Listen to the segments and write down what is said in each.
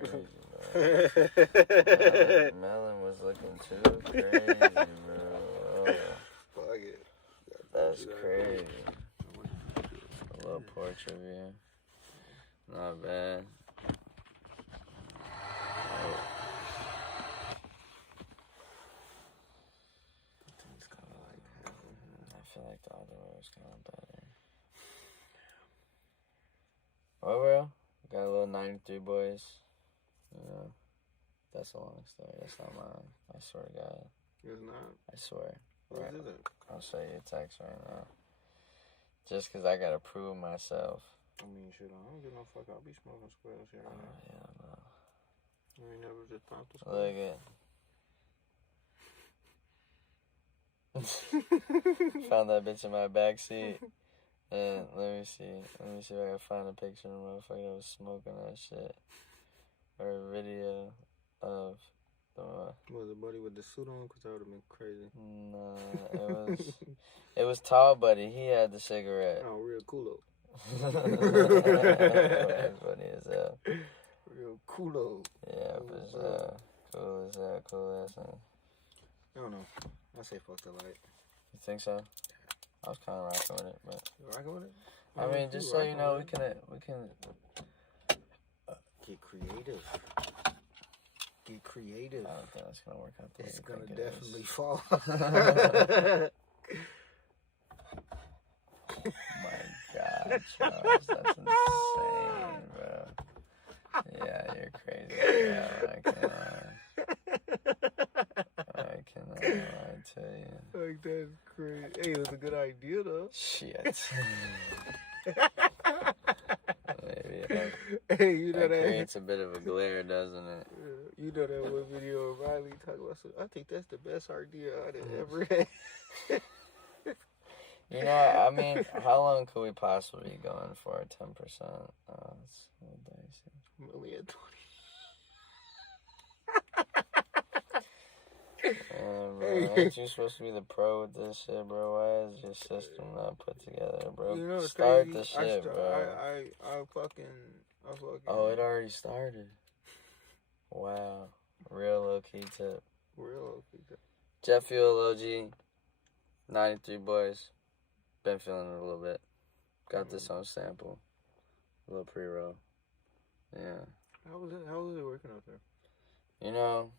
crazy, bro. Melon was looking too crazy, bro. Oh, Fuck it. that's crazy. A little portrait view. Not bad. I feel like the other way was kind of better. Well, bro, got a little 93 boys. You know, that's a long story. That's not mine. I swear to God. It's not? I swear. What is it? I'll show you a text right now. Just because I got to prove myself. I mean, shit, I don't give no fuck. I'll be smoking squares here. Oh, yeah, no. You ain't never just thumped the Look at found that bitch in my backseat. And let me see if I can find a picture of the motherfucker that was smoking that shit. Or a video of the Was it Buddy with the suit on? Because that would have been crazy. Nah, it was Tall Buddy. He had the cigarette. Oh, real coolo. That's funny as hell. Real coolo. Yeah, for sure. Cool as hell, cool as hell. I don't know. I say fuck the light. You think so? I was kind of rocking with it, but You rocking with it? I mean, just so you know, we can get creative. Get creative. I don't think that's gonna work out. It's gonna definitely fall. My God, Charles, that's insane, bro. Yeah, you're crazy. Yeah, I cannot lie to you. Like, that's crazy. Hey, it was a good idea, though. Shit. Maybe hey, you know that creates a bit of a glare, doesn't it? You know that one video of Riley talking about, I think that's the best idea I'd ever had. You know, I mean, how long could we possibly be going for 10%? It's a little dicey. We had 20. Bro, ain't you supposed to be the pro with this shit, bro? Why is your system not put together, bro? You know, Start crazy. the shit, bro. I fucking. Oh, it already started. Wow. Real low-key tip. Real low-key tip. Jet Fuel OG, 93 boys. Been feeling it a little bit. Got this on sample. A little pre-roll. Yeah. How was it working out there? You know,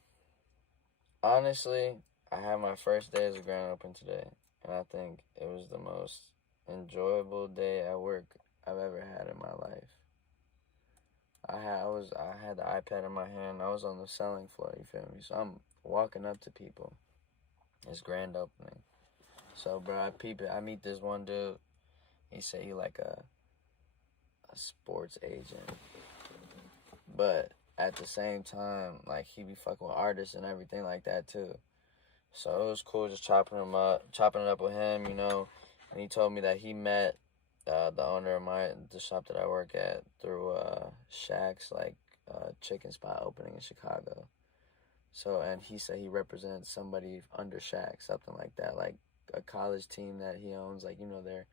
honestly, I had my first day as a grand open today, and I think it was the most enjoyable day at work I've ever had in my life. I had the iPad in my hand. I was on the selling floor, you feel me? So I'm walking up to people. It's grand opening. So, bro, I peep it. I meet this one dude. He said he like a sports agent. But at the same time, like, he be fucking with artists and everything like that, too. So it was cool just chopping it up with him, you know. And he told me that he met the owner of the shop that I work at through Shaq's, like, chicken spot opening in Chicago. So, and he said he represents somebody under Shaq, something like that, like a college team that he owns, like, you know, their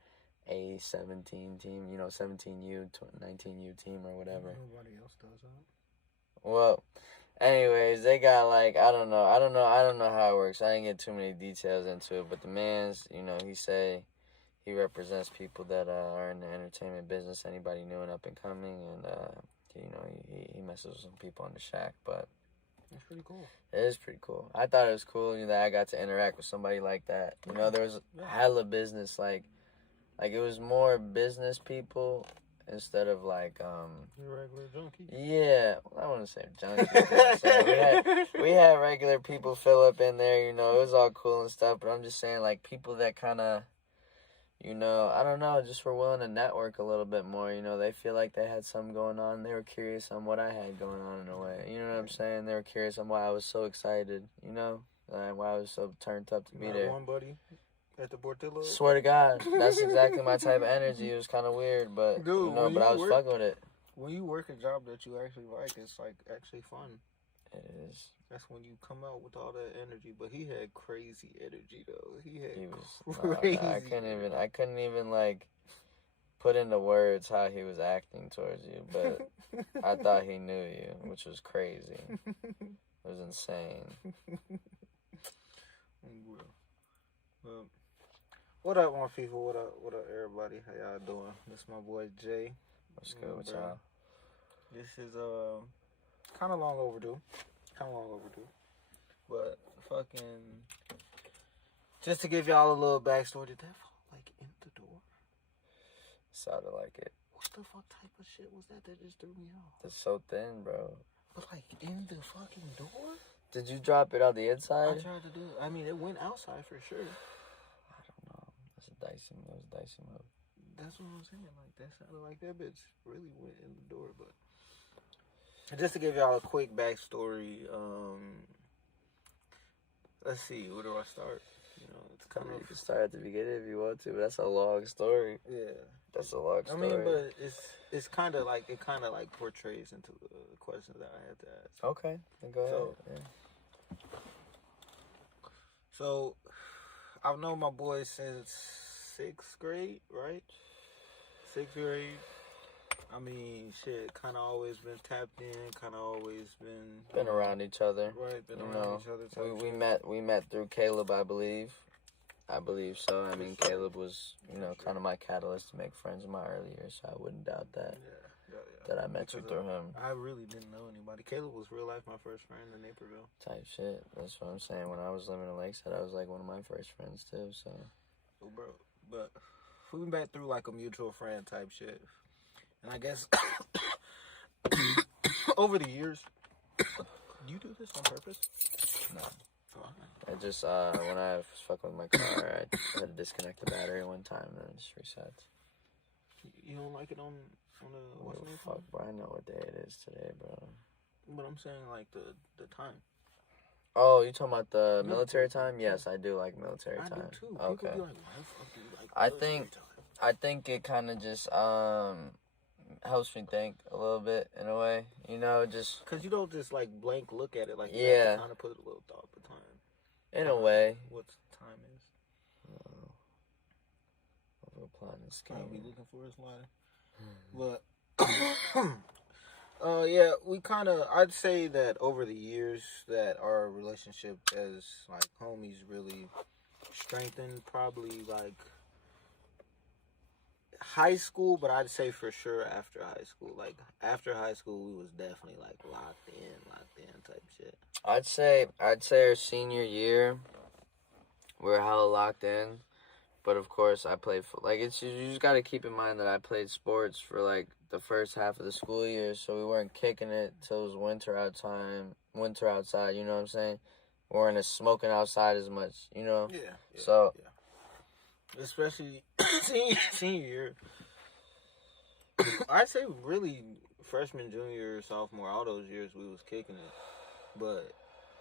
A17 team, you know, 17U, 19U team or whatever. Nobody else does that. Well, anyways, they got, like, I don't know how it works. I didn't get too many details into it, but the man's, you know, he represents people that are in the entertainment business, anybody new and up and coming, and you know, he messes with some people on the Shack, but that's pretty cool. It is pretty cool. I thought it was cool, you know, that I got to interact with somebody like that. You know, there was hella business, like it was more business people instead of like regular junkie. Yeah, well, I wouldn't say junkie. we had regular people fill up in there, you know, it was all cool and stuff, but I'm just saying, like, people that kind of, you know, I don't know, just were willing to network a little bit more, you know. They feel like they had something going on. They were curious on what I had going on in a way. You know what I'm saying? They were curious on why I was so excited, you know, why I was so turned up to be there. One buddy at the Portillo? Swear to God, that's exactly my type of energy. It was kind of weird, but, dude, you know, but I was fucking with it. When you work a job that you actually like, it's, like, actually fun. It is. That's when you come out with all that energy. But he had crazy energy, though. He was crazy. I couldn't even like put into words how he was acting towards you, but I thought he knew you, which was crazy. It was insane. Well, what up, my people? What up, everybody? How y'all doing? This is my boy Jay. What's good with y'all? This is kind of long overdue. But fucking, just to give y'all a little backstory, did that fall like in the door? Sounded like it. What the fuck type of shit was that just threw me off? It's so thin, bro. But like in the fucking door? Did you drop it on the inside? I tried to do it. I mean, it went outside for sure. I don't know. That's a dicey move. That's what I'm saying. Like, that sounded like that bitch really went in the door. But just to give y'all a quick backstory, let's see, where do I start? You know, it's kind of. You can start at the beginning if you want to, but that's a long story. Yeah, that's a long story. I mean, but it's kind of like portrays into the questions that I had to ask. Okay, then go ahead. So I've known my boy since 6th grade, right? 6th grade. I mean, shit, kind of always been tapped in, kind of always been around each other. Right, been around each other. We met through Caleb, I believe. I believe so. I mean, Caleb was, kind of my catalyst to make friends in my early years, so I wouldn't doubt that. Yeah. That I met you through him. I really didn't know anybody. Caleb was real life my first friend in Naperville. Type shit. That's what I'm saying. When I was living in Lakeside, I was like one of my first friends too, so. Oh, bro. But we went back through like a mutual friend type shit. And I guess over the years, do you do this on purpose? No. I just, when I was fucking with my car, I had to disconnect the battery one time and then it just resets. You don't like it on what the fuck, bro? I know what day it is today, bro. But I'm saying like the time. Oh, you talking about the military time? Yes, I do like military time. I do too. Okay. People be like, why the fuck do you like military time? I think it kind of just helps me think a little bit in a way, just because you don't just like blank look at it, like you have to kind of put a little thought behind. In a way. What time is? We're planning this game. I'll be looking for his ladder. But yeah, we kind of, I'd say that over the years that our relationship as like homies really strengthened, probably like high school, but I'd say for sure after high school. Like after high school, we was definitely like locked in type shit. I'd say our senior year, we were hella locked in. But of course, I played for you just gotta keep in mind that I played sports for like the first half of the school year, so we weren't kicking it till it was winter outside. You know what I'm saying? We weren't smoking outside as much. Yeah. So, especially senior year, I'd say really freshman, junior, sophomore, all those years we was kicking it, but.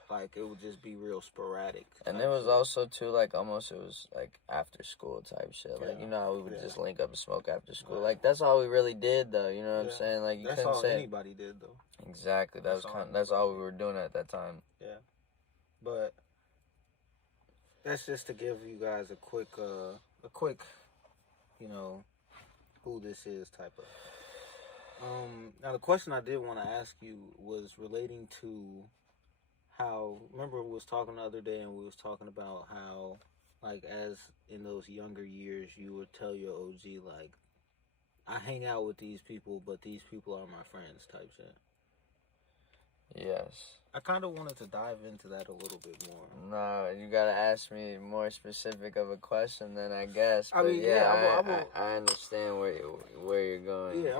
Like, it would just be real sporadic. And it was also, too, like, almost it was, like, after school type shit. Like, you know how we would just link up and smoke after school? Like, that's all we really did, though. You know what I'm saying? Like, you couldn't say... That's all anybody did, though. Exactly. That's all we were doing at that time. Yeah. But that's just to give you guys a quick, who this is type of... Now, the question I did want to ask you was relating to... how, remember we was talking the other day and we was talking about how, like, as in those younger years, you would tell your OG, like, I hang out with these people, but these people are my friends type shit. Yes. I kind of wanted to dive into that a little bit more. No, you gotta ask me more specific of a question then, I guess. But I understand where you're going. Yeah,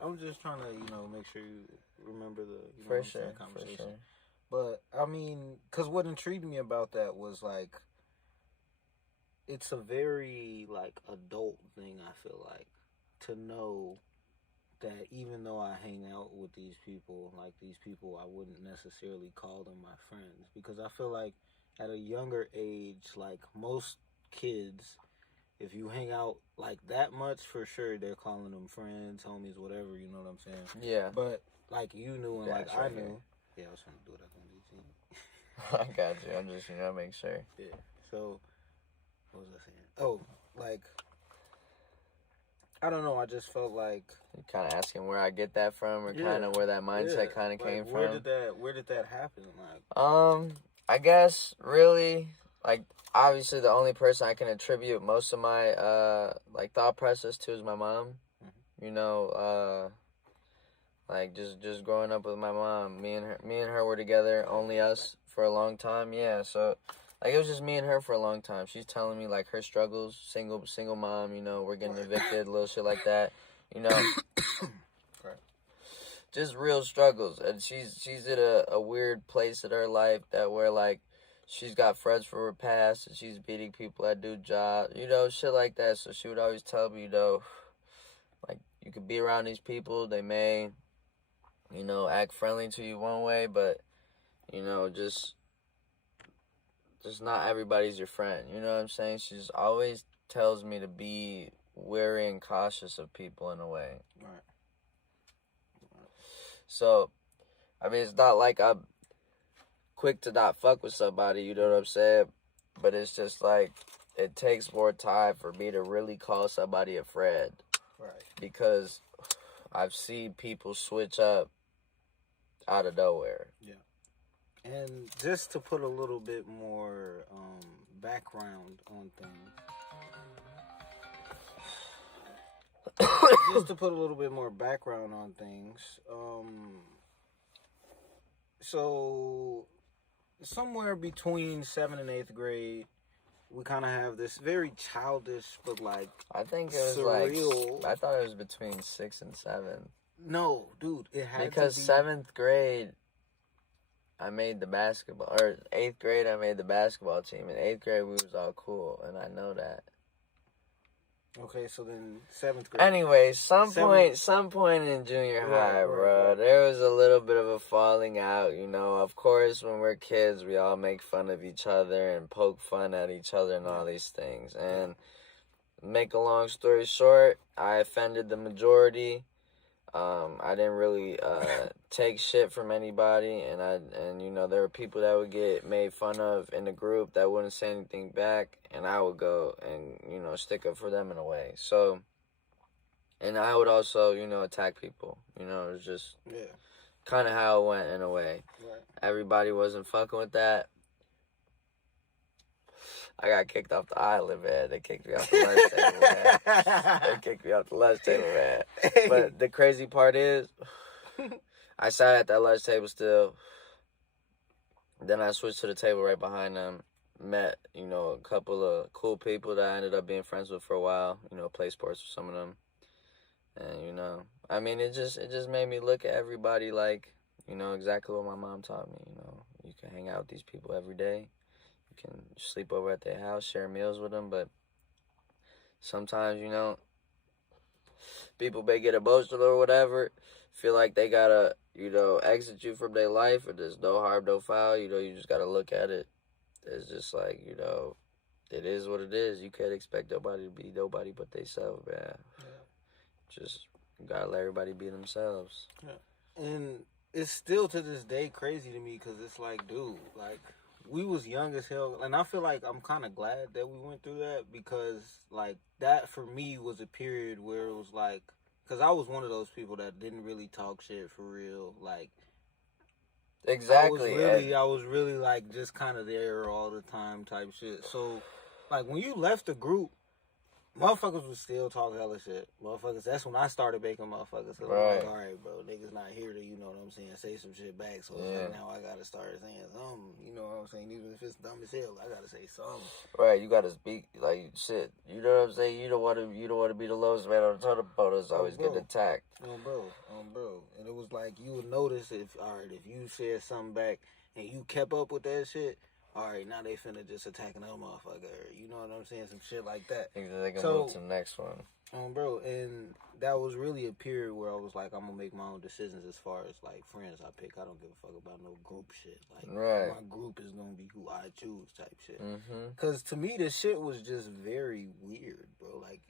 I'm just trying to, make sure you remember the conversation. For sure. But, I mean, because what intrigued me about that was, like, it's a very, like, adult thing, I feel like, to know that even though I hang out with these people, like, these people, I wouldn't necessarily call them my friends. Because I feel like at a younger age, like, most kids, if you hang out, like, that much, for sure, they're calling them friends, homies, whatever, you know what I'm saying? Yeah. But, like, you knew and, like, I knew. Yeah, I was trying to do it up on DT. I got you. I'm just, make sure. Yeah. So, what was I saying? Oh, like, I don't know. I just felt like you kind of asking where I get that from, or kind of where that mindset kind of came where from. Where did that happen? Like, I guess really like obviously the only person I can attribute most of my like thought process to is my mom. Mm-hmm. You know, like just growing up with my mom. Me and her were together, only us for a long time. Yeah, so. Like, it was just me and her for a long time. She's telling me, like, her struggles, single mom, you know, we're getting evicted, little shit like that, you know. Just real struggles. And she's at a weird place in her life that where, like, she's got friends from her past, and she's beating people that do jobs, you know, shit like that. So she would always tell me, you know, like, you could be around these people, they may, you know, act friendly to you one way, but, you know, just not everybody's your friend, you know what I'm saying? She's always tells me to be wary and cautious of people in a way. Right. So, I mean, it's not like I'm quick to not fuck with somebody, you know what I'm saying? But it's just like, it takes more time for me to really call somebody a friend. Right. Because I've seen people switch up out of nowhere. Yeah. And just to put a little bit more background on things. So somewhere between 7th and 8th grade, we kind of have this very childish, but like I think it was surreal. I thought it was between 6th and 7th. No, dude, it had because to be 7th grade. I made the basketball, or 8th grade, I made the basketball team. In 8th grade, we was all cool, and I know that. Okay, so then 7th grade. Anyway, some point in junior high, bro, there was a little bit of a falling out, you know. Of course, when we're kids, we all make fun of each other and poke fun at each other and all these things. And make a long story short, I offended the majority. I didn't really take shit from anybody, and you know, there were people that would get made fun of in the group that wouldn't say anything back, and I would go and, you know, stick up for them in a way. So, and I would also, you know, attack people. You know, it was just kind of how it went in a way. Right. Everybody wasn't fucking with that. I got kicked off the island, man. They kicked me off the lunch table, man. They kicked me off the lunch table, man. But the crazy part is, I sat at that lunch table still. Then I switched to the table right behind them. Met, you know, a couple of cool people that I ended up being friends with for a while. You know, play sports with some of them. And, you know, I mean, it just made me look at everybody like, you know, exactly what my mom taught me. You know, you can hang out with these people every day. Can sleep over at their house, share meals with them, but sometimes, you know, people may get emotional or whatever, feel like they gotta, you know, exit you from their life, or there's no harm, no foul. You know, you just gotta look at it. It's just like, you know, it is what it is. You can't expect nobody to be nobody but themselves, man. Yeah. Just gotta let everybody be themselves. Yeah. And it's still to this day crazy to me, because it's like, dude, like, we was young as hell, and I feel like I'm kind of glad that we went through that, because, like, that for me was a period where it was like, because I was one of those people that didn't really talk shit for real, like, exactly. I was really like just kind of there all the time type shit. So, like, when you left the group, motherfuckers would still talk hella shit. Motherfuckers, that's when I started making motherfuckers. Cause I'm like, all right, bro, niggas not here to, you know what I'm saying, say some shit back. So it's like, now I gotta start saying something, you know what I'm saying? Even if it's dumb as hell, I gotta say something. Right, you gotta speak like shit. You know what I'm saying? You don't want to be the lowest man on the totem pole that's always getting attacked. Bro. And it was like, you would notice if you said something back and you kept up with that shit, all right, now they finna just attack another motherfucker. You know what I'm saying? Some shit like that. They can move to the next one. Bro, and that was really a period where I was like, I'm gonna make my own decisions as far as, like, friends I pick. I don't give a fuck about no group shit. Like, my group is gonna be who I choose type shit. Because to me, this shit was just very weird, bro. Like,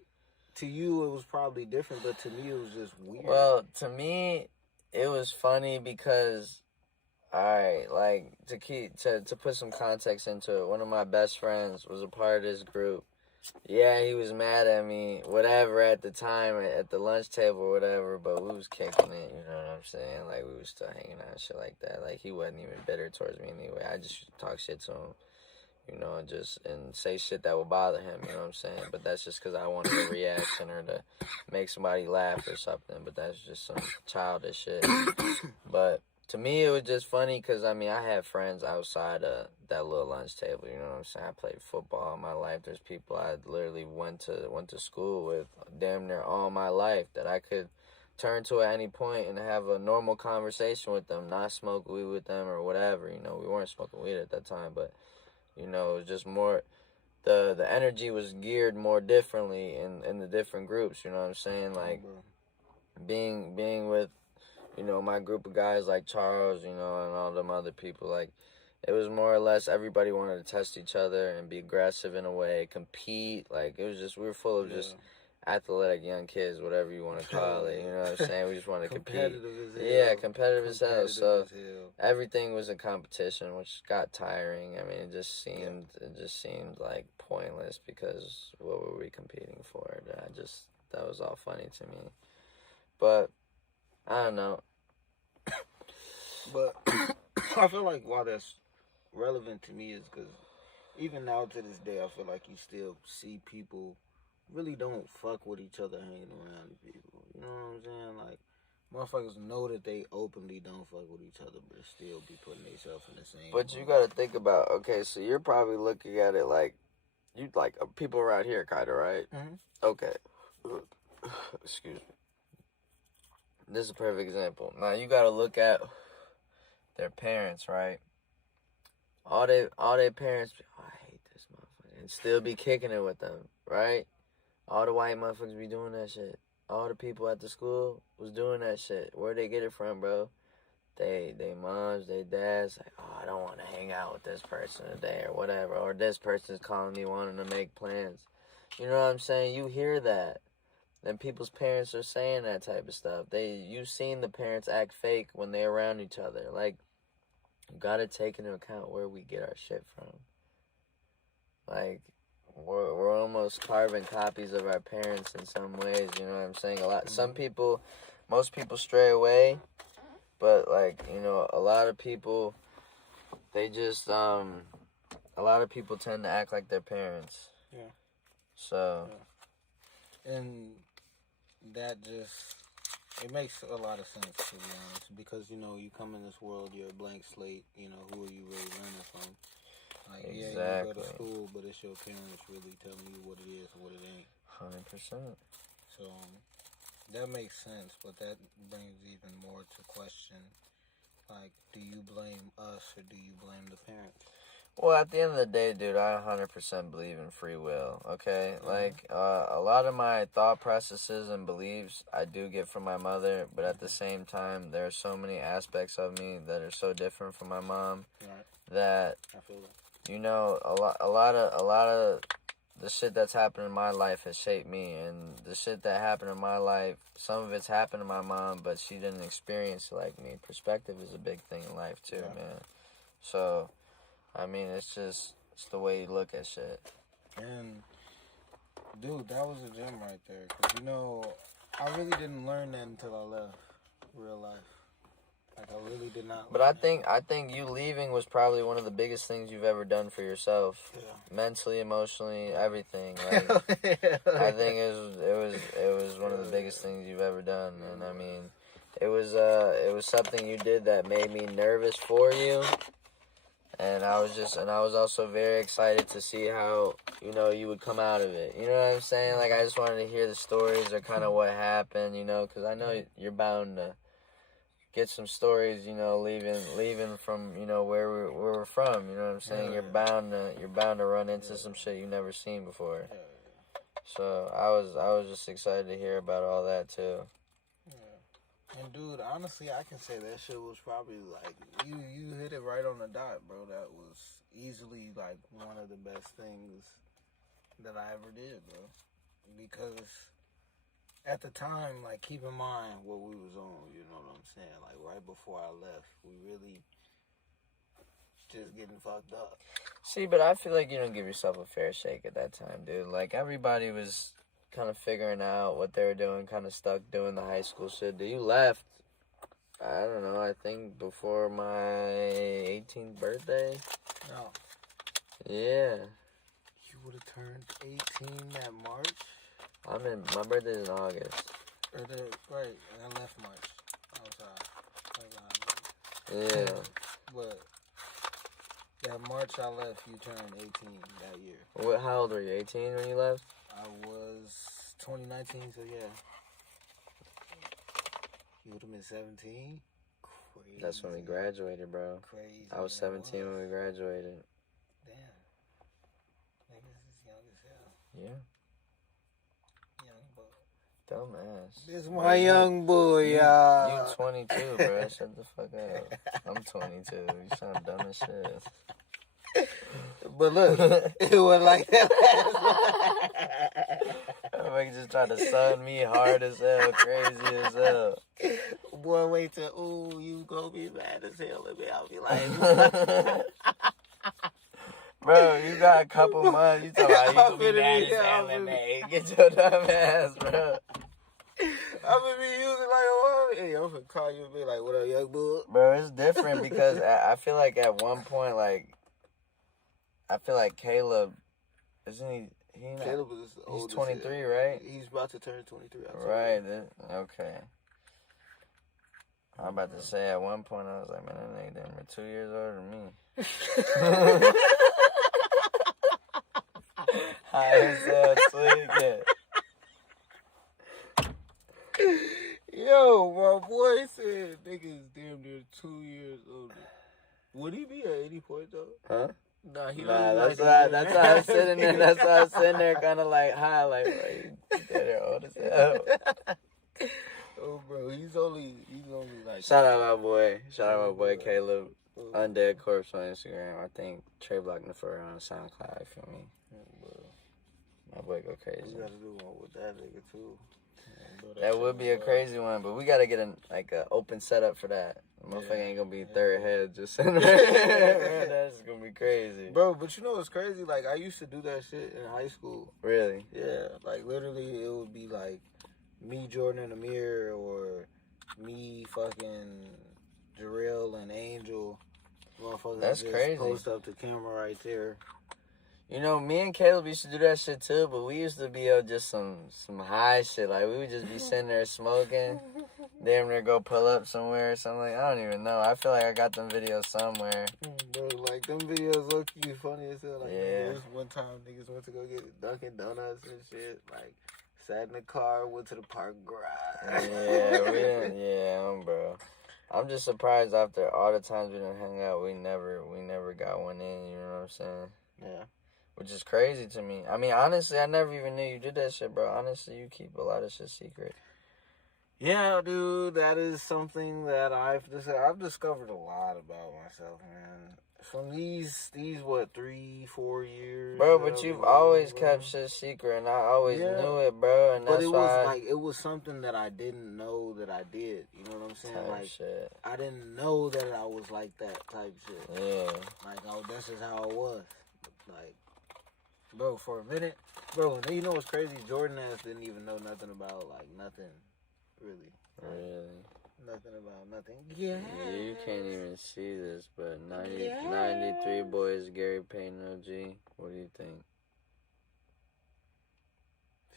to you, it was probably different, but to me, it was just weird. Well, to me, it was funny because... Alright, like, to put some context into it, one of my best friends was a part of this group, Yeah, he was mad at me, whatever, at the time, at the lunch table or whatever, but we was kicking it, you know what I'm saying? Like, we was still hanging out and shit like that. Like, he wasn't even bitter towards me anyway. I just talk shit to him, you know, and say shit that would bother him, you know what I'm saying? But that's just because I wanted a reaction or to make somebody laugh or something, but that's just some childish shit. But to me, it was just funny because, I mean, I had friends outside of that little lunch table, you know what I'm saying? I played football all my life. There's people I literally went to school with damn near all my life that I could turn to at any point and have a normal conversation with them, not smoke weed with them or whatever. You know, we weren't smoking weed at that time, but, you know, it was just more, the energy was geared more differently in the different groups, you know what I'm saying? Like, being with, you know, my group of guys like Charles, you know, and all them other people, like, it was more or less everybody wanted to test each other and be aggressive in a way, compete. Like, it was just, we were full of just athletic young kids, whatever you want to call it, you know what I'm saying? We just wanted to compete. Competitive as hell. So everything was a competition, which got tiring. I mean, it just seemed like pointless because what were we competing for? That was all funny to me. But I don't know. But I feel like why that's relevant to me is because even now to this day, I feel like you still see people really don't fuck with each other hanging around people. You know what I'm saying? Like, motherfuckers know that they openly don't fuck with each other, but still be putting themselves in the same. But you gotta think about, okay, so you're probably looking at it like, you like people around here, kinda, right? Mm-hmm. Okay. Excuse me. This is a perfect example. Now you gotta look at their parents, right? All their parents, oh, I hate this motherfucker, and still be kicking it with them, right? All the white motherfuckers be doing that shit. All the people at the school was doing that shit. Where'd they get it from, bro? They moms, they dads, like, oh, I don't want to hang out with this person today or whatever. Or this person's calling me wanting to make plans. You know what I'm saying? You hear that. Then people's parents are saying that type of stuff. You've seen the parents act fake when they're around each other. Like, you gotta take into account where we get our shit from. Like, we're almost carbon copies of our parents in some ways, you know what I'm saying? Most people stray away, but, like, you know, a lot of people tend to act like their parents. Yeah. So. Yeah. And that it makes a lot of sense, to be honest, because, you know, you come in this world, you're a blank slate, you know, who are you really learning from? Like, exactly. Yeah, you go to school, but it's your parents really telling you what it is and what it ain't. 100%. So, that makes sense, but that brings even more to question, like, do you blame us or do you blame the parents? Well, at the end of the day, dude, I 100% believe in free will, okay? Mm-hmm. Like, a lot of my thought processes and beliefs I do get from my mother, but at the same time, there are so many aspects of me that are so different from my mom that, I feel that. You know, a lot of the shit that's happened in my life has shaped me, and the shit that happened in my life, some of it's happened to my mom, but she didn't experience it like me. Perspective is a big thing in life, too, man. So, I mean, it's the way you look at shit. And, dude, that was a gem right there. Because, you know, I really didn't learn that until I left real life. Like, I really did not. But I think you leaving was probably one of the biggest things you've ever done for yourself. Yeah. Mentally, emotionally, everything. Like, I think it was one of the biggest things you've ever done. And, I mean, it was something you did that made me nervous for you. And I was also very excited to see how, you know, you would come out of it. You know what I'm saying? Like, I just wanted to hear the stories or kind of what happened, you know, because I know you're bound to get some stories, you know, leaving from, you know, where we're from. You know what I'm saying? You're bound to run into some shit you've never seen before. So I was just excited to hear about all that too. And, dude, honestly, I can say that shit was probably, like, you hit it right on the dot, bro. That was easily, like, one of the best things that I ever did, bro. Because at the time, like, keep in mind what we was on, you know what I'm saying? Like, right before I left, we really just getting fucked up. See, but I feel like you don't give yourself a fair shake at that time, dude. Like, everybody was kind of figuring out what they were doing, kind of stuck doing the high school shit. Dude, you left, I don't know, I think before my 18th birthday. No. Yeah. You would have turned 18 that March? My birthday's in August. Right, and I left March. Yeah. But that March I left, you turned 18 that year. How old were you, 18 when you left? I was 2019, so yeah. You would have been 17? Crazy. That's when we graduated, bro. Crazy. I was 17 when we graduated. Damn. Niggas is young as hell. Yeah. Young boy. Dumbass. This is my young boy, y'all. You 22, bro. Shut the fuck up. I'm 22. You sound dumb as shit. But look, it was like that. Everybody just tried to sun me hard as hell, crazy as hell. Boy, wait till, ooh, you gonna be mad as hell at me. I'll be like, bro, you got a couple months. You talking about you gonna be mad as hell at me. Get your dumb ass, bro. I'm gonna be using like a woman. Hey, I'm gonna call you and be like, what up, young boy? Bro, it's different because I feel like at one point, like, I feel like Caleb, isn't he? Caleb is he's 23, right? He's about to turn 23. Right. Okay. I'm about to say at one point I was like, man, that nigga damn near 2 years older than me. High as hell, tweaking. Yo, my boy said niggas damn near 2 years older. Would he be at any point though? Huh? Nah, that's why I was sitting there. That's why I was sitting there, kind of like high, like, bro, you they're old as hell. Oh, bro, he's only like. Shout out my boy Caleb, Undead Corpse on Instagram. I think Trey Block Nefer on SoundCloud. You feel me? My boy go crazy. We gotta do one with that nigga too. That would be a crazy one, but we gotta get a open setup for that. Motherfucker ain't gonna be third head just sitting there. That's gonna be crazy. Bro, but you know what's crazy? Like, I used to do that shit in high school. Really? Yeah. Like, literally, it would be like me, Jordan, and Amir, or me, fucking Jarrell and Angel. Motherfuckers That's just crazy. Post up the camera right there. You know, me and Caleb used to do that shit too, but we used to be on just some high shit. Like, we would just be sitting there smoking. Damn near go pull up somewhere or something. Like, I don't even know. I feel like I got them videos somewhere. Bro, like, them videos low-key funny as hell. Like, yeah. This one time niggas went to go get Dunkin' Donuts and shit. Like, sat in the car, went to the park garage. Yeah, we didn't. Yeah, bro. I'm just surprised after all the times we didn't hang out, we never got one in. You know what I'm saying? Yeah. Which is crazy to me. I mean, honestly, I never even knew you did that shit, bro. Honestly, you keep a lot of shit secret. Yeah, dude, that is something that I've discovered a lot about myself, man. From these what, 3-4 years, bro. But you've always kept shit secret, and I always knew it, bro. And that's why. It was something that I didn't know that I did. You know what I'm saying? Type shit. I didn't know that I was like that type shit. Yeah. Like, that's just how I was. Like, bro, for a minute, bro. You know what's crazy? Jordan ass didn't even know nothing about like nothing. Really? Nothing about nothing. Yeah. You can't even see this, but 93 boys, Gary Payne OG. What do you think?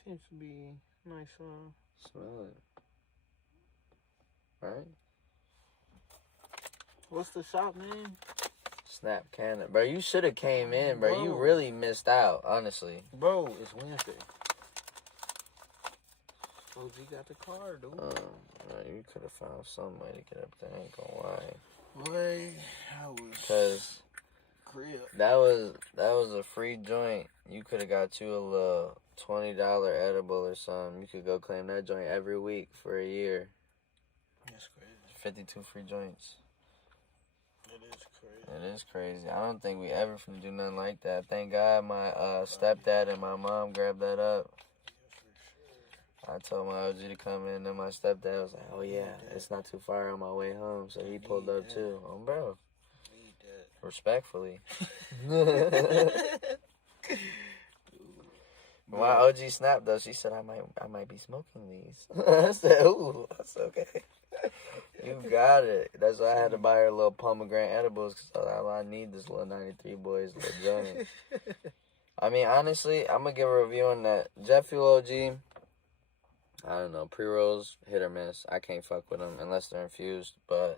Seems to be a nice song. Smell it. Right? What's the shop name? Snap Cannon. Bro, you should have came in, bro. You really missed out, honestly. Bro, it's Wednesday. OG got the car, dude. You could have found some way to get up there. I ain't gonna lie. Boy, I was... Because that was a free joint. You could have got you a little $20 edible or something. You could go claim that joint every week for a year. That's crazy. 52 free joints. It is crazy. It is crazy. I don't think we ever finna do nothing like that. Thank God my stepdad and my mom grabbed that up. I told my OG to come in, and my stepdad was like, oh, yeah, it's not too far on my way home. So he pulled up, too. Oh, bro. Respectfully. My OG snapped though. She said I might be smoking these. I said, ooh, that's okay. You got it. That's why I had to buy her a little pomegranate edibles because I need this little 93 boys little joint. I mean, honestly, I'm gonna give a review on that Jet Fuel OG. I don't know, pre-rolls hit or miss. I can't fuck with them unless they're infused. But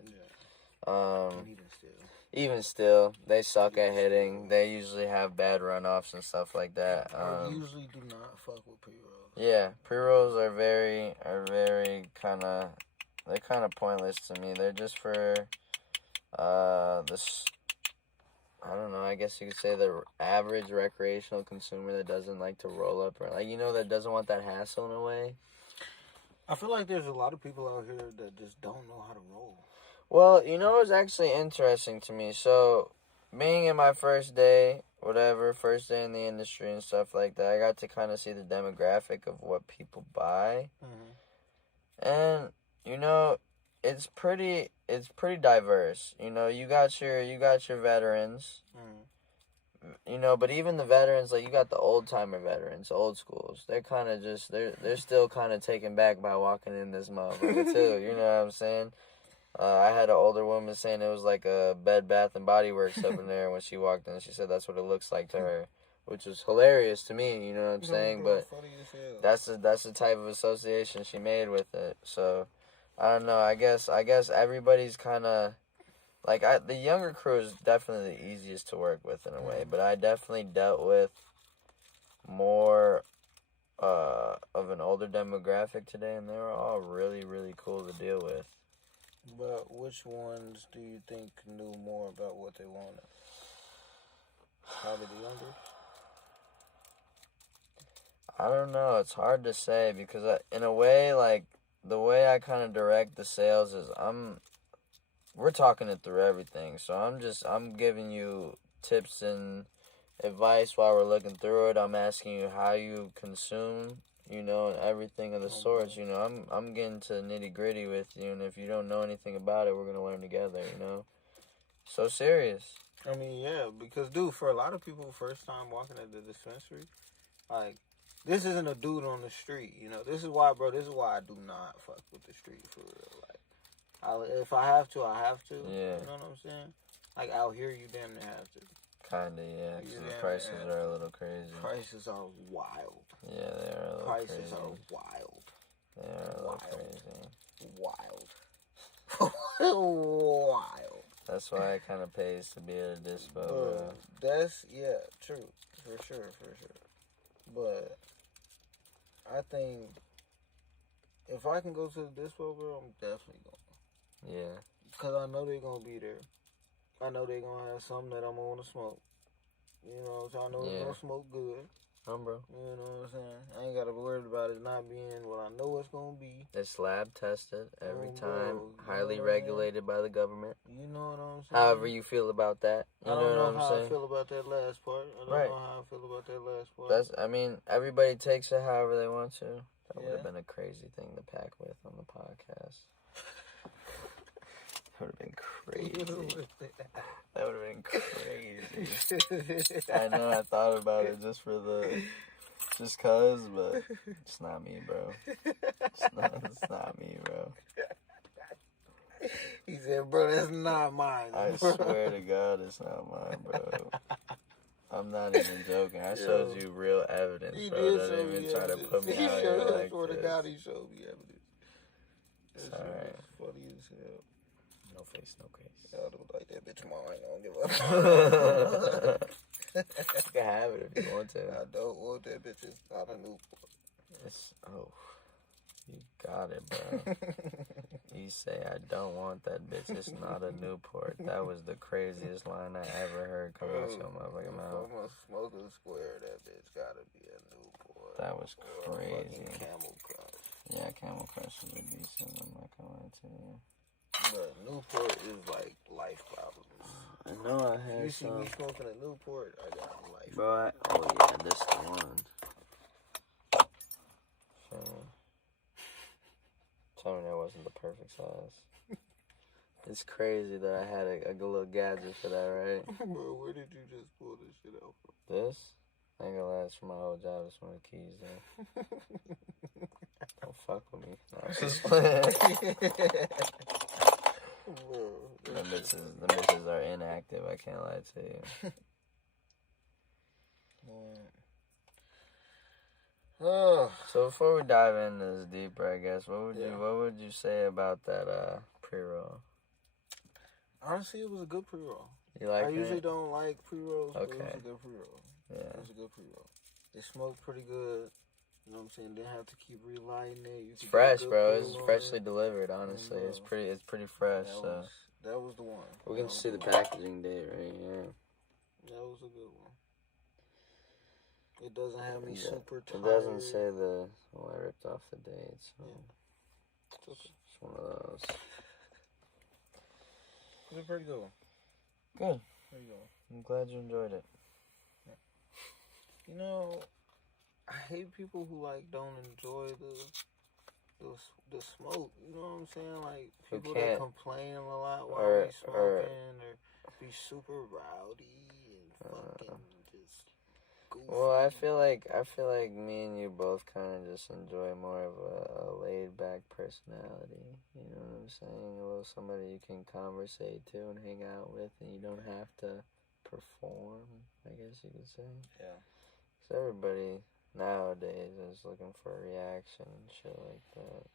even still, they suck at hitting. They usually have bad runoffs and stuff like that. I usually do not fuck with pre-rolls. Yeah, pre-rolls are very kind of, they're kind of pointless to me. They're just for this. I don't know. I guess you could say the average recreational consumer that doesn't like to roll up, or that doesn't want that hassle in a way. I feel like there's a lot of people out here that just don't know how to roll. Well, it was actually interesting to me. So, being in my first day in the industry and stuff like that, I got to kind of see the demographic of what people buy. Mm-hmm. And, it's pretty diverse. You got your veterans. Mm. But even the veterans, you got the old-timer veterans, old schools. They're kind of they're still kind of taken back by walking in this motherfucker, too. You know what I'm saying? I had an older woman saying it was like a Bed Bath & Body Works up in there when she walked in. She said that's what it looks like to her, which was hilarious to me, you know what I'm saying? But that's the type of association she made with it. So, I don't know. I guess everybody's kind of, the younger crew is definitely the easiest to work with in a way, but I definitely dealt with more of an older demographic today, and they were all really, really cool to deal with. But which ones do you think knew more about what they wanted? Probably the younger? I don't know. It's hard to say because in a way, the way I kind of direct the sales is we're talking it through everything. So I'm giving you tips and advice while we're looking through it. I'm asking you how you consume, and everything of the sorts. I'm getting to nitty gritty with you, and if you don't know anything about it, we're gonna learn together. So serious. I mean, yeah, because dude, for a lot of people, first time walking at the dispensary, this isn't a dude on the street. This is why I do not fuck with the street for real. If I have to, I have to. Yeah. You know what I'm saying? Out here, you damn near have to. Kinda, yeah. Because the prices are a little crazy. Prices are wild. Yeah, they are a little prices crazy. Are wild. They are a little crazy. Wild. Wild. That's why it kind of pays to be at a dispo, bro. That's, true. For sure. But I think if I can go to the dispo, bro, I'm definitely going. Yeah. Because I know they're going to be there. I know they're going to have something that I'm going to smoke. So I know it's going to smoke good. Bro. You know what I'm saying? I ain't got to be worried about it not being what I know it's going to be. It's lab tested every time. Highly regulated by the government. You know what I'm saying? However you feel about that. I don't know how I feel about that last part. I don't know how I feel about that last part. Everybody takes it however they want to. That would have been a crazy thing to pack with on the podcast. That would have been crazy. That would have been crazy. I know I thought about it just cause, but it's not me, bro. It's not me, bro. He said, bro, that's not mine. I swear to God, it's not mine, bro. I'm not even joking. I showed you real evidence, bro. Don't even try to put me out here like this. I swear to God, he showed me evidence. It's alright. Funny as hell. No face, no case. I don't like that bitch mine. I don't give up. You can have it if you want to. I don't want that bitch. It's not a Newport. You got it, bro. You say, I don't want that bitch. It's not a Newport. That was the craziest line I ever heard come out your motherfucking mouth. If I'm a smoking square, that bitch gotta be a Newport. That was crazy. Camel Crush. Yeah, Camel Crush was a decent. I'm not gonna lie to you. But Newport is like life problems. I know I had You see me smoking a Newport, I got life. Bro, oh yeah, this the one. Tell me that wasn't the perfect size. It's crazy that I had a little gadget for that, right? Bro, where did you just pull this shit out from? This? I ain't gonna lie, it's from my old job. It's one of the keys, though. Don't fuck with me. No, I'm just playing. The misses are inactive. I can't lie to you. So before we dive into this deeper, I guess, what would you say about that pre-roll? Honestly, it was a good pre-roll. You like it? I usually don't like pre-rolls, but it was a good pre-roll. Yeah. It was a good pre-roll. It smoked pretty good. You know what I'm saying? Didn't have to keep relighting it. It's fresh, bro. It's freshly delivered, honestly. It's pretty fresh. That was the one. We can see the packaging date right here. That was a good one. It doesn't have me super tired. It doesn't say the... Well, I ripped off the date, so... Yeah. It's one of those. It's a pretty good one. Good. Pretty good one. I'm glad you enjoyed it. Yeah. You know, I hate people who, like, don't enjoy the smoke. You know what I'm saying? Like, people that complain a lot while they smoking or be super rowdy and fucking just... Well, I feel like me and you both kind of just enjoy more of a laid-back personality. You know what I'm saying? A little somebody you can conversate to and hang out with, and you don't have to perform, I guess you could say. Yeah. Because everybody nowadays is looking for a reaction and shit like that.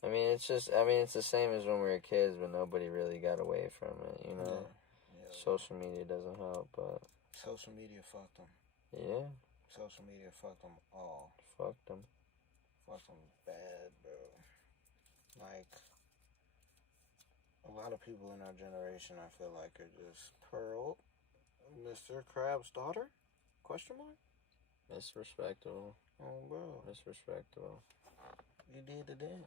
I mean, it's the same as when we were kids, but nobody really got away from it, you know? Yeah. Social media doesn't help, but... Social media fucked them. Yeah. Social media fucked them all. Fucked them. Fucked them bad, bro. Like, a lot of people in our generation, I feel like, are just Pearl, Mr. Crab's daughter? Question mark? Disrespectful. Oh, bro. Disrespectful. You did it then.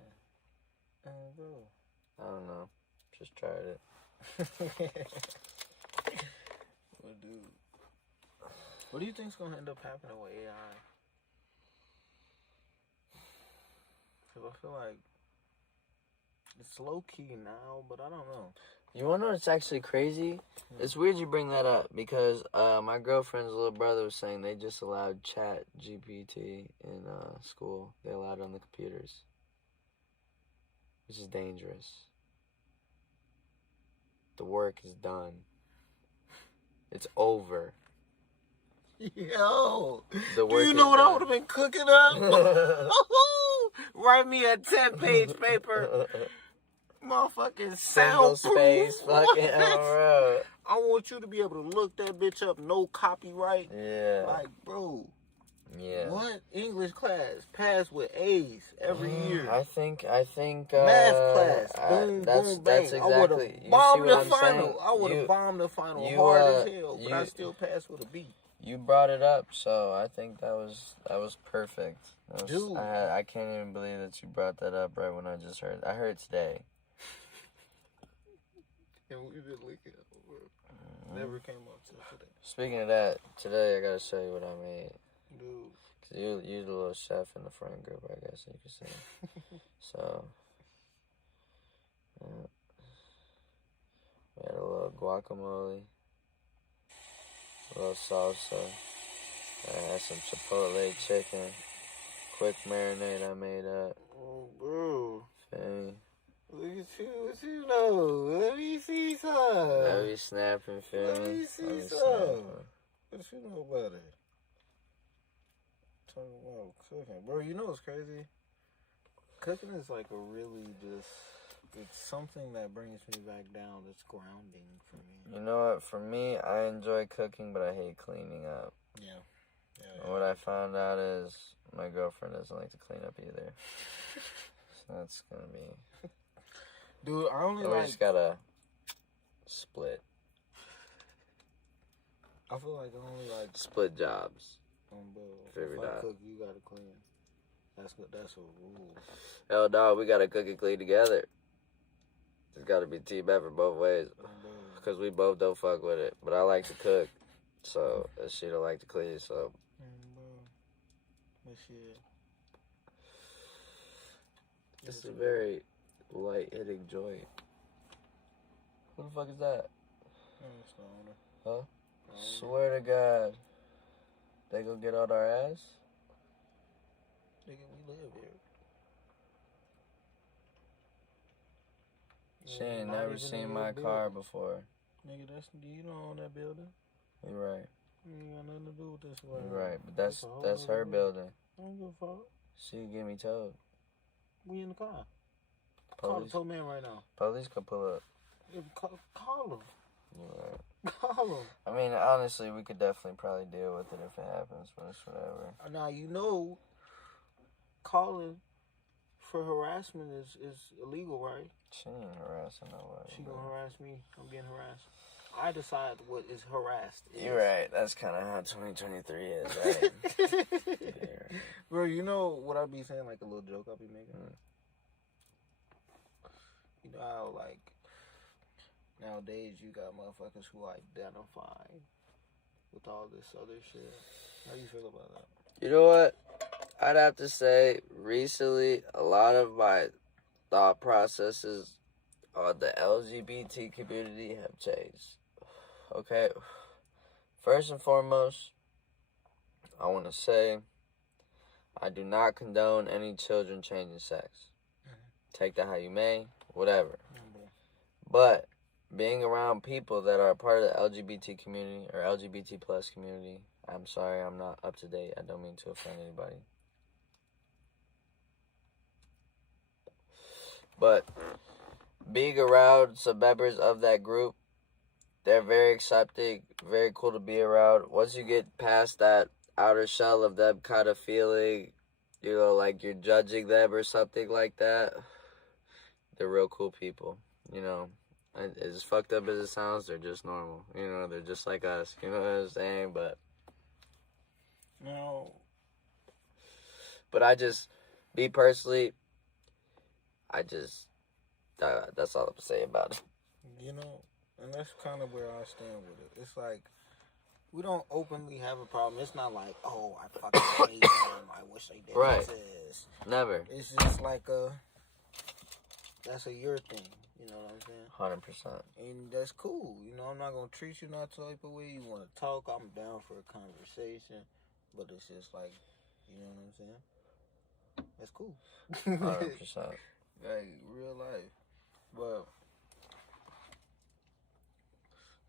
Oh, bro. I don't know. Just tried it. Well, dude. What do you think's gonna end up happening with AI? Because I feel like it's low key now, but I don't know. You wanna know what's actually crazy? It's weird you bring that up because my girlfriend's little brother was saying they just allowed Chat GPT in school. They allowed it on the computers, which is dangerous. The work is done. It's over. Yo, do you know what I would have been cooking up? Write me a 10-page paper. Motherfucking single space, fucking bro. I want you to be able to look that bitch up, no copyright. Yeah. Like, bro. Yeah. What? English class, pass with A's every year. I think. Math class, boom, bang. That's exactly. I would have bombed the final. I would have bombed the final hard as hell, but I still passed with a B. You brought it up, so I think that was perfect. Dude, I can't even believe that you brought that up right when I just heard. I heard today. And we've been leaking over. Never came up till today. Speaking of that, today I gotta show you what I made. Dude. Cause you're the little chef in the friend group, I guess you could say. So, yeah. We had a little guacamole, a little salsa. I had some chipotle chicken, quick marinade I made up. Oh, bro. Feel me? Look at you, what you know? Let me see some. Let me snapping, feel me? Let me see some. What you know about it? Talking about cooking. Bro, you know what's crazy? Cooking is like a really just, it's something that brings me back down. It's grounding for me. You know what? For me, I enjoy cooking, but I hate cleaning up. Yeah. And what I found out is my girlfriend doesn't like to clean up either. So that's going to be... Dude, I only we just gotta split. I feel like I only like... Split jobs. If I cook, you gotta clean. That's a rule. Hell, dog, we gotta cook and clean together. There's gotta be team effort both ways. Because we both don't fuck with it. But I like to cook. So, she don't like to clean, so... But shit. This is a very light-hitting joint. Who the fuck is that? It's the owner. Huh? Swear to God. They go get out our ass? Nigga, we live here. She ain't never seen my car before. Nigga, you don't own that building. You're right. You ain't got nothing to do with this one. You're right, but that's her building. I don't give a fuck. She can get me towed. We in the car. Police. Call the tow man right now. Police can pull up. Call him. You're right. Call him. I mean, honestly, we could definitely probably deal with it if it happens, but it's whatever. Now, you know, calling for harassment is illegal, right? She ain't harassing nobody. She gonna harass me. I'm getting harassed. I decide what is harassed. You're right. That's kind of how 2023 is, right? Yeah. Bro, you know what I be saying, like a little joke I be making? You know how, like, nowadays you got motherfuckers who identify with all this other shit. How do you feel about that? You know what? I'd have to say, recently, a lot of my thought processes on the LGBT community have changed. Okay? First and foremost, I want to say, I do not condone any children changing sex. Take that how you may, whatever. But being around people that are a part of the LGBT community or LGBT plus community, I'm sorry, I'm not up to date. I don't mean to offend anybody. But being around some members of that group, they're very accepting, very cool to be around. Once you get past that outer shell of them kind of feeling, you know, like you're judging them or something like that, they're real cool people, you know. As fucked up as it sounds, they're just normal. You know, they're just like us. You know what I'm saying? But no. But I just, me personally, that's all I'm saying about it. You know, and that's kind of where I stand with it. It's like, we don't openly have a problem. It's not like, oh, I fucking hate them. I wish they didn't exist. Never. It's just like that's a your thing. You know what I'm saying? 100%. And that's cool. You know, I'm not going to treat you not type of way. You want to talk, I'm down for a conversation. But it's just like, you know what I'm saying? That's cool. 100%. Like, real life. But,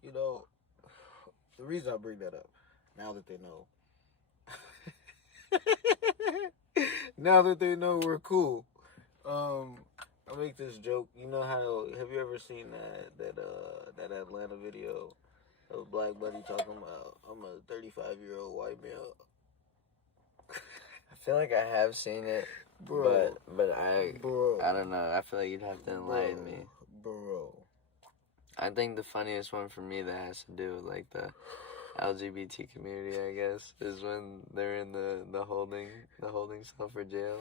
you know, the reason I bring that up, now that they know. Now that they know we're cool. I make this joke. You know how, have you ever seen that Atlanta video of Black Buddy talking about, I'm a 35-year-old white male? I feel like I have seen it, bro, but I don't know. I feel like you'd have to enlighten me. Bro. I think the funniest one for me that has to do with, like, the LGBT community, I guess, is when they're in the holding cell for jail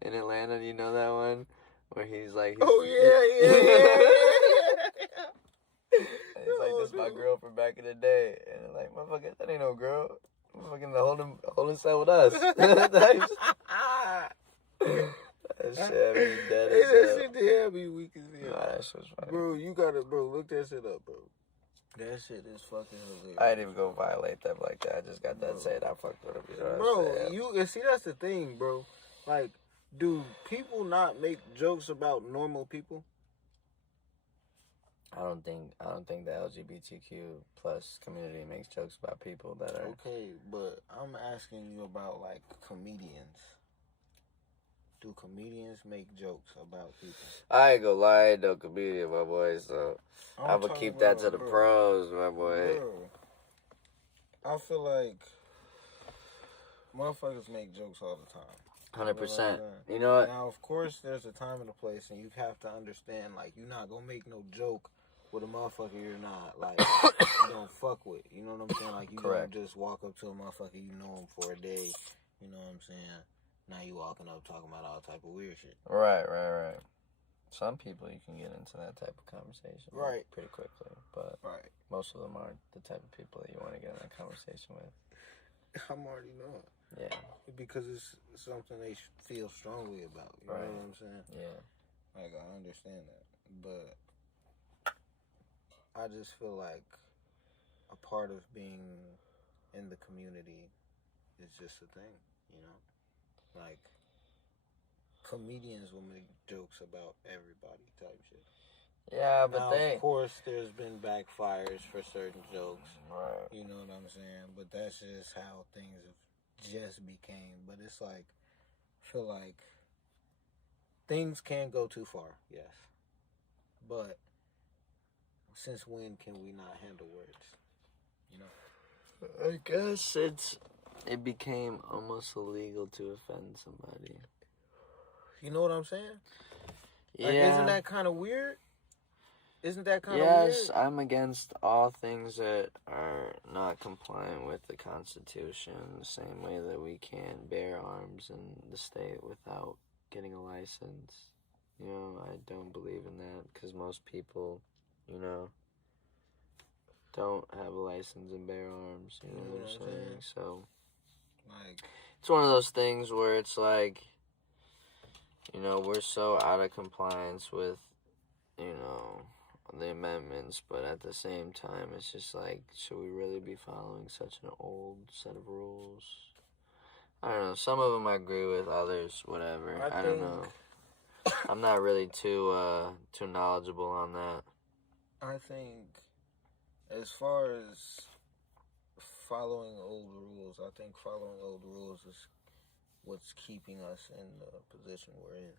in Atlanta. Do you know that one? Where he's like... Oh, yeah. He's like, this is my girl from back in the day. And they're like, motherfucker, that ain't no girl. Motherfucking the holding cell with us. That shit be dead as hell. That shit did be weak as hell. Nah, that shit was funny. Bro, you gotta, look that shit up, bro. That shit is fucking hilarious. I didn't even go violate them like that. I just got that saying I fucked with them. You know what I'm saying? You see, that's the thing, bro. Like, do people not make jokes about normal people? I don't think the LGBTQ plus community makes jokes about people that are... Okay, but I'm asking you about, like, comedians. Do comedians make jokes about people? I ain't gonna lie, no comedian, my boy, so I'm gonna keep that to the pros, my boy. Bro, I feel like motherfuckers make jokes all the time. 100%. You know what? Now, of course, there's a time and a place, and you have to understand, like, you're not gonna make no joke with a motherfucker you're not, like, you don't fuck with. You know what I'm saying? Like, you don't just walk up to a motherfucker you know him for a day. You know what I'm saying? Now you walking up talking about all type of weird shit. Right. Some people you can get into that type of conversation pretty quickly, but most of them aren't the type of people that you want to get in that conversation with. I'm already knowing. Yeah. Because it's something they feel strongly about. You know what I'm saying? Yeah. Like, I understand that. But I just feel like a part of being in the community is just a thing, you know? Like, comedians will make jokes about everybody type shit. Yeah, but now, of course, there's been backfires for certain jokes. Right. You know what I'm saying? But that's just how things have just became. But it's like, I feel like things can go too far, yes. But since when can we not handle words? You know? I guess it became almost illegal to offend somebody. You know what I'm saying? Yeah. Like, isn't that kind of weird? Isn't that kind of weird? Yes, I'm against all things that are not compliant with the Constitution, the same way that we can't bear arms in the state without getting a license. You know, I don't believe in that because most people, you know, don't have a license and bear arms. You know what I'm saying? So, like, it's one of those things where it's like, you know, we're so out of compliance with, you know, the amendments, but at the same time, it's just like, should we really be following such an old set of rules? I don't know. Some of them I agree with, others, whatever. I don't know. I'm not really too knowledgeable on that. I think, as far as following old rules, I think following old rules is what's keeping us in the position we're in.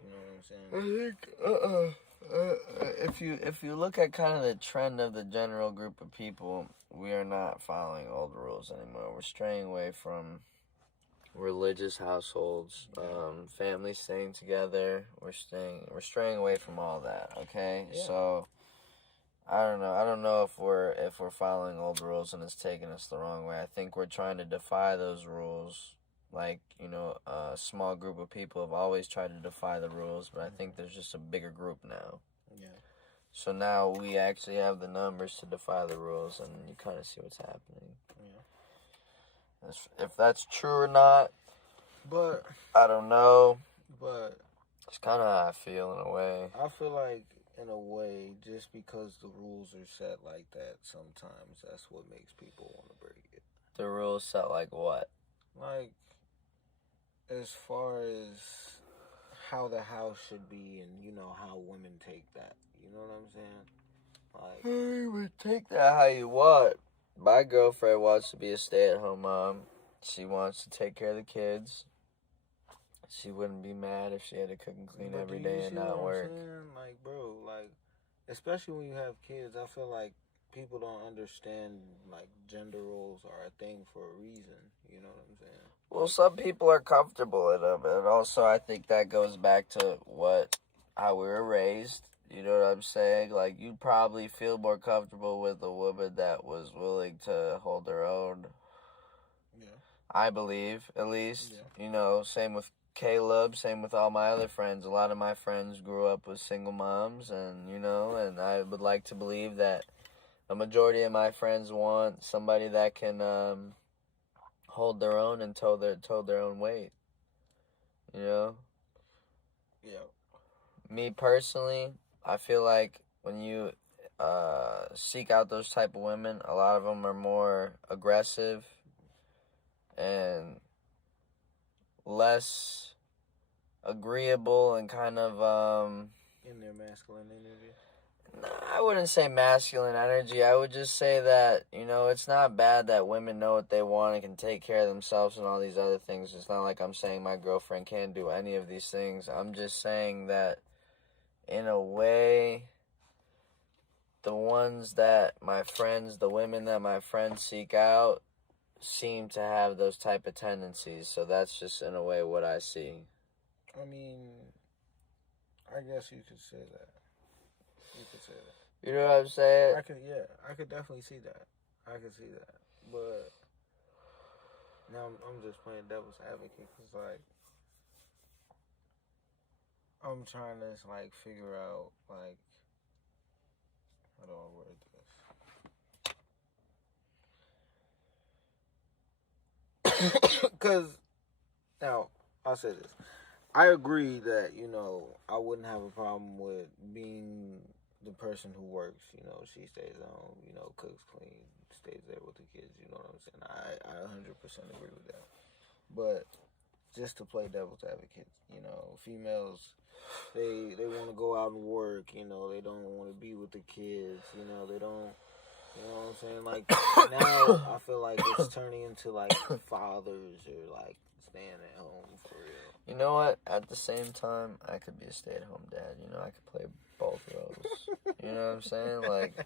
You know what I'm saying? If you look at kind of the trend of the general group of people, we are not following old rules anymore. We're straying away from religious households, families staying together. We're straying away from all that. Okay, so I don't know. I don't know if we're following old rules and it's taking us the wrong way. I think we're trying to defy those rules. Like, you know, a small group of people have always tried to defy the rules, but I think there's just a bigger group now. Yeah. So now we actually have the numbers to defy the rules, and you kind of see what's happening. Yeah. If that's true or not, but I don't know. But it's kind of how I feel in a way. I feel like, in a way, just because the rules are set like that, sometimes that's what makes people want to break it. The rules set like what? Like, as far as how the house should be and, you know, how women take that. You know what I'm saying? Like, you would take that how you want. My girlfriend wants to be a stay-at-home mom. She wants to take care of the kids. She wouldn't be mad if she had to cook and clean every day and not work. Like, bro, like, especially when you have kids, I feel like people don't understand, like, gender roles are a thing for a reason. You know what I'm saying? Well, some people are comfortable in them, and also I think that goes back to how we were raised. You know what I'm saying? Like, you probably feel more comfortable with a woman that was willing to hold her own. Yeah. I believe, at least. Yeah. You know, same with Caleb, same with all my other friends. A lot of my friends grew up with single moms, and, you know, and I would like to believe that a majority of my friends want somebody that can hold their own and tow their own weight. You know? Yeah. Me personally, I feel like when you seek out those type of women, a lot of them are more aggressive and less agreeable and kind of in their masculine energy. No, I wouldn't say masculine energy. I would just say that, you know, it's not bad that women know what they want and can take care of themselves and all these other things. It's not like I'm saying my girlfriend can't do any of these things. I'm just saying that, in a way, the women that my friends seek out seem to have those type of tendencies. So that's just, in a way, what I see. I mean, I guess you could say that. You could say that. You know what I'm saying? I could definitely see that. I could see that. But now I'm just playing devil's advocate because, like, I'm trying to, like, figure out, like, how do I word this? Because, now, I'll say this. I agree that, you know, I wouldn't have a problem with being the person who works, you know, she stays at home, you know, cooks, cleans, stays there with the kids, you know what I'm saying? I 100% agree with that. But just to play devil's advocate, you know, females, they want to go out and work, you know, they don't want to be with the kids, you know, they don't, you know what I'm saying? Like, now I feel like it's turning into, like, fathers or, like, staying at home for real. You know what? At the same time, I could be a stay-at-home dad. You know, I could play both roles. You know what I'm saying? Like,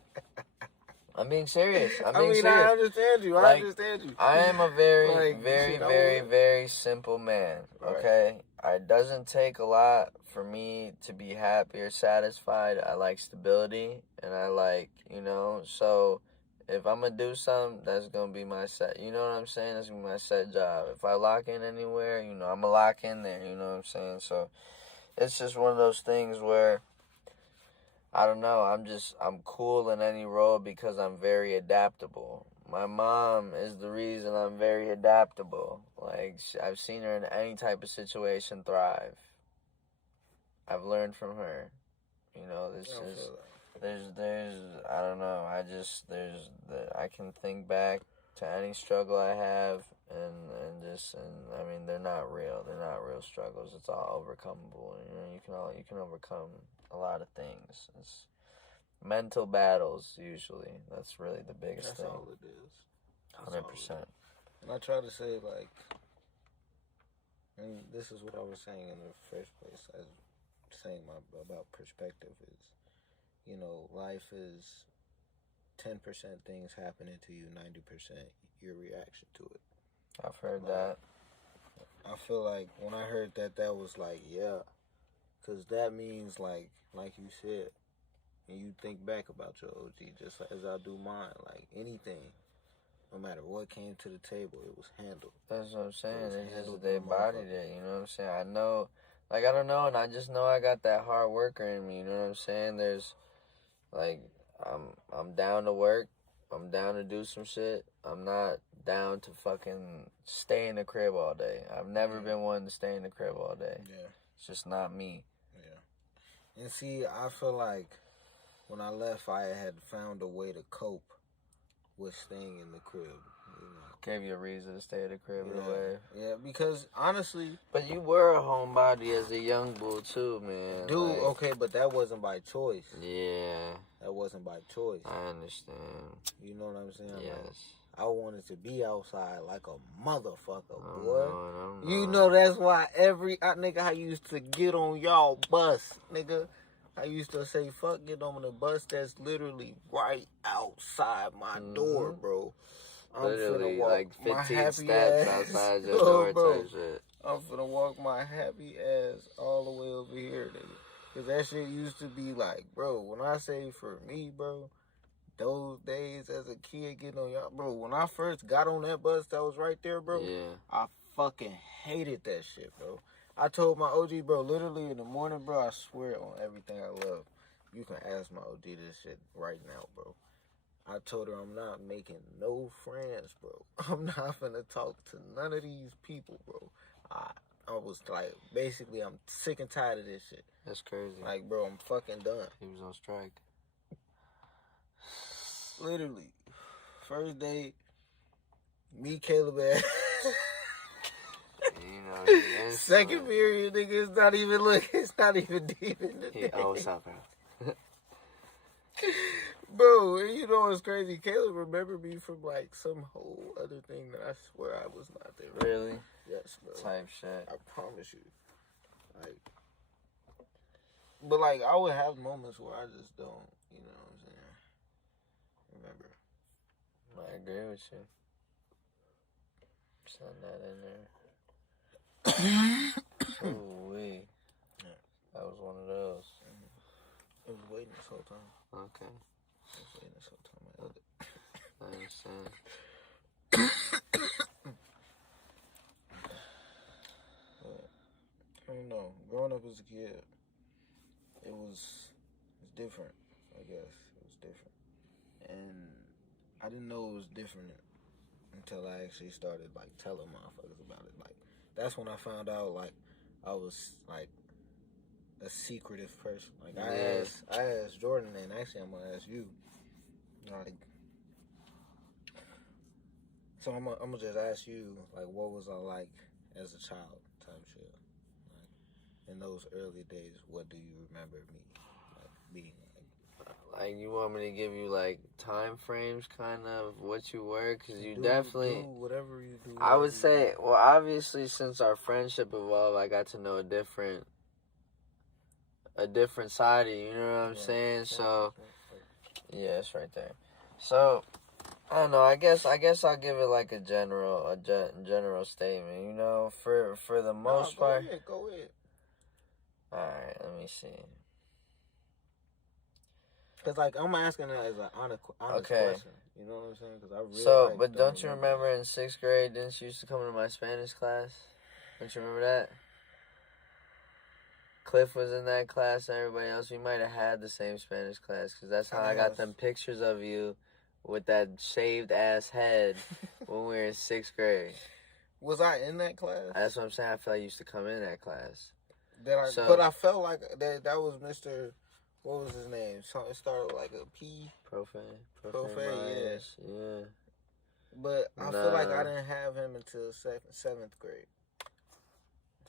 I'm being serious. I'm being serious. I understand you. I understand you. I am a very simple man, okay? Right. It doesn't take a lot for me to be happy or satisfied. I like stability, and I like, you know, so if I'm going to do something, that's going to be my set. You know what I'm saying? That's going to be my set job. If I lock in anywhere, you know, I'm going to lock in there. You know what I'm saying? So it's just one of those things where, I don't know, I'm cool in any role because I'm very adaptable. My mom is the reason I'm very adaptable. Like, I've seen her in any type of situation thrive. I've learned from her. You know, there's, I don't know, I can think back to any struggle I have, and I mean, they're not real struggles. It's all overcomable. You know, you can overcome a lot of things. It's mental battles, usually. That's really the biggest thing. That's all it is. 100%. And I try to say, like, and this is what I was saying in the first place. I was saying about perspective is, you know, life is 10% things happening to you, 90% your reaction to it. I've heard that. I feel like when I heard that, that was like, yeah. Because that means, like you said, and you think back about your OG, just as I do mine, like anything, no matter what came to the table, it was handled. That's what I'm saying. They bodied it, you know what I'm saying? I know, like, I don't know, and I just know I got that hard worker in me, you know what I'm saying? There's, like, I'm down to work. I'm down to do some shit. I'm not down to fucking stay in the crib all day. I've never been one to stay in the crib all day. Yeah. It's just not me. Yeah. And see, I feel like when I left, I had found a way to cope with staying in the crib. You know. Gave you a reason to stay in the crib in a way. Yeah, because honestly... But you were a homebody as a young bull too, man. Dude, like, okay, but that wasn't by choice. Yeah. That wasn't by choice. I understand. You know what I'm saying? Yes. Like, I wanted to be outside like a motherfucker, boy. You know that's why every nigga I used to get on y'all bus, nigga. I used to say, fuck, get on the bus that's literally right outside my door, bro. I'm literally, finna walk like 15 my happy steps ass outside your door type shit. I'm finna walk my happy ass all the way over here, nigga. Because that shit used to be like, bro, when I say for me, bro, those days as a kid getting on y'all, bro, when I first got on that bus that was right there, bro, I fucking hated that shit, bro. I told my OG, bro, literally in the morning, bro, I swear on everything I love, you can ask my OG this shit right now, bro. I told her I'm not making no friends, bro. I'm not finna talk to none of these people, bro. I was like, basically, I'm sick and tired of this shit. That's crazy. Like, bro, I'm fucking done. He was on strike. Literally. First day, me, Caleb, ass. You know, second period, nigga, it's not even it's not even deep in the day. Oh, what's up, bro? Bro, you know what's crazy? Caleb remembered me from, like, some whole other thing that I swear I was not there. Really? Yes, bro. Type shit. I promise you. Like, but, like, I would have moments where I just don't, you know what I'm saying? Remember. I agree with you. Send that in there. Ooh-wee. Yeah. That was one of those. I was waiting this whole time. Okay. I was waiting this whole time. I understand. But, I don't know. Growing up as a kid, it was different, I guess. It was different. And I didn't know it was different until I actually started, like, telling motherfuckers about it. Like, that's when I found out, like, I was, like, a secretive person. Like I asked Jordan, and actually I'm gonna ask you. Like, so I'm gonna just ask you, like, what was I like as a child, type shit. Like, in those early days, what do you remember me like being like? Like, you want me to give you like time frames, kind of what you were, because you definitely do whatever you do. I would say, well, obviously, since our friendship evolved, I got to know a different side of you. You know what I'm saying? So, yeah, it's right there. So, I don't know. I guess I'll give it like a general statement. You know, for the most part. Go ahead. All right, let me see. Cause like I'm asking that as an honest question. You know what I'm saying? Cause I really but don't you remember in 6th grade? Didn't you used to come to my Spanish class? Don't you remember that? Cliff was in that class and everybody else. We might have had the same Spanish class, because that's how I got them pictures of you with that shaved ass head when we were in 6th grade. Was I in that class? That's what I'm saying. I felt like you used to come in that class. But I felt like that was Mr. What was his name? So it started with like a P. Profane, yeah. But I feel like I didn't have him until 7th grade.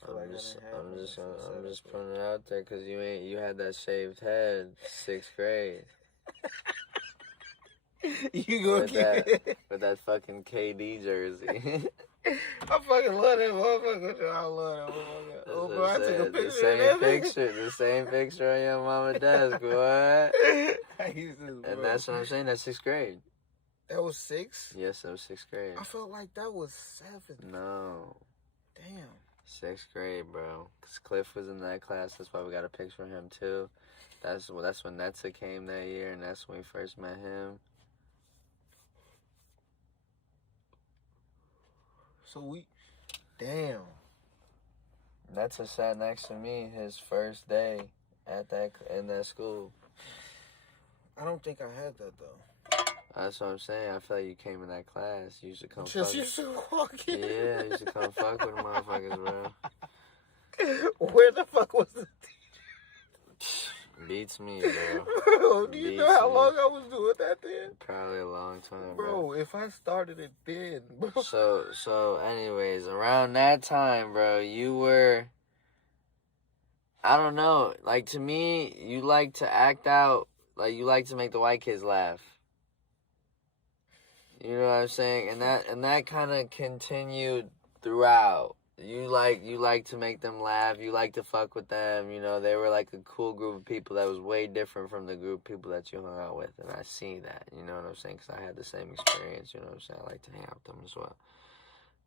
I'm just putting it out there because you had that shaved head 6th grade. You gonna with that fucking KD jersey. I fucking love that motherfucker. I love that motherfucker. Oh, bro, I took a picture the same picture on your mama's desk, boy. And that's what I'm saying. That's 6th grade. That was 6? Yes, that was 6th grade. I felt like that was 7th. No. Damn. 6th grade, bro. Because Cliff was in that class. That's why we got a picture of him, too. That's when Netza came that year, and that's when we first met him. So damn. Netza sat next to me his first day in that school. I don't think I had that, though. That's what I'm saying. I feel like you came in that class. You used to come used to walk in. Yeah, you used to come fuck with the motherfuckers, bro. Where the fuck was the teacher? Beats me, bro. Bro, do you know how long I was doing that then? Probably a long time, bro. If I started it then, bro. So anyways, around that time, bro, you were, I don't know, like, to me, you like to act out, like, you like to make the white kids laugh. You know what I'm saying? And that kind of continued throughout. You like to make them laugh. You like to fuck with them. You know, they were like a cool group of people that was way different from the group of people that you hung out with. And I see that, you know what I'm saying? Because I had the same experience, you know what I'm saying? I like to hang out with them as well.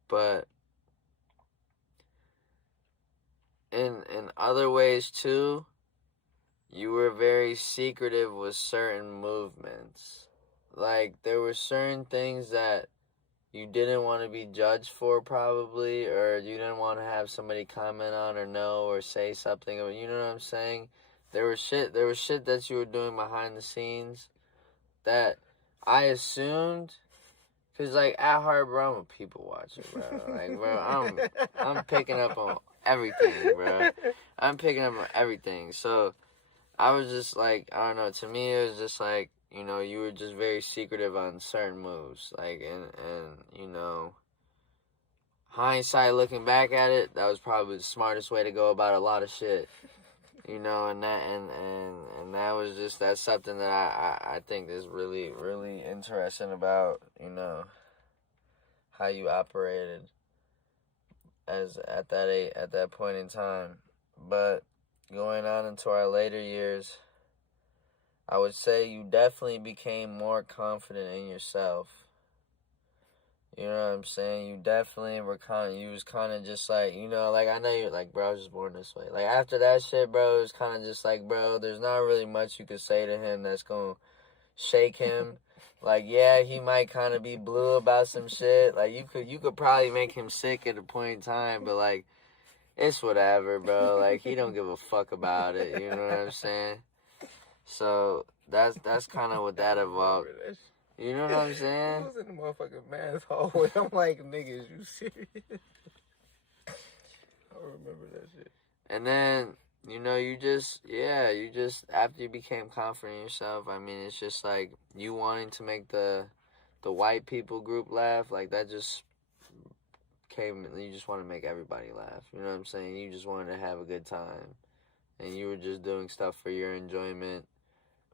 But in other ways, too, you were very secretive with certain movements. Like, there were certain things that you didn't want to be judged for, probably, or you didn't want to have somebody comment on or know or say something, or, you know what I'm saying? There was shit that you were doing behind the scenes that I assumed, because, like, at heart, bro, I'm a people watcher, bro. Like, bro, I'm picking up on everything, bro. I'm picking up on everything. So I was just like, I don't know, to me it was just like, you know, you were just very secretive on certain moves. Like, and you know, hindsight, looking back at it, that was probably the smartest way to go about a lot of shit. You know, and that was just, that's something that I think is really, really interesting about, you know, how you operated at that point in time. But going on into our later years, I would say you definitely became more confident in yourself. You know what I'm saying? You definitely were you was kind of just like, you know, like, I know you're like, bro, I was just born this way. Like, after that shit, bro, it was kind of just like, bro, there's not really much you could say to him that's going to shake him. Like, yeah, he might kind of be blue about some shit. Like, you could probably make him sick at a point in time, but, like, it's whatever, bro. Like, he don't give a fuck about it. You know what I'm saying? So that's kind of what that evolved. You know what I'm saying? I was in the motherfucking man's hallway. I'm like, nigga, is you serious? I remember that shit. And then you know, you just after you became confident in yourself, I mean, it's just like you wanting to make the white people group laugh, like that just came, you just want to make everybody laugh, you know what I'm saying? You just wanted to have a good time, and you were just doing stuff for your enjoyment,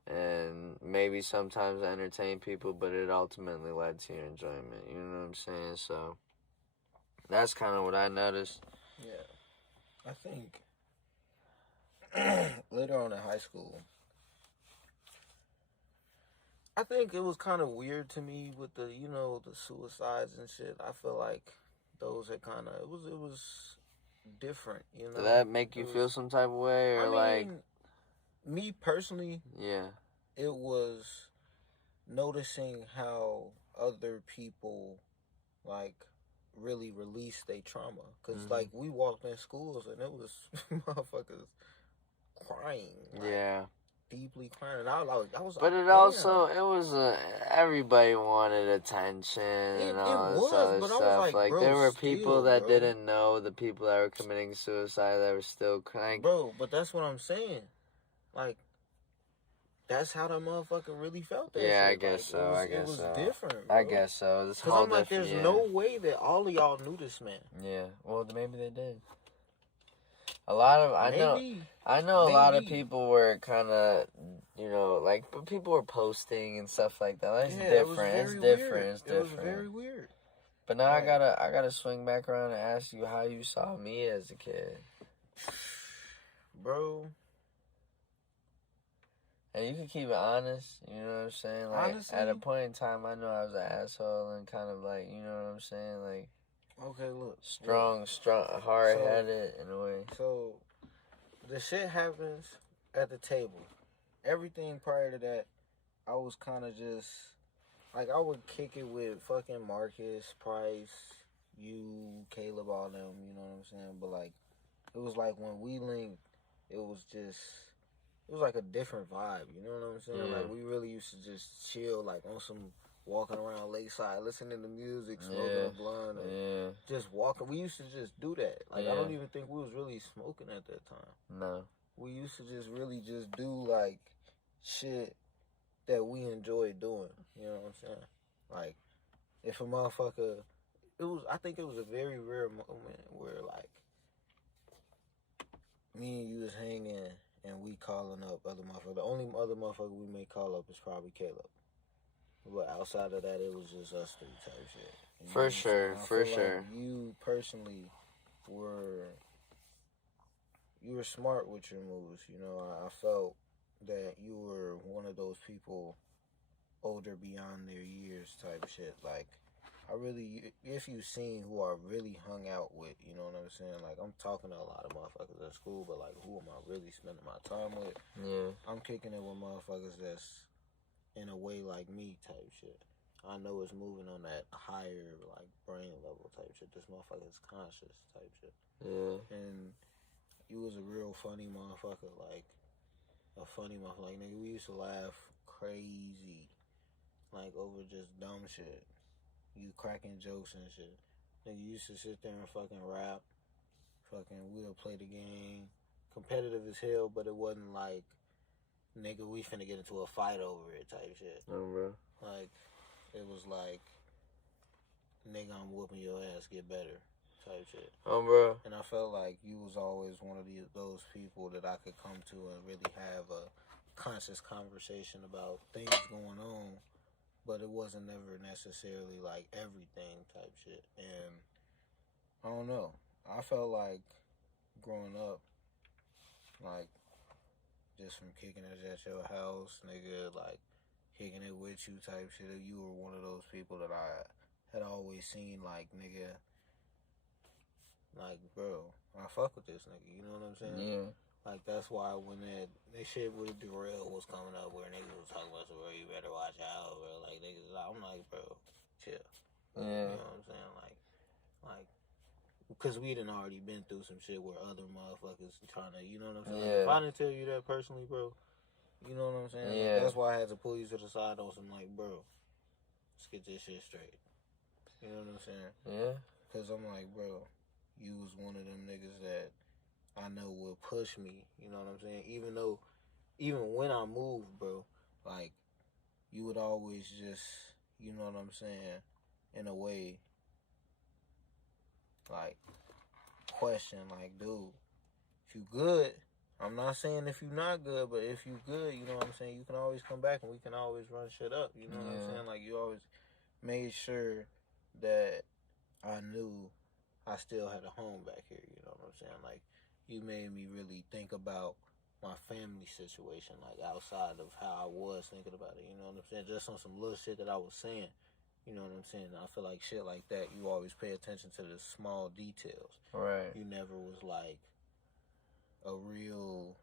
and maybe sometimes entertain people, but it ultimately led to your enjoyment, you know what I'm saying? So that's kind of what I noticed. Yeah, I think later on in high school, I think it was kind of weird to me with the, you know, the suicides and shit. I feel like those had kind of, it was different, you know. Did that make you feel some type of way, or like? Me personally, yeah, it was noticing how other people like really release their trauma. Cause like we walked in schools and it was motherfuckers crying. Like, yeah. Deeply crying. And I was but like, it also, it was everybody wanted attention and all this other but stuff. I was like, bro, there were people that bro. didn't know the people that were committing suicide that were still crying. Bro, but that's what I'm saying. Like, that's how that motherfucker really felt. That yeah, shit. I guess like, so. It was different. Bro. I guess so. Because I'm like, there's no way that all of y'all knew this man. Yeah. Well, maybe they did. A lot of I know a lot of people were kind of, you know, like, but people were posting and stuff like that. That's different. It's different. It's different. It was very weird. But now I gotta swing back around and ask you how you saw me as a kid, bro. And you can keep it honest. You know what I'm saying? Like, honestly, at a point in time, I know I was an asshole and kind of like, you know what I'm saying? Like, okay, look, strong, hard-headed in a way. So, the shit happens at the table. Everything prior to that, I was kind of just, like, I would kick it with fucking Marcus, Price, you, Caleb, all them, you know what I'm saying? But, like, it was like when we linked, it was like a different vibe, you know what I'm saying? Yeah. Like, we really used to just chill, like, on some walking around Lakeside, listening to music, smoking a blunt, and just walking. We used to just do that. Like, I don't even think we was really smoking at that time. No. We used to just really just do, like, shit that we enjoyed doing. You know what I'm saying? Like, if a motherfucker, I think it was a very rare moment where, like, me and you was hanging and we calling up other motherfuckers. The only other motherfucker we may call up is probably Caleb. But outside of that, it was just us three type shit. You know for sure. Like you personally were smart with your moves. You know, I felt that you were one of those people older beyond their years type shit. Like, if you've seen who I really hung out with, you know what I'm saying? Like, I'm talking to a lot of motherfuckers at school, but, like, who am I really spending my time with? Yeah. I'm kicking it with motherfuckers that's in a way like me type shit. I know it's moving on that higher, like, brain level type shit. This motherfucker's conscious type shit. Yeah. And you was a real funny motherfucker, like, a funny motherfucker. Like, nigga, we used to laugh crazy, like, over just dumb shit. You cracking jokes and shit. Nigga, you used to sit there and fucking rap. We'll play the game. Competitive as hell, but it wasn't like, nigga, we finna get into a fight over it type shit. No, bro. Like, it was like, nigga, I'm whooping your ass, get better type shit. Bro. And I felt like you was always one of those people that I could come to and really have a conscious conversation about things going on, but it wasn't never necessarily like everything type shit. And I don't know. I felt like growing up, like, just from kicking it at your house, nigga, like, kicking it with you type shit, you were one of those people that I had always seen, like, nigga, like, bro, I fuck with this nigga, you know what I'm saying? Yeah. Like, that's why when that shit with Darrell was coming up where niggas was talking about, bro, you better watch out, bro, like, niggas, I'm like, bro, chill. Yeah. You know what I'm saying? Like, because we done already been through some shit where other motherfuckers trying to, you know what I'm saying? Yeah. If I didn't tell you that personally, bro, you know what I'm saying? Yeah. Like, that's why I had to pull you to the side on some, like, bro, let's get this shit straight. You know what I'm saying? Yeah. Because I'm like, bro, you was one of them niggas that I know will push me. You know what I'm saying? Even when I move, bro, like, you would always just, you know what I'm saying, in a way, like, question, like, dude, if you good, I'm not saying if you not good, but if you good, you know what I'm saying, you can always come back and we can always run shit up. You know what I'm saying? Like, you always made sure that I knew I still had a home back here. You know what I'm saying? Like, you made me really think about my family situation, like, outside of how I was thinking about it. You know what I'm saying? Just on some little shit that I was saying. You know what I'm saying? I feel like shit like that, you always pay attention to the small details. Right. You never was like a real.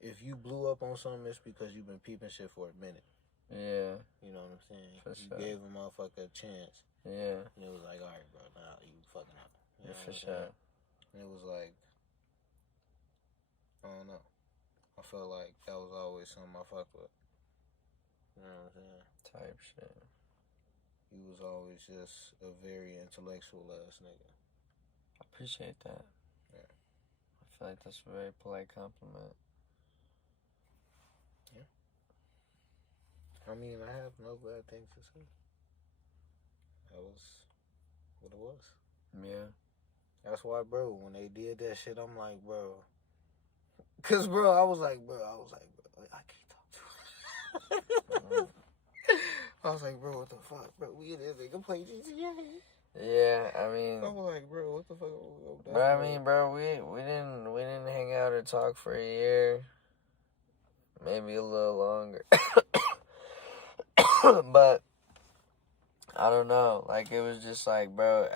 If you blew up on something, it's because you've been peeping shit for a minute. Yeah. You know what I'm saying? For you sure. gave a motherfucker a chance. Yeah. And it was like, all right, bro, now you fucking up. You know for what I'm sure. saying? And it was like, I don't know. I felt like that was always something I fucked with. You know what I'm saying? Type shit. You was always just a very intellectual ass nigga. I appreciate that. Yeah. I feel like that's a very polite compliment. Yeah. I mean, I have no bad things to say. That was what it was. Yeah. That's why, bro, when they did that shit, I'm like, bro. Cause, bro, I was like, bro, I can't talk to him. I was like, bro, what the fuck, bro? We in this nigga play GTA. Yeah, I mean, I was like, bro, what the fuck? But I mean, bro, we didn't hang out or talk for a year, maybe a little longer. But I don't know. Like, it was just like, bro,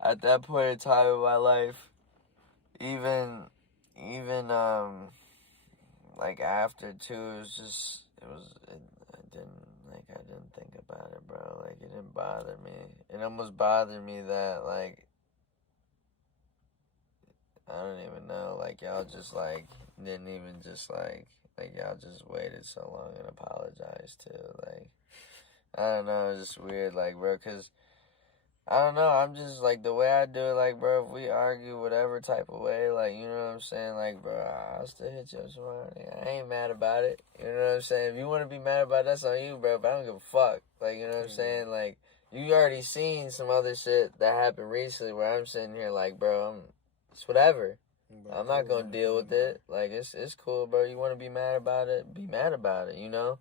at that point in time in my life, even like after too, I didn't think about it, bro. Like, it didn't bother me. It almost bothered me that, like, I don't even know, like, y'all just, like, didn't even just, like, y'all just waited so long and apologized, too, like, I don't know, it's just weird, like, bro, because, I don't know, I'm just, like, the way I do it, like, bro, if we argue whatever type of way, like, you know what I'm saying, like, bro, I'll still hit you up tomorrow, I ain't mad about it, you know what I'm saying, if you want to be mad about it, that's on you, bro, but I don't give a fuck, like, you know what I'm saying, like, you already seen some other shit that happened recently where I'm sitting here, like, bro, it's whatever. Bro, I'm not gonna deal with it. Like, it's cool, bro. You want to be mad about it? Be mad about it, you know?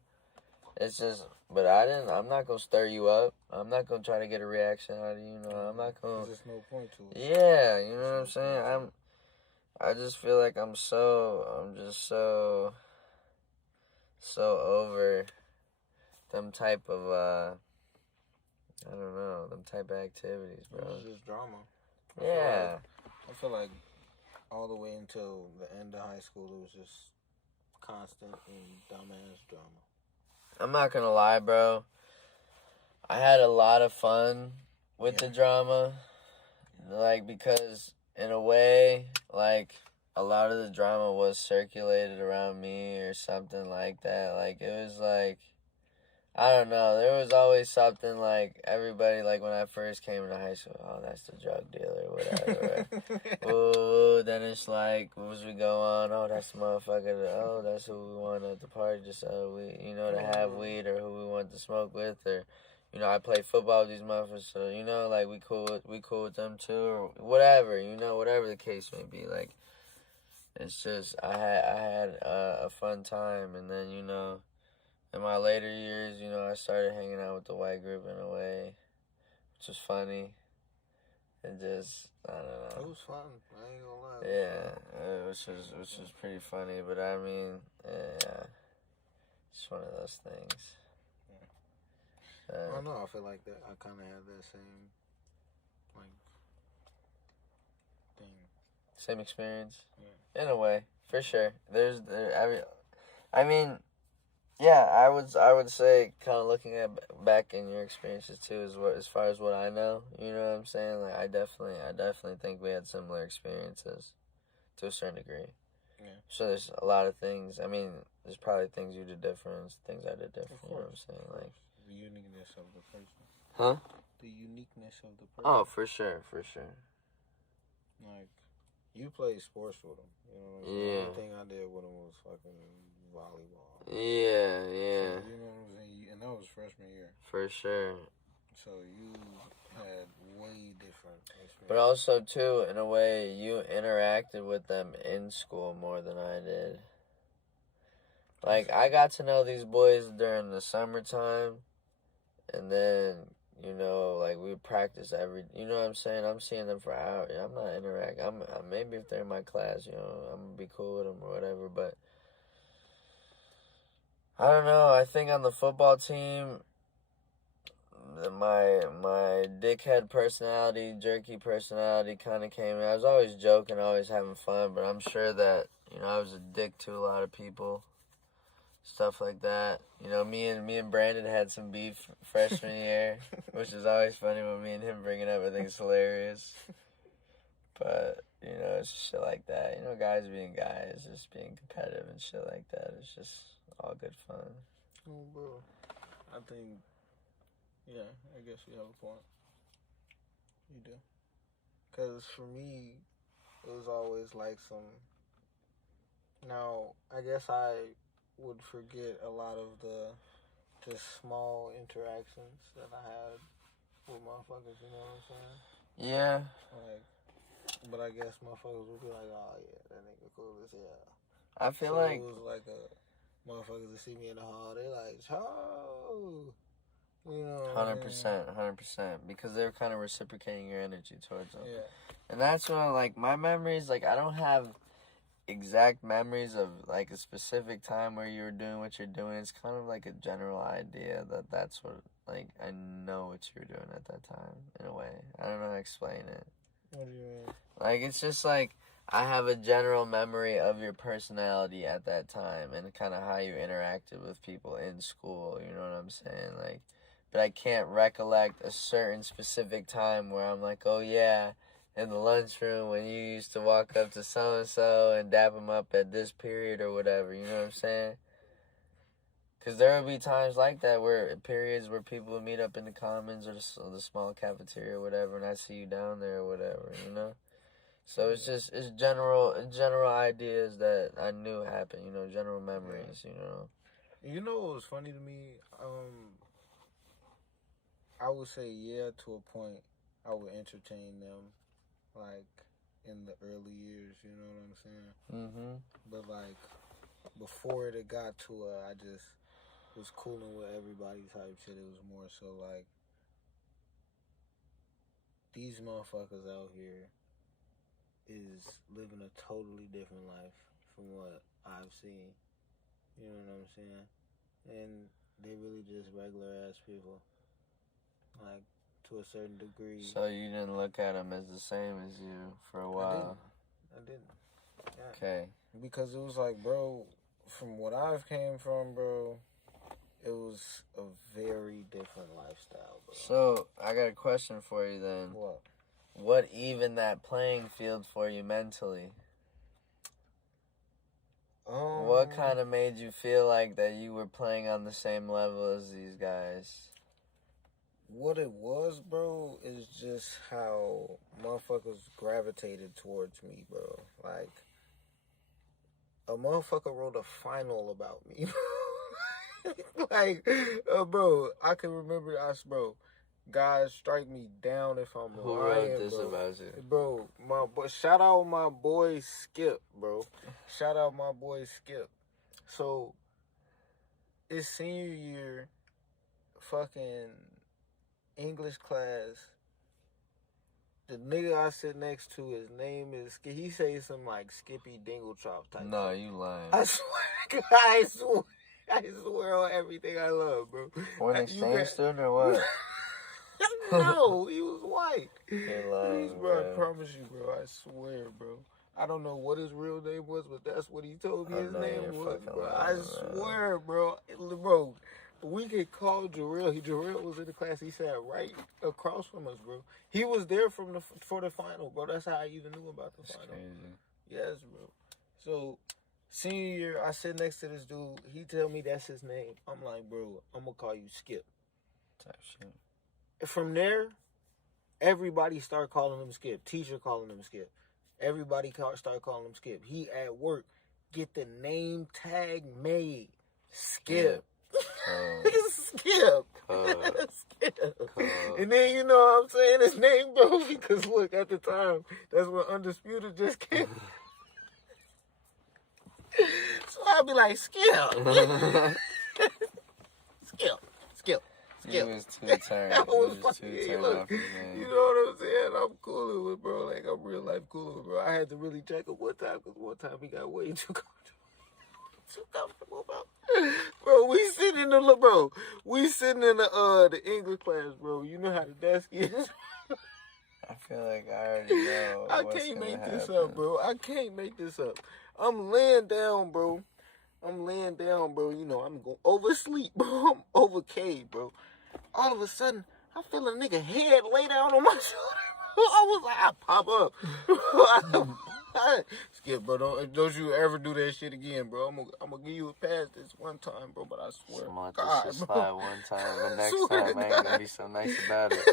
It's just, but I'm not gonna stir you up. I'm not gonna try to get a reaction out of you, you know? I'm not gonna. There's no point to it. Yeah, you know what I'm saying? I just feel like I'm just so over them type of, I don't know, them type of activities, bro. It's just drama. I feel like all the way until the end of high school, it was just constant and dumbass drama. I'm not gonna lie, bro. I had a lot of fun with the drama. Like, because in a way, like, a lot of the drama was circulated around me or something like that. Like, it was like, I don't know. There was always something like everybody, like when I first came into high school, oh, that's the drug dealer, whatever. Ooh, then it's like, as we go on, oh, that's the motherfucker, oh, that's who we want at the party, just to have weed, or who we want to smoke with, or, I play football with these motherfuckers, so, like, we cool with them too, or whatever, whatever the case may be. Like, it's just, I had a fun time, and then, in my later years, I started hanging out with the white group in a way, which was funny. And just, I don't know. It was fun. I ain't gonna lie. Yeah, which was pretty funny. But I mean, yeah, it's one of those things. I don't know. I feel like that. I kind of had that same, like, thing. Same experience. Yeah. In a way, for sure. I mean. Yeah, I would say, kind of looking back in your experiences too, as far as what I know, you know what I'm saying? Like, I definitely think we had similar experiences to a certain degree. Yeah. So there's a lot of things. I mean, there's probably things you did different, things I did different. You know what I'm saying? Like, the uniqueness of the person. Huh? The uniqueness of the person. Oh, for sure. Like, you played sports with him. You know what I'm saying? The only thing I did with him was fucking volleyball. Yeah. So, you know what I'm saying? And that was freshman year. For sure. So you had way different experience. But also, too, in a way, you interacted with them in school more than I did. Like, I got to know these boys during the summertime, and then, you know, like, we practice you know what I'm saying? I'm seeing them for hours. I'm not interacting. Maybe if they're in my class, you know, I'm going to be cool with them or whatever, but I don't know. I think on the football team, my dickhead personality, jerky personality kind of came in. I was always joking, always having fun, but I'm sure that, you know, I was a dick to a lot of people. Stuff like that. You know, me and Brandon had some beef freshman year, which is always funny when me and him bring it up. I think it's hilarious. But, you know, it's just shit like that. You know, guys being guys, just being competitive and shit like that. It's just all good fun. Oh, bro. I think, yeah, I guess you have a point. You do. Because for me, it was always like some... Now, I guess I would forget a lot of the just small interactions that I had with motherfuckers, you know what I'm saying? Yeah. Like, but I guess motherfuckers would be like, oh yeah, that nigga cool as hell. I feel so like... it was like motherfuckers that see me in the hall, they like, oh, you know. 100%. Because they're kind of reciprocating your energy towards them. Yeah. And that's when, like, my memories, like, I don't have exact memories of like a specific time where you were doing what you're doing. It's kind of like a general idea that's what, like, I know what you were doing at that time in a way. I don't know how to explain it. What do you mean? Like, it's just like I have a general memory of your personality at that time and kind of how you interacted with people in school, you know what I'm saying? Like, but I can't recollect a certain specific time where I'm like, oh yeah, in the lunchroom when you used to walk up to so-and-so and dap them up at this period or whatever, you know what I'm saying? Because there would be times like that periods where people would meet up in the commons or the small cafeteria or whatever, and I see you down there or whatever, you know? So it's general ideas that I knew happened, you know, general memories, you know? You know what was funny to me? I would say yeah to a point. I would entertain them. Like, in the early years, you know what I'm saying? Mm-hmm. But, like, before it got to I just was cooling with everybody type shit. It was more so, like, these motherfuckers out here is living a totally different life from what I've seen. You know what I'm saying? And they really just regular-ass people. Like, to a certain degree. So you didn't look at them as the same as you for a while? I didn't. Yeah. Okay. Because it was like, bro, from what I've came from, bro, it was a very different lifestyle, bro. So, I got a question for you then. What? What evened that playing field for you mentally? What kind of made you feel like that you were playing on the same level as these guys? What it was, bro, is just how motherfuckers gravitated towards me, bro. Like, a motherfucker wrote a final about me. Like, bro, I can remember bro, guys strike me down if I'm lying. Who wrote this about you? Bro, shout out my boy Skip, bro. Shout out my boy Skip. So, it's senior year, fucking English class. The nigga I sit next to, his name is, he say something like Skippy Dingletrop type. No, shit. you lying. I swear, I swear on everything I love, bro. Foreign exchange student or what? No, he was white. You're lying, bro. I promise you, bro. I swear, bro. I don't know what his real name was, but that's what he told me his name was, bro. I swear, bro. Bro, we get called Jarrell. Jarrell was in the class. He sat right across from us, bro. He was there for the final, bro. That's how I even knew about the final. Crazy. Yes, bro. So, senior year, I sit next to this dude. He tell me that's his name. I'm like, bro, I'm going to call you Skip. Type shit. From there, everybody start calling him Skip. Teacher calling him Skip. Everybody started calling him Skip. He at work, get the name tag made. Skip. Skip. Skip. And then, you know what I'm saying? His name, bro, because look, at the time, that's when Undisputed just came. So I'd be like, Skip. Skip. He was too turned. Off his name. You know what I'm saying? I'm cool with bro. Like, I'm real life cool with bro. I had to really check him one time because one time he got way too comfortable, bro. We sitting in the English class, bro. You know how the desk is. I feel like I already know. I can't make this up, bro. I can't make this up. I'm laying down, bro. You know, I'm going oversleep, bro. I'm overcaved, bro. All of a sudden, I feel a nigga head lay down on my shoulder, bro. I was like, I pop up. Skip, bro. Don't you ever do that shit again, bro. I'm gonna give you a pass this one time, bro. But I swear, God, just slide one time. The next time, I ain't gonna be so nice about it.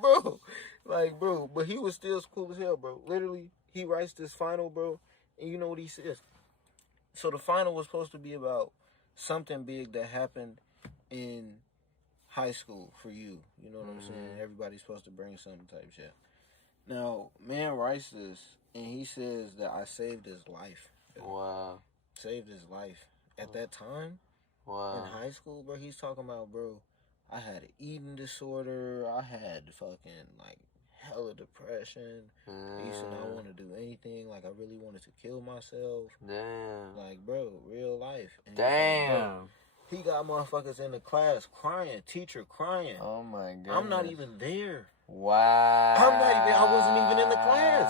Bro. Like, bro. But he was still cool as hell, bro. Literally, he writes this final, bro. And you know what he says? So the final was supposed to be about something big that happened in high school for you. You know what I'm saying? Everybody's supposed to bring something type shit. Now, man writes this, and he says that I saved his life. Wow. Saved his life. At that time, wow. in high school, bro, he's talking about, bro, I had an eating disorder. I had fucking, like, hella depression. I used to not want to do anything. Like, I really wanted to kill myself. Damn. Like, bro, real life. And damn. He got motherfuckers in the class crying, teacher crying. Oh, my God. I'm not even there. Wow. I wasn't even in the class.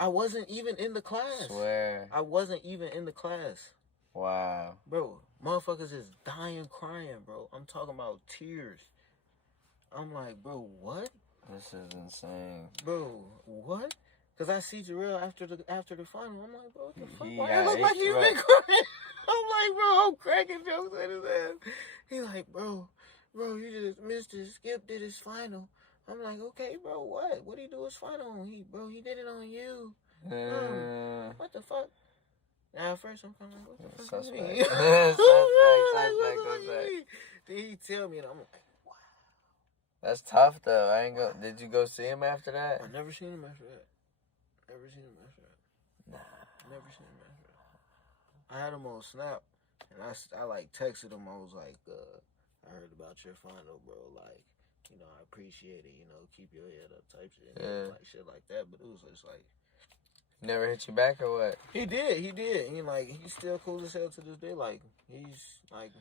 I wasn't even in the class. Swear. I wasn't even in the class. Wow. Bro, motherfuckers is dying crying, bro. I'm talking about tears. I'm like, bro, what? This is insane. Bro, what? Because I see Jarrell after the final. I'm like, bro, what the fuck? Yeah, Why it look like he's been crying? I'm like, bro, I'm cracking jokes at his ass. He like, bro, you just missed it. Skip did his final. I'm like, okay, bro, what? What did he do his final on? He did it on you. What the fuck? Now, at first, I'm kind of like, what the fuck? Suspect. Suspect. Then he tell me, and I'm like, wow. That's tough, though. Did you go see him after that? I never seen him after that. Nah. Never seen him after that. I had him on Snap, and I like texted him. I was like, I heard about your final, bro. Like, you know, I appreciate it. You know, keep your head up type shit. Yeah. Like shit like that. But it was just like. Never hit you back or what? He did. And like, he's still cool as hell to this day. Like, he's like.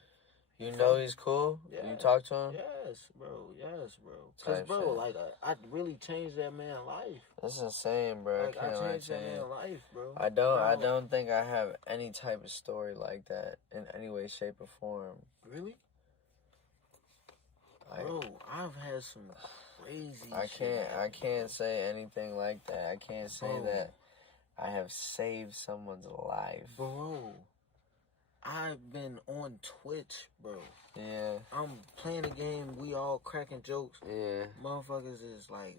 You know he's cool? Yeah. You talk to him? Yes, bro. Because, bro, like, I really changed that man's life. That's insane, bro. Like, I changed that man's life, bro. I don't think I have any type of story like that in any way, shape, or form. Really? Bro, I've had some crazy I can't say anything like that. I can't say that I have saved someone's life. Bro, I've been on Twitch, bro. Yeah. I'm playing a game, we all cracking jokes. Yeah. Motherfuckers is like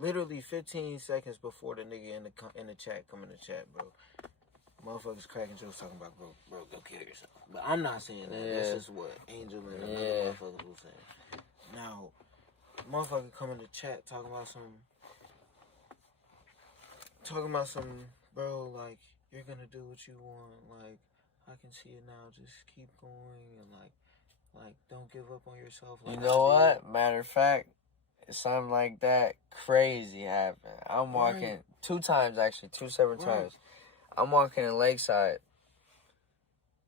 literally 15 seconds before the nigga in the chat come in the chat, bro. Motherfuckers cracking jokes talking about, bro, go kill yourself. But I'm not saying that. Yeah. This is what Angel and another motherfucker was saying. Now, motherfucker come in the chat talking about some, bro, like, you're gonna do what you want, like, I can see it now, just keep going, and like, don't give up on yourself. Like, you know what? Matter of fact, something like that crazy happened. I'm walking 2 times, actually, 2 separate times. I'm walking in Lakeside.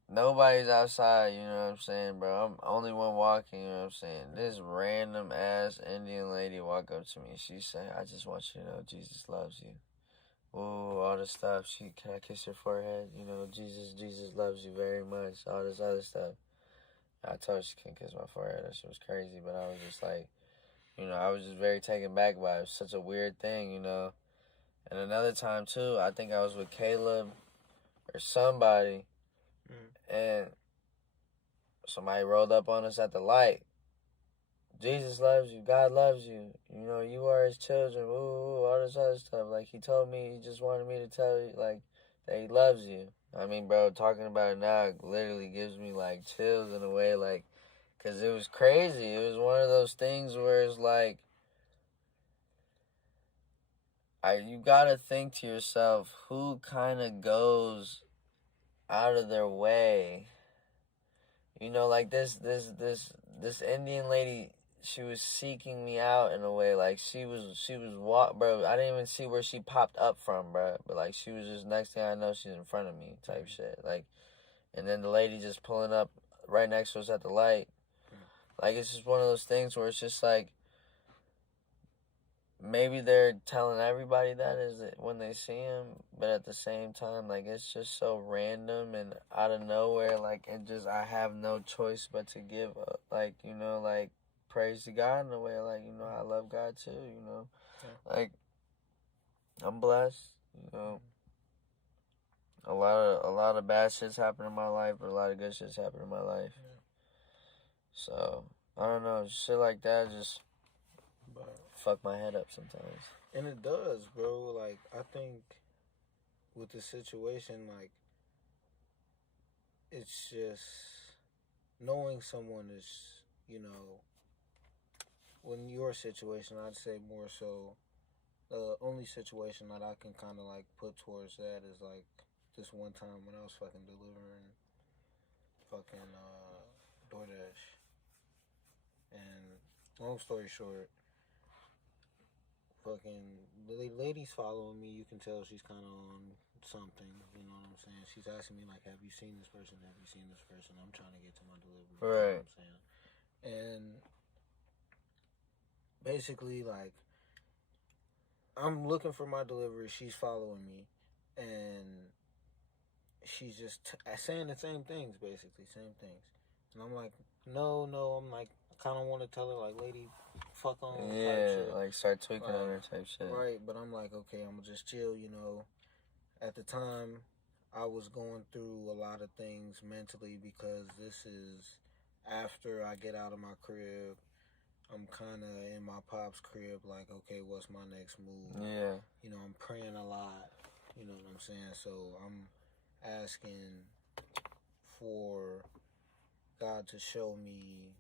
Nobody's outside, you know what I'm saying, bro? I'm the only one walking, you know what I'm saying? This random ass Indian lady walk up to me. She said, I just want you to know Jesus loves you. Ooh, all this stuff. Can I kiss your forehead? You know, Jesus loves you very much. All this other stuff. I told her she couldn't kiss my forehead. That shit was crazy, but I was just like, you know, I was just very taken back by it. It was such a weird thing, you know. And another time, too, I think I was with Caleb or somebody, and somebody rolled up on us at the light. Jesus loves you. God loves you. You know, you are his children. Ooh, all this other stuff. Like, he told me, he just wanted me to tell you, like, that he loves you. I mean, bro, talking about it now literally gives me, like, chills in a way, like, because it was crazy. It was one of those things where it's like, you gotta think to yourself, who kind of goes out of their way? You know, like this Indian lady, she was seeking me out in a way. Like she was bro. I didn't even see where she popped up from, bro. But like she was just, next thing I know, she's in front of me, type shit. Like, and then the lady just pulling up right next to us at the light. Like, it's just one of those things where it's just like, maybe they're telling everybody that is it when they see him, but at the same time, like, it's just so random and out of nowhere. Like, it just, I have no choice but to give, like, you know, like, praise to God in a way. Like, you know, I love God too, you know. Like, I'm blessed, you know. A lot of bad shits happen in my life, but a lot of good shits happen in my life. So, I don't know, shit like that just fuck my head up sometimes. And it does, bro. Like, I think with the situation, like, it's just knowing someone is, you know, when your situation, I'd say more so, the only situation that I can kind of, like, put towards that is, like, this one time when I was fucking delivering fucking DoorDash. And long story short, fucking the lady's following me. You can tell she's kind of on something. You know what I'm saying? She's asking me, like, have you seen this person? Have you seen this person? I'm trying to get to my delivery. Right. You know what I'm saying? And basically, like, I'm looking for my delivery. She's following me. And she's just saying the same things, basically. Same things. And I'm like, no. I'm like, I kind of want to tell her, like, lady, fuck on. Yeah, like, start tweaking on her type shit. Right, but I'm like, okay, I'm gonna just chill, you know. At the time, I was going through a lot of things mentally because this is after I get out of my crib. I'm kind of in my pop's crib, like, okay, what's my next move? Yeah. You know, I'm praying a lot, you know what I'm saying? So I'm asking for God to show me,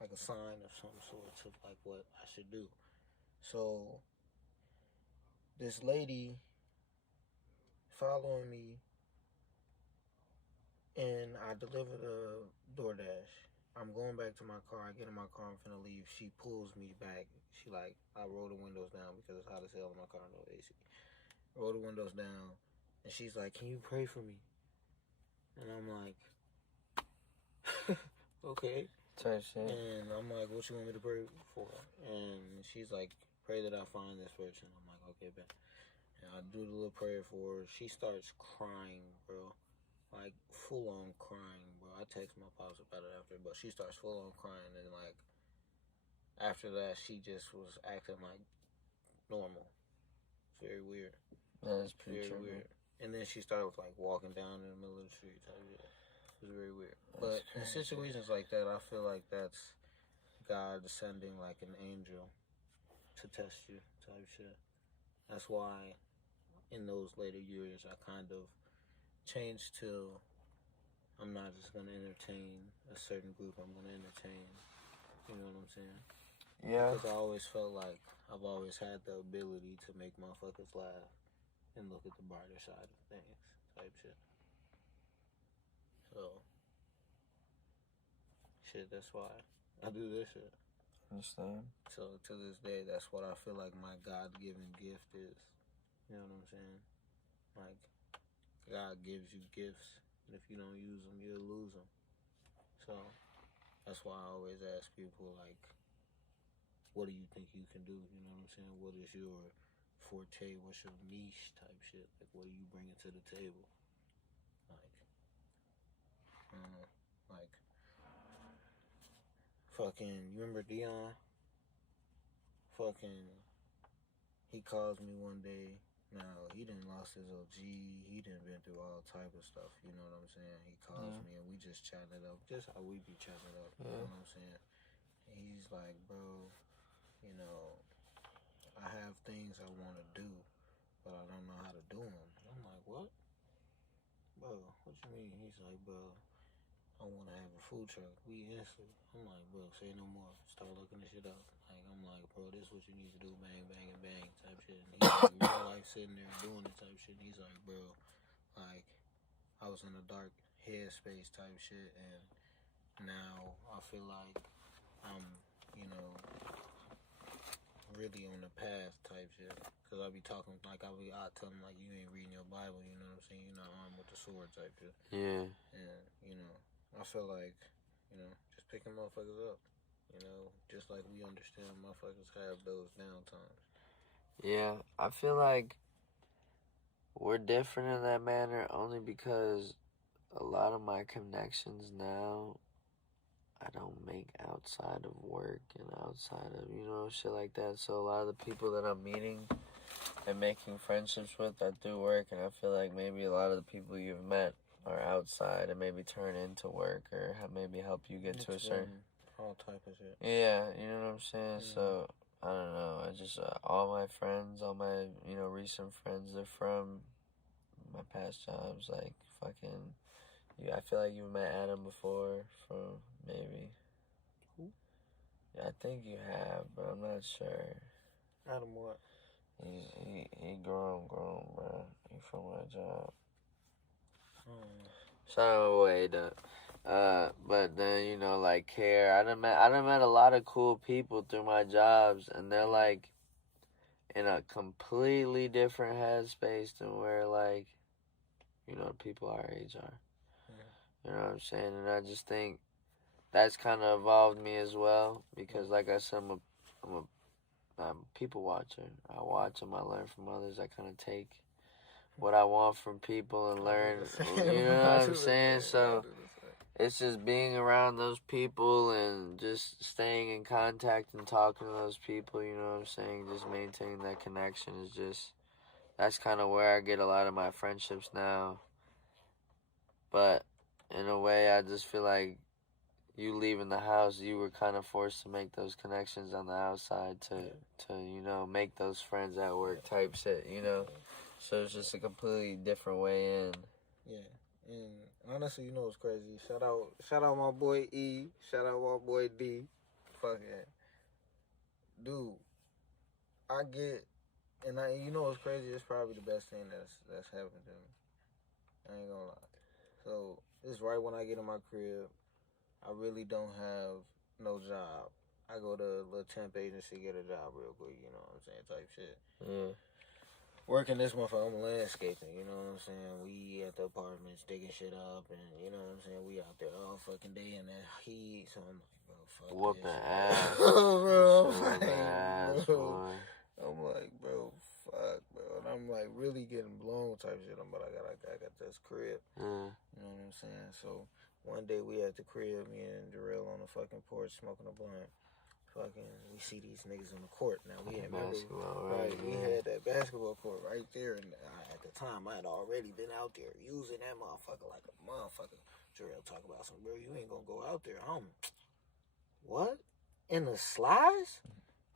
like, a sign of some sort of, like, what I should do. So this lady following me, and I delivered a DoorDash. I'm going back to my car. I get in my car. I'm finna leave. She pulls me back. She, like, I roll the windows down because it's hot as hell in my car, no AC. Roll the windows down, and she's like, can you pray for me? And I'm like, okay. Type shit. And I'm like, what you want me to pray for? And she's like, pray that I find this person. I'm like, okay, bet. And I do the little prayer for her. She starts crying, bro. Like, full on crying, bro. I text my pops about it after, but she starts full on crying, and, like, after that, she just was acting like normal. It's very weird. That is pretty weird. And then she started, like, walking down in the middle of the street. It was very weird. But in situations like that, I feel like that's God sending, like, an angel to test you, type shit. That's why in those later years, I kind of changed to, I'm not just going to entertain a certain group, I'm going to entertain, you know what I'm saying? Yeah. Because I always felt like I've always had the ability to make motherfuckers laugh and look at the brighter side of things, type shit. So, shit, that's why I do this shit. Understand? So, to this day, that's what I feel like my God-given gift is. You know what I'm saying? Like, God gives you gifts, and if you don't use them, you'll lose them. So, that's why I always ask people, like, what do you think you can do? You know what I'm saying? What is your forte? What's your niche type shit? Like, what are you bringing to the table? Like, fucking, you remember Dion? Fucking, he calls me one day. Now, he done lost his OG. He done been through all type of stuff. You know what I'm saying? He calls me and we just chatting it up. Just how we be chatting it up. You know what I'm saying? he's like, bro, you know, I have things I want to do, but I don't know how to do them. I'm like, what? Bro, what you mean? He's like, bro, I want to have a food truck. We answered. I'm like, bro, say no more. Start looking this shit up. Like, I'm like, bro, this is what you need to do. Bang, bang, and bang type shit. And he's like, real life sitting there doing it type shit. And he's like, bro, like, I was in a dark headspace type shit. And now I feel like I'm, you know, really on the path type shit. Because I be talking, like, I tell him, like, you ain't reading your Bible, you know what I'm saying? You're not armed with the sword type shit. Yeah. And, you know, I feel like, you know, just picking motherfuckers up. You know, just like we understand motherfuckers have those down times. Yeah, I feel like we're different in that manner only because a lot of my connections now I don't make outside of work and outside of, you know, shit like that. So a lot of the people that I'm meeting and making friendships with are through work, and I feel like maybe a lot of the people you've met are outside and maybe turn into work or maybe help you get to a certain... all type of shit. Yeah, you know what I'm saying? Mm-hmm. So, I don't know. I just, all my friends, all my, you know, recent friends, they're from my past jobs. Like, fucking, I feel like you met Adam before from maybe. Who? Yeah, I think you have, but I'm not sure. Adam what? He grown, bro. He from my job. Oh. Shout out my way, though. But then, you know, like, Care. I done met a lot of cool people through my jobs, and they're, like, in a completely different headspace than where, like, you know, people our age are. Yeah. You know what I'm saying? And I just think that's kind of evolved me as well, because, like I said, I'm a people watcher. I watch them, I learn from others, I kind of take what I want from people and learn, you know what I'm saying? So it's just being around those people and just staying in contact and talking to those people, you know what I'm saying? Just maintaining that connection is just, that's kind of where I get a lot of my friendships now. But in a way, I just feel like you leaving the house, you were kind of forced to make those connections on the outside to you know, make those friends at work type shit, you know? So it's just a completely different way in. Yeah. And honestly, you know what's crazy? Shout out my boy E. Shout out my boy D. Fuck it. Dude, I get, and you know what's crazy? It's probably the best thing that's happened to me. I ain't gonna lie. So, this is right when I get in my crib. I really don't have no job. I go to a little temp agency, get a job real quick, you know what I'm saying, type shit. Yeah. Working this motherfucker, I'm landscaping, you know what I'm saying? We at the apartments digging shit up, and you know what I'm saying? We out there all fucking day in that heat, so I'm like, bro, fuck whooping this. Ass. Bro, ass, I'm like, bro, fuck, bro. And I'm like really getting blown type shit. But I got this crib. You know what I'm saying? So one day we at the crib, me and Jarrell on the fucking porch smoking a blunt. Fucking, we see these niggas on the court. Now we had basketball, we had that basketball court right there, and at the time I had already been out there using that motherfucker like a motherfucker. Jarrell talk about some, bro, you ain't gonna go out there. What? In the slides?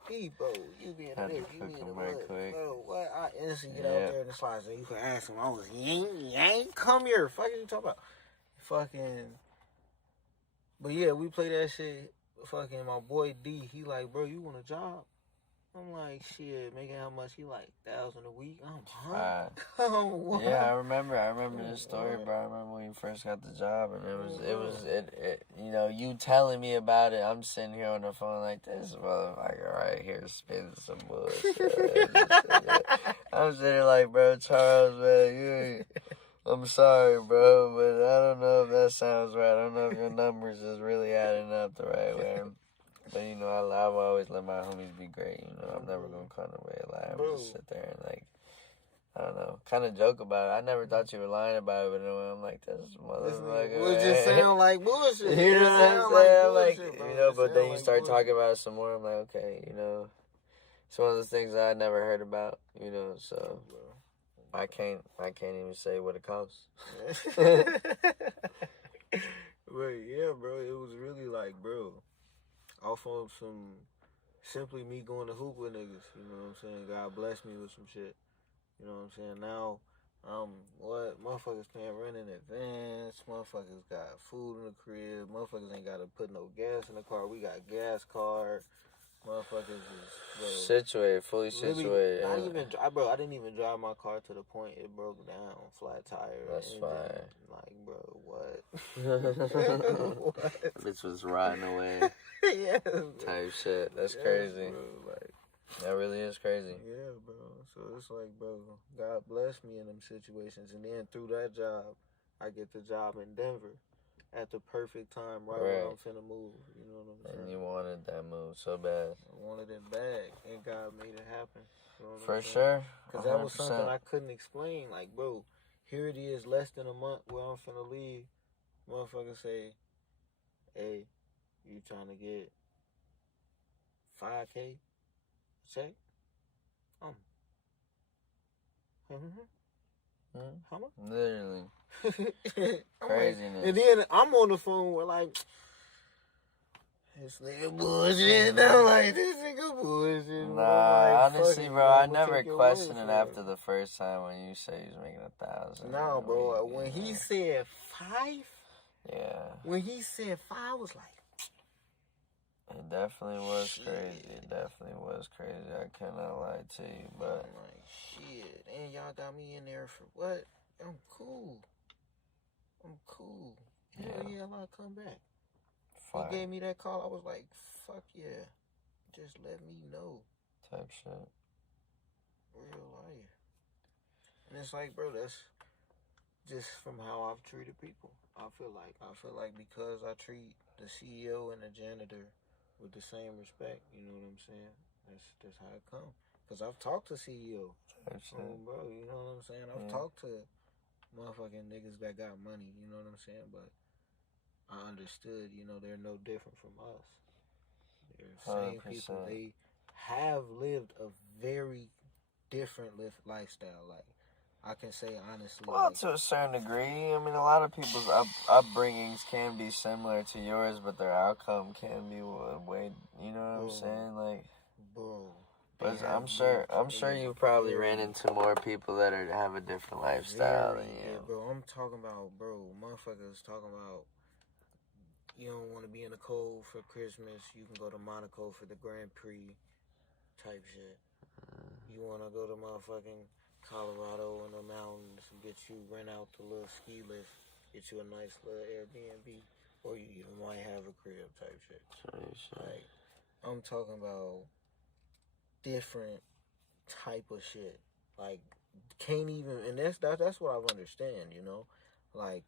Hey, bro, you be in the you be in the mud, bro. What? I instantly get out there in the slides, and you can ask him. I was yank, come here. Fuck you talking about? Fucking. But yeah, we play that shit. Fucking my boy D, he like, bro, you want a job? I'm like, shit, making how much? He like 1,000 a week. Yeah, I remember this story, bro. I remember when you first got the job, and it was you know, you telling me about it. I'm sitting here on the phone like, this motherfucker right here spitting some bullshit. I'm sitting here like, bro, Charles, man, I'm sorry, bro, but I don't know if that sounds right. I don't know if your numbers is really adding up the right way. But, you know, I've always let my homies be great. You know, I'm never going to call nobody a lie. I'm just sit there and, like, I don't know, kind of joke about it. I never thought you were lying about it, but anyway, I'm like, this motherfucker. It just sound like bullshit. You know what I'm saying? Like, you know, but then you start talking about it some more. I'm like, okay, you know, it's one of those things I never heard about, you know, so I can't even say what it costs. But yeah, bro, it was really like, bro, off of some simply me going to hoop with niggas. You know what I'm saying? God bless me with some shit. You know what I'm saying? Now, what motherfuckers paying rent in advance. Motherfuckers got food in the crib. Motherfuckers ain't got to put no gas in the car. We got gas card. Motherfuckers is fully situated. Not even, bro. I didn't even drive my car to the point it broke down, flat tire. That's fine. Like, bro, what? What? This was rotting away. Yeah, type shit. That's crazy. Bro, like, that really is crazy. Yeah, bro. So it's like, bro, God bless me in them situations, and then through that job, I get the job in Denver. At the perfect time, right when I'm finna move. You know what I'm saying? And you wanted that move so bad. I wanted it bad, and God made it happen. You know For sure. Because that was something I couldn't explain. Like, bro, here it is, less than a month where I'm finna leave. Motherfuckers say, hey, you trying to get $5K check? How much? Literally. Craziness. Like, and then I'm on the phone with like, this nigga bullshit. I'm like, this nigga bullshit. Nah, like, honestly, bro, I never questioned it after the first time when you said he was making 1,000. Nah, bro, when he said 5, yeah. When he said 5, I was like, it definitely was crazy. It definitely was crazy. I cannot lie to you, but I'm like, shit. And y'all got me in there for what? I'm cool. Hell yeah, I'll come back. Fine. He gave me that call. I was like, fuck yeah. Just let me know. Type shit. Real life. And it's like, bro, that's just from how I've treated people. I feel like because I treat the CEO and the janitor with the same respect, you know what I'm saying? That's how it comes. Because I've talked to CEO. Bro, you know what I'm saying? I've talked to motherfucking niggas that got money, you know what I'm saying? But I understood, you know, they're no different from us. They're the same 100%. People. They have lived a very different lifestyle. Like, I can say honestly. Well, like, to a certain degree. I mean, a lot of people's upbringings can be similar to yours, but their outcome can be way, you know what I'm saying? Like, bro. But I'm sure you probably ran into more people that have a different lifestyle than you. Yeah, bro. I'm talking about, motherfuckers talking about, you don't want to be in the cold for Christmas, you can go to Monaco for the Grand Prix type shit. You want to go to motherfucking Colorado in the mountains and rent out the little ski lift, get you a nice little Airbnb, or you even might have a crib type shit. Like, I'm talking about different type of shit. Like, can't even, and that's what I've understand, you know? Like,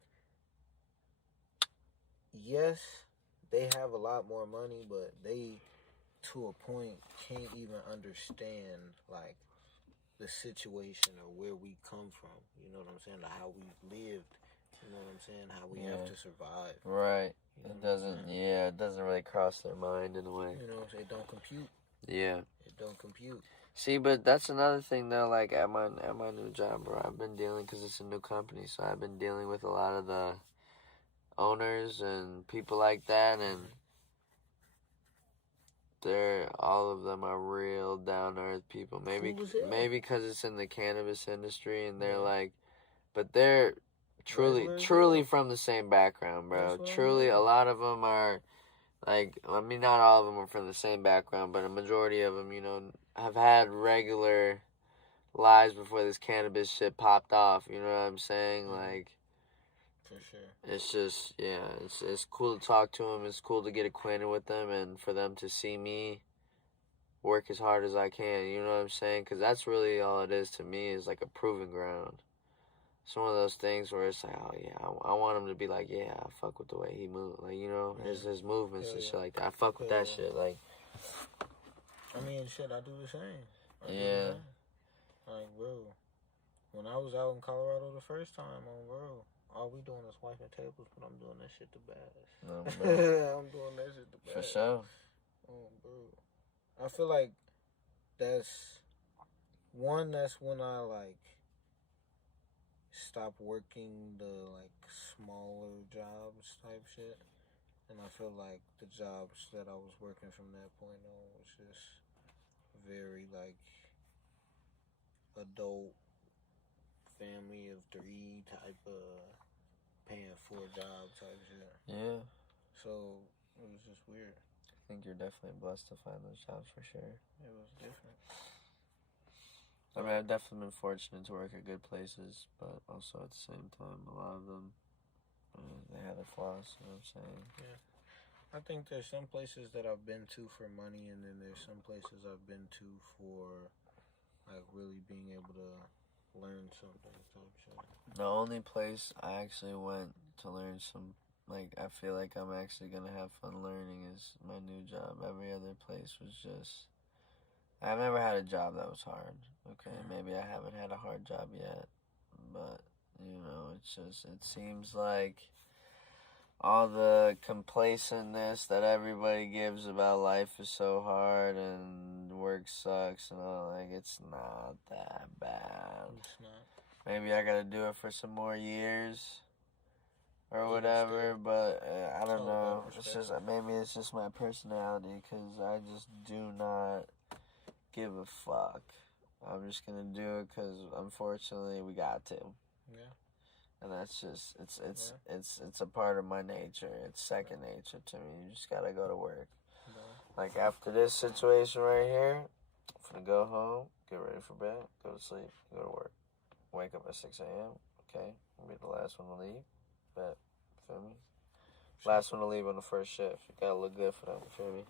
yes, they have a lot more money, but they, to a point, can't even understand, like, the situation or where we come from. You know what I'm saying? How we've lived. You know what I'm saying? How we have to survive. Right. You know it doesn't really cross their mind in a way. You know what I'm saying? It don't compute. Yeah. It don't compute. See, but that's another thing though. Like at my new job, bro, I've been dealing, because it's a new company, so I've been dealing with a lot of the owners and people like that, and all of them are real down to earth people. Maybe because it's in the cannabis industry, and they're like, but they're truly from the same background, bro. Truly, a lot of them are. Like, I mean, not all of them are from the same background, but a majority of them, you know, have had regular lives before this cannabis shit popped off. You know what I'm saying? Like, for sure. It's just, it's cool to talk to them. It's cool to get acquainted with them, and for them to see me work as hard as I can. You know what I'm saying? Because that's really all it is to me, is like a proving ground. It's one of those things where it's like, oh yeah, I want him to be like, yeah, I fuck with the way he moves, like, you know, his movements and shit like that. I fuck with that shit, like. I mean, shit, I do the same. Like, bro, when I was out in Colorado the first time, bro, all we doing is wiping tables, but I'm doing that shit the best. No, bro. I'm doing that shit the best. For sure. Bro, I feel like that's when I like stop working the like smaller jobs type shit, And I feel like the jobs that I was working from that point on was just very like adult family of three type of paying for a job type shit. Yeah. So it was just weird. I think you're definitely blessed to find those jobs for sure. It was different. I mean, I've definitely been fortunate to work at good places, but also at the same time, a lot of them, they have their flaws, you know what I'm saying? Yeah. I think there's some places that I've been to for money, and then there's some places I've been to for, like, really being able to learn something type shit. The only place I actually went to learn some, like, I feel like I'm actually going to have fun learning is my new job. Every other place was just... I've never had a job that was hard. Okay, maybe I haven't had a hard job yet, but, you know, it's just, it seems like all the complacentness that everybody gives about life is so hard and work sucks and all, like, it's not that bad. It's not. Maybe I gotta do it for some more years or whatever, but I don't know. It's just, maybe it's just my personality, because I just do not give a fuck. I'm just gonna do it because unfortunately we got to. Yeah. And that's just it's a part of my nature. It's second nature to me. You just gotta go to work. Yeah. Like after this situation right here, I'm gonna go home, get ready for bed, go to sleep, go to work. Wake up at 6 a.m. Okay, I'll be the last one to leave. But feel me? Last one to leave on the first shift. You gotta look good for them. Feel me?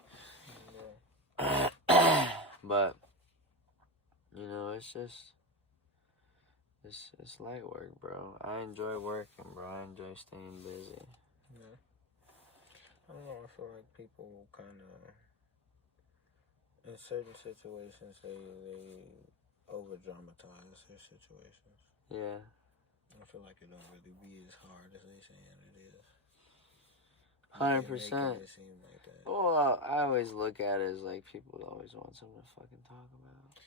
Yeah. But, you know, it's just, it's light work, bro. I enjoy working, bro. I enjoy staying busy. Yeah. I don't know, I feel like people kind of, in certain situations, they over-dramatize their situations. Yeah. I feel like it don't really be as hard as they saying it is. 100%. It seem like that. Well, I always look at it as like people always want something to fucking talk about.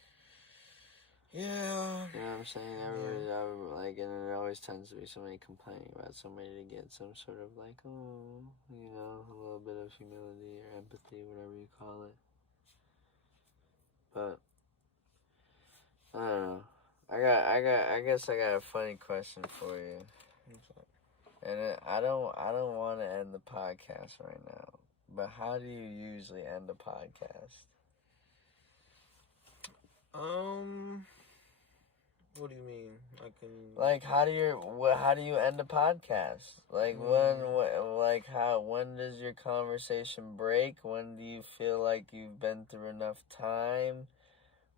Yeah. You know what I'm saying? Everybody, like, and it always tends to be somebody complaining about somebody to get some sort of like, oh, you know, a little bit of humility or empathy, whatever you call it. But I don't know. I guess I got a funny question for you. What's up? And I don't want to end the podcast right now. But how do you usually end a podcast? What do you mean? Like, how do you end a podcast? Like, when does your conversation break? When do you feel like you've been through enough time?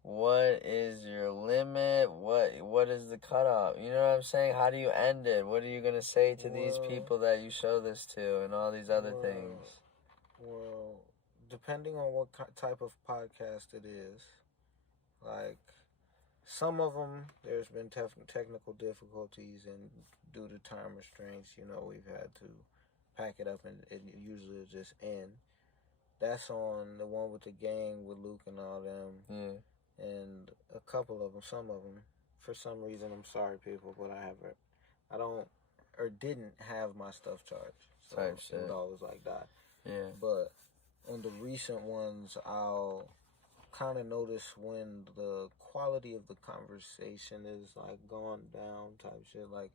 What is your limit? What is the cutoff? You know what I'm saying? How do you end it? What are you gonna say to these people that you show this to, and all these other things? Well, depending on what type of podcast it is, like some of them, there's been technical difficulties, and due to time restraints, you know, we've had to pack it up, and it usually will just end. That's on the one with the gang with Luke and all them. Yeah. And a couple of them, some of them, for some reason, I'm sorry, people, but I don't, or didn't have my stuff charged. So type shit. It would always like that. Yeah. But on the recent ones, I'll kind of notice when the quality of the conversation is like gone down type shit. Like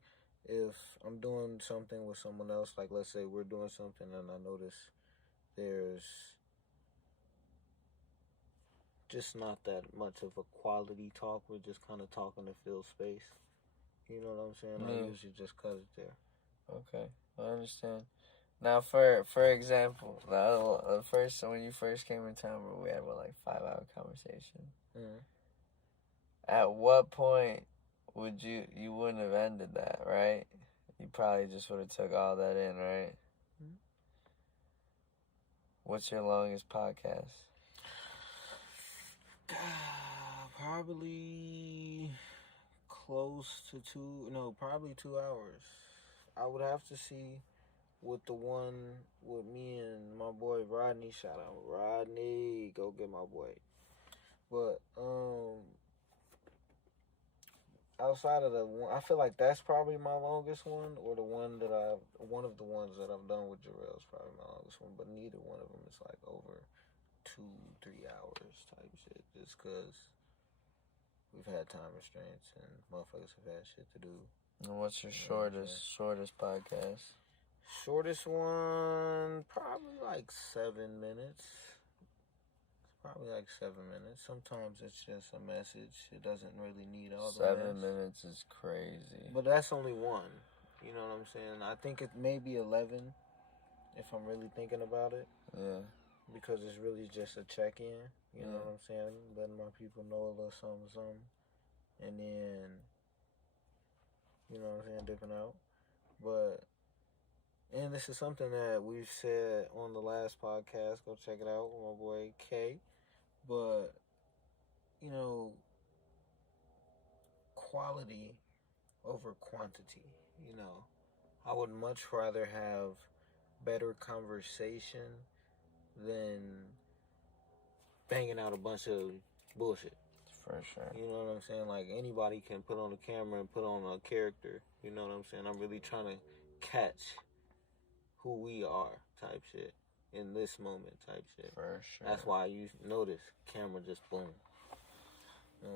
if I'm doing something with someone else, like let's say we're doing something and I notice there's just not that much of a quality talk. We're just kind of talking to fill space. You know what I'm saying? I usually just cut it there. Okay, I understand. Now, for example, when you first came in town, we had like 5-hour conversation. Mm-hmm. At what point would you wouldn't have ended that, right? You probably just would have took all that in, right? Mm-hmm. What's your longest podcast? Probably close to probably 2 hours. I would have to see with the one with me and my boy Rodney. Shout out Rodney, go get my boy. But outside of the one, I feel like that's probably my longest one, or one of the ones that I've done with Jarrell is probably my longest one. But neither one of them is like over 2-3 hours type shit. Just cause we've had time restraints and motherfuckers have had shit to do. And what's your shortest podcast? Shortest one, probably like 7 minutes. Probably like 7 minutes. Sometimes it's just a message. It doesn't really need all the 7 minutes is crazy. But that's only one. You know what I'm saying? I think it may be 11 if I'm really thinking about it. Yeah. Because it's really just a check-in. You know what I'm saying? Letting my people know a little something. And then, you know what I'm saying, dipping out. But, and this is something that we've said on the last podcast. Go check it out with my boy K. But, you know, quality over quantity, you know. I would much rather have better conversation than banging out a bunch of bullshit. For sure. You know what I'm saying? Like, anybody can put on a camera and put on a character. You know what I'm saying? I'm really trying to catch who we are type shit. In this moment type shit. For sure. That's why you notice camera just boom.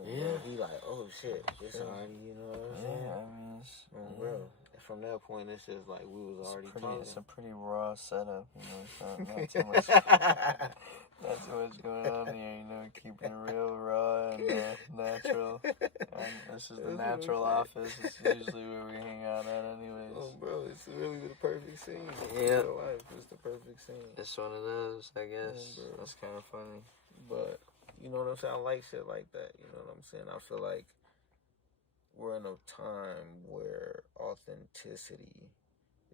Yeah. He like, oh shit, it's already, you know what I'm saying? Yeah, I mean, bro. From that point, it's just like we was already talking. It's a pretty raw setup, you know. Not too much, not too much going on here, you know. Keeping it real raw and natural. And this is the natural office. It's usually where we hang out at, anyways. Oh, bro, it's really the perfect scene. Yeah, real life, it's the perfect scene. It's one of those, I guess. That's kind of funny, but you know what I'm saying. I like shit like that. You know what I'm saying. I feel like we're in a time where authenticity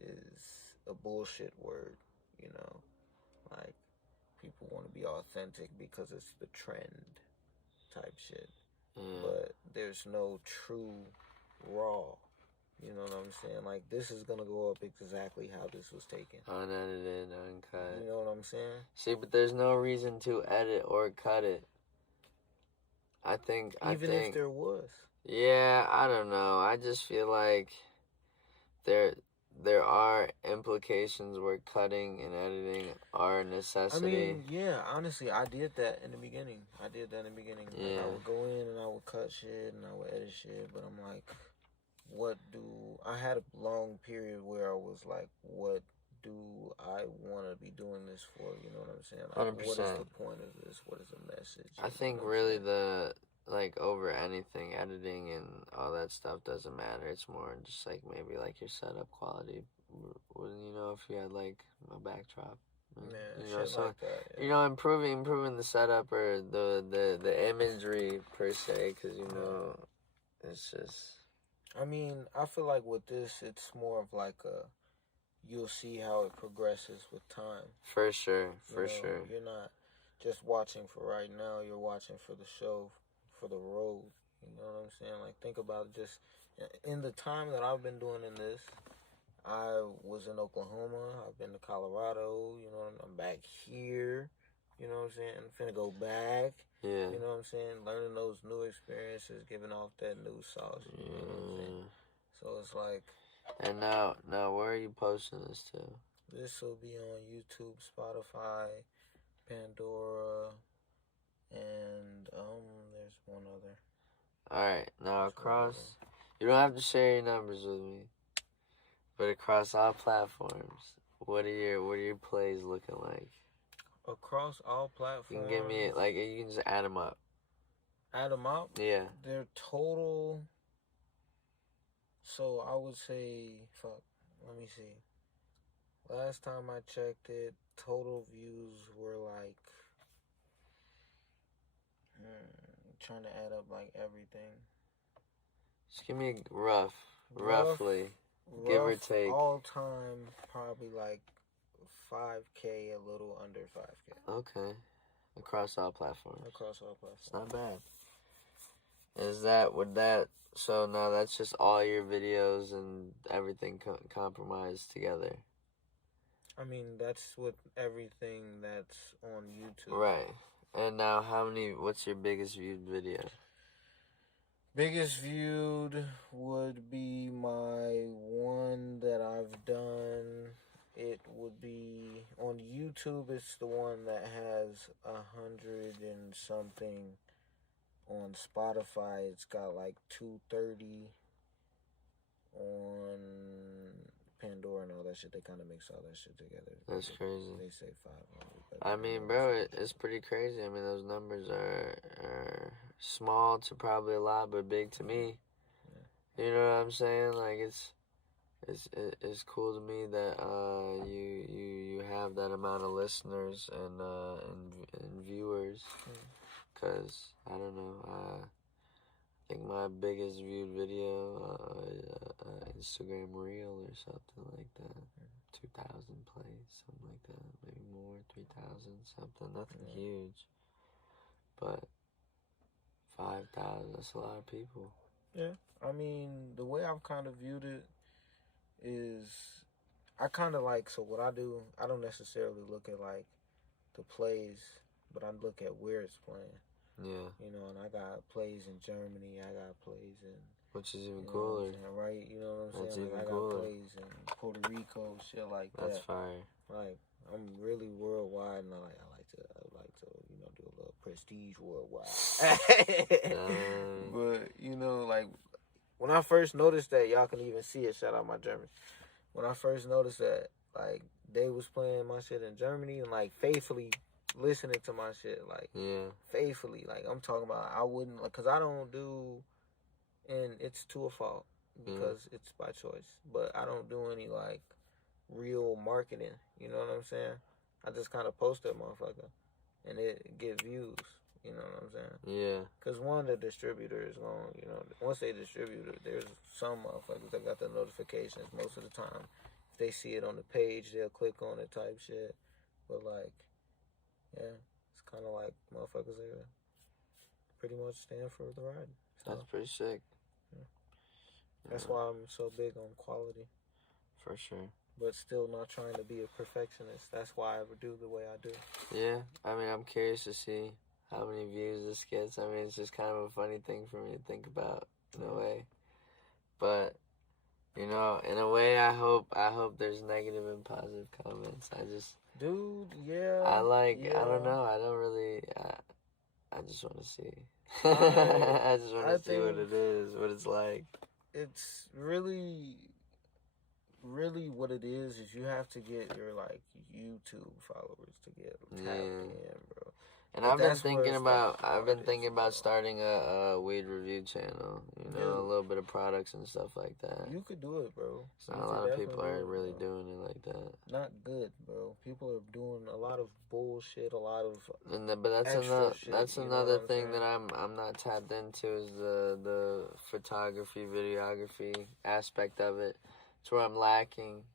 is a bullshit word, you know? Like, people want to be authentic because it's the trend type shit. But there's no true raw, you know what I'm saying? Like, this is going to go up exactly how this was taken. Unedited, uncut. You know what I'm saying? See, but there's no reason to edit or cut it. I think if there was. Yeah, I don't know. I just feel like there are implications where cutting and editing are a necessity. I mean, yeah, honestly, I did that in the beginning. Yeah. Like, I would go in and I would cut shit and I would edit shit, but I'm like, I had a long period where I was like, what do I want to be doing this for? You know what I'm saying? Like, 100%. What is the point of this? What is the message? I think really over anything, editing and all that stuff doesn't matter. It's more just like maybe like your setup quality. You know, if you had like a backdrop. Yeah, you know, shit like that. Yeah. You know, improving the setup or the imagery per se, because you know, it's just. I mean, I feel like with this, it's more of like you'll see how it progresses with time. For sure. You're not just watching for right now. You're watching for the show, for the road. You know what I'm saying? Like, think about it, just in the time that I've been doing in this. I was in Oklahoma. I've been to Colorado. You know, I'm back here. You know what I'm saying? I'm finna go back. Yeah. You know what I'm saying? Learning those new experiences, giving off that new sauce. You know what I'm saying? So it's like. And now, where are you posting this to? This will be on YouTube, Spotify, Pandora, and there's one other. All right, now across. You don't have to share your numbers with me, but across all platforms, what are your plays looking like? Across all platforms. You can give me you can just add them up. Add them up? Yeah. Their total. So I would say, let me see. Last time I checked it, total views were like, trying to add up like everything. Just give me roughly, give or take. All time, probably like 5K, a little under 5K. Okay. Across all platforms. Across all platforms. It's not bad. So now that's just all your videos and everything compromised together. I mean, that's with everything that's on YouTube. Right. And now what's your biggest viewed video? Biggest viewed would be my one that I've done. It would be on YouTube. It's the one that has 100 and something. On Spotify, it's got like 230. On Pandora and all that shit, they kind of mix all that shit together. That's crazy. They say 500. I mean, bro, it's pretty crazy. I mean, those numbers are small to probably a lot, but big to me. Yeah. You know what I'm saying? Like, it's cool to me that you have that amount of listeners and viewers. Cause I don't know. I think my biggest viewed video, Instagram reel or something like that. 2,000 plays, something like that. Maybe more, 3,000, something. Nothing huge. But 5,000, that's a lot of people. Yeah. I mean, the way I've kind of viewed it is, I kind of like, so what I do, I don't necessarily look at like the plays, but I look at where it's playing. Yeah. You know, and I got plays in Germany, I got plays in... Which is even cooler. Right? You know what I'm saying? Like, I got plays in Puerto Rico, shit like that. That's fire. Like, I'm really worldwide, and I like to, you know, do a little prestige worldwide. But, you know, like, when I first noticed that, y'all can even see it, shout out my German. When I first noticed that, like, they was playing my shit in Germany and, like, faithfully listening to my shit, like, faithfully. Like, I'm talking about, I wouldn't, like, because I don't do, and it's to a fault, because it's by choice, but I don't do any, like, real marketing, you know what I'm saying? I just kind of post that motherfucker, and it get views, you know what I'm saying? Yeah. Because one, the distributor is going, you know, once they distribute it, there's some motherfuckers that got the notifications most of the time. If they see it on the page, they'll click on it type shit, but, like, yeah, it's kind of like motherfuckers are pretty much stand for the ride. So, that's pretty sick. Yeah. That's why I'm so big on quality. For sure. But still not trying to be a perfectionist. That's why I do the way I do. Yeah, I mean, I'm curious to see how many views this gets. I mean, it's just kind of a funny thing for me to think about in a way. But, you know, in a way, I hope there's negative and positive comments. Dude, yeah. I don't know. I don't really, I just want to see. I just want to see what it is, what it's like. It's really what it is you have to get your, like, YouTube followers to get tapped in, bro. And I've been thinking about starting a weed review channel, you know, a little bit of products and stuff like that. You could do it, bro. Not a lot of people are really doing it like that. Not good, bro. People are doing a lot of bullshit, a lot of but that's another thing that I'm not tapped into is the photography, videography aspect of it. It's where I'm lacking.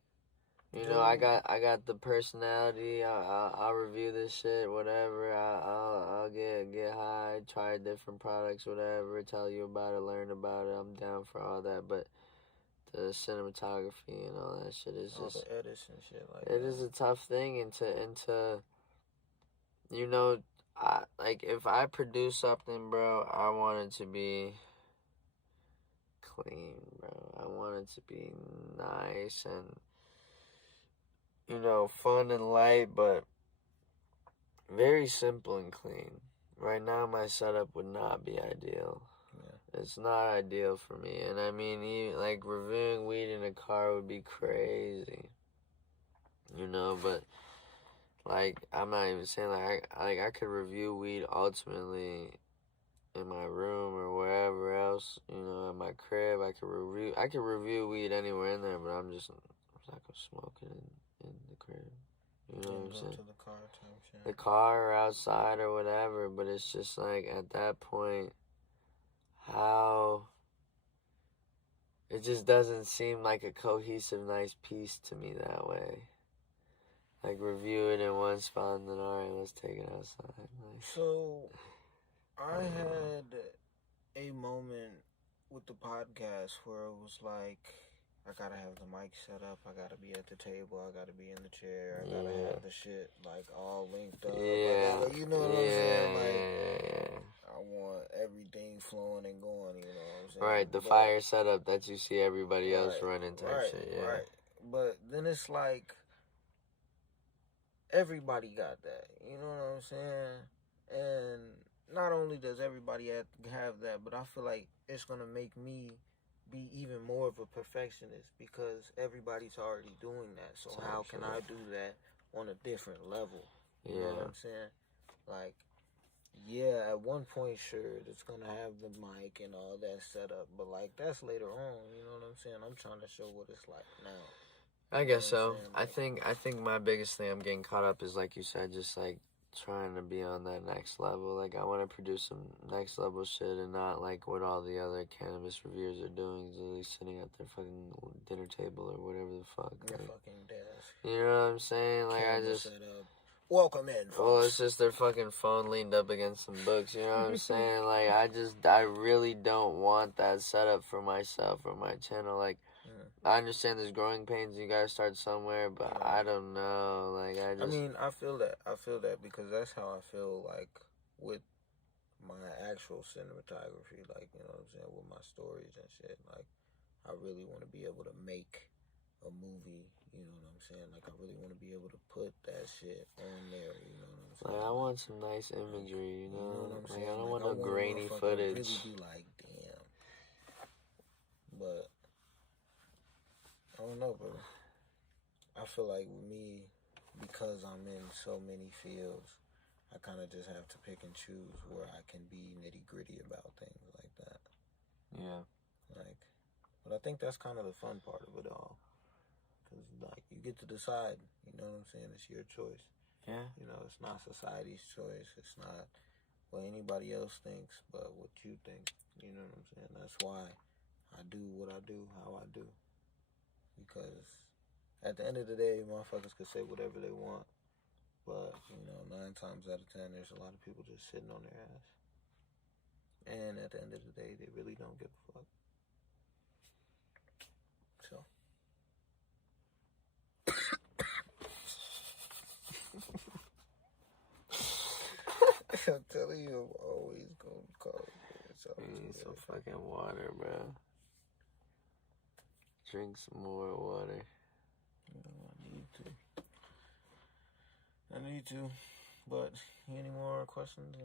You know, I got the personality. I'll review this shit, whatever. I'll get high, try different products, whatever. Tell you about it, learn about it. I'm down for all that. But the cinematography and all that shit is all just the edits and shit like it is a tough thing. And to you know, like if I produce something, bro, I want it to be clean, bro. I want it to be nice and, you know, fun and light, but very simple and clean. Right now, my setup would not be ideal. Yeah. It's not ideal for me. And I mean, even, like, reviewing weed in a car would be crazy. You know, but, like, I'm not even saying, I could review weed ultimately in my room or wherever else, you know, at my crib. I could review weed anywhere in there, but I'm not gonna smoke it in the crib. You know what I'm saying? To the car type shit. The car or outside or whatever, but it's just like at that point, how it just doesn't seem like a cohesive, nice piece to me that way. Like review it in one spot and then alright, let's take it outside. Like, so I had a moment with the podcast where it was like, I gotta have the mic set up. I gotta be at the table. I gotta be in the chair. I gotta have the shit like all linked up. Yeah. I gotta, you know what I'm saying? Like, I want everything flowing and going. You know what I'm saying? Right, the fire setup that you see everybody else running type shit. Yeah. Right. But then it's like everybody got that. You know what I'm saying? And not only does everybody have that, but I feel like it's gonna make me be even more of a perfectionist because everybody's already doing that. So how can I do that on a different level? You know what I'm saying? Like, yeah, at one point, sure, it's gonna have the mic and all that set up, but like that's later on. You know what I'm saying? I'm trying to show what it's like now. I guess so. I think my biggest thing I'm getting caught up is, like you said, just like trying to be on that next level. Like, I want to produce some next level shit and not like what all the other cannabis reviewers are doing, literally sitting at their fucking dinner table or whatever the fuck. Their fucking desk. You know what I'm saying? Like, I just welcome in, folks. Well, it's just their fucking phone leaned up against some books. You know what I'm saying? Like, I really don't want that setup for myself or my channel. Like, I understand there's growing pains. You gotta start somewhere, but I don't know. Like, I mean, I feel that because that's how I feel like with my actual cinematography. Like, you know what I'm saying, with my stories and shit. Like, I really want to be able to make a movie. You know what I'm saying? Like, I really want to be able to put that shit on there. You know what I'm saying? Like, I want some nice imagery. You know what I'm saying? I don't like, want no grainy footage. Really be like, damn. But I don't know, bro. I feel like with me, because I'm in so many fields, I kind of just have to pick and choose where I can be nitty gritty about things like that. Yeah. Like, but I think that's kind of the fun part of it all. Because, like, you get to decide, you know what I'm saying? It's your choice. Yeah. You know, it's not society's choice. It's not what anybody else thinks, but what you think. You know what I'm saying? That's why I do what I do, how I do. Because at the end of the day, motherfuckers could say whatever they want. But, you know, 9 times out of 10, there's a lot of people just sitting on their ass. And at the end of the day, they really don't give a fuck. So. I'm telling you, I'm always going to call. We need some fucking water, bro. Drink some more water. I need to. But any more questions?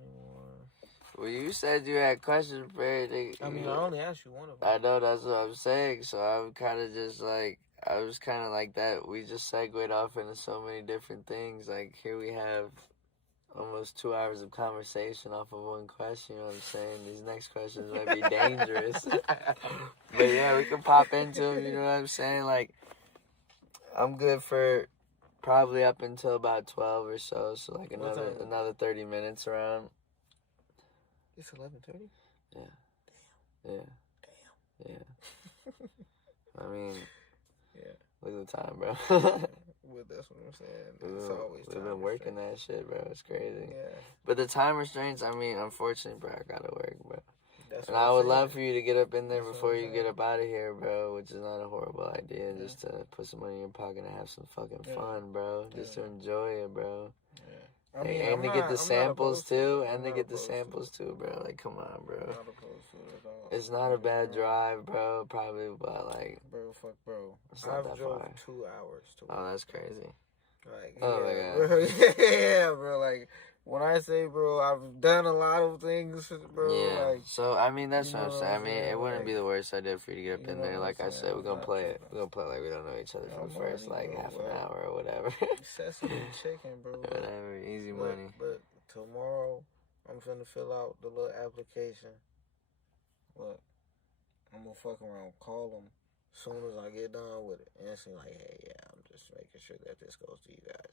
Well, you said you had questions for everything. I mean, I only asked you one of them. I know, that's what I'm saying. So I'm kind of just like, I was kind of like that. We just segued off into so many different things. Like, here we have almost 2 hours of conversation off of one question. You know what I'm saying? These next questions might be dangerous. But yeah, we can pop into them. You know what I'm saying? Like, I'm good for probably up until about 12 or so. So like another 30 minutes around. It's 11:30? Yeah. Damn. Yeah. Damn. Yeah. I mean, yeah. Look at the time, bro. Well, that's what I'm saying. It's always we've been working that shit, bro. It's crazy. Yeah. But the time restraints, I mean, unfortunately, bro, I gotta work, bro. That's and I would love for you to get up in there before you get up out of here, bro, which is not a horrible idea. Yeah. Just to put some money in your pocket and have some fucking fun, bro. Just to enjoy it, bro. Yeah. I mean, and to get the samples too, bro. Like, come on, bro. I'm not opposed to it at all. It's not a bad drive, bro. Probably, but like, bro. I've drove 2 hours to work. Oh, that's crazy. Like, oh my god, bro. Yeah, bro. Like, when I say, bro, I've done a lot of things, bro. Yeah. Like, so I mean, that's what I'm saying. I mean, it wouldn't be the worst idea for you to get up in there. Like I said, we're gonna play it. We're gonna play like we don't know each other for the first like half an hour or whatever. Sesame chicken, bro. Whatever, easy money. But tomorrow, I'm finna fill out the little application. But I'm gonna fuck around, call them as soon as I get done with it, and say like, hey, yeah, I'm just making sure that this goes to you guys.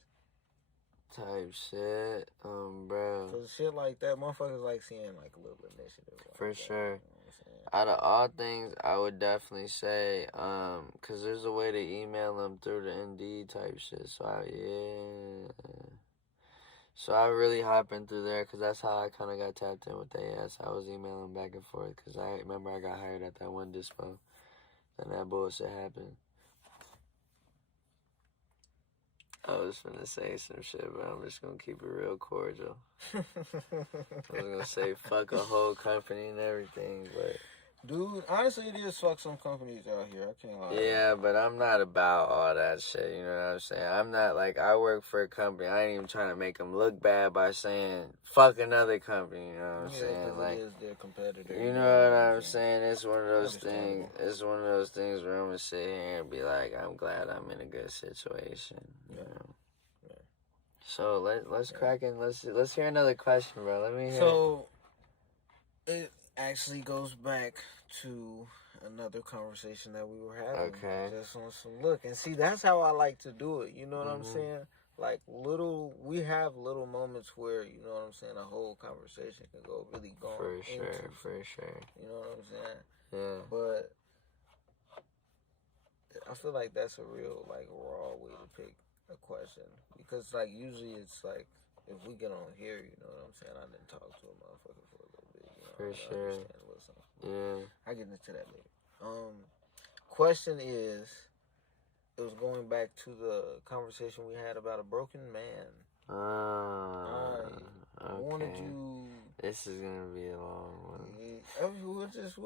Type shit, bro. Cause shit like that, motherfuckers like seeing like a little initiative. Like for that, sure. You know out of all things, I would definitely say, cause there's a way to email them through the Indeed type shit. So So I really hopping through there, cause that's how I kind of got tapped in with AS. I was emailing back and forth, cause I remember I got hired at that one dispo. and that bullshit happened. I was finna say some shit, but I'm just gonna keep it real cordial. I was gonna say fuck a whole company and everything, but... Dude, honestly, it is fuck some companies out here. I can't lie. Yeah, but I'm not about all that shit, you know what I'm saying? I'm not, like, I work for a company. I ain't even trying to make them look bad by saying, fuck another company, you know what I'm saying? Like, it is their competitor. You know what I'm saying? It's one of those things, where I'm gonna sit here and be like, I'm glad I'm in a good situation, you know? Yeah. So, let's crack in, let's hear another question, bro. Let me hear. So, it actually goes back to another conversation that we were having. Okay. Just on some look. And see, that's how I like to do it. You know what I'm saying? Like, we have little moments where, you know what I'm saying, a whole conversation can go really going. For sure. You know what I'm saying? Yeah. But I feel like that's a real, like, raw way to pick a question. Because, like, usually it's like, if we get on here, you know what I'm saying, I didn't talk to a motherfucker for a little bit. You know, For sure. Yeah. I get into that later. Question is, it was going back to the conversation we had about a broken man. I wanted you. This is gonna be a long one. We'll just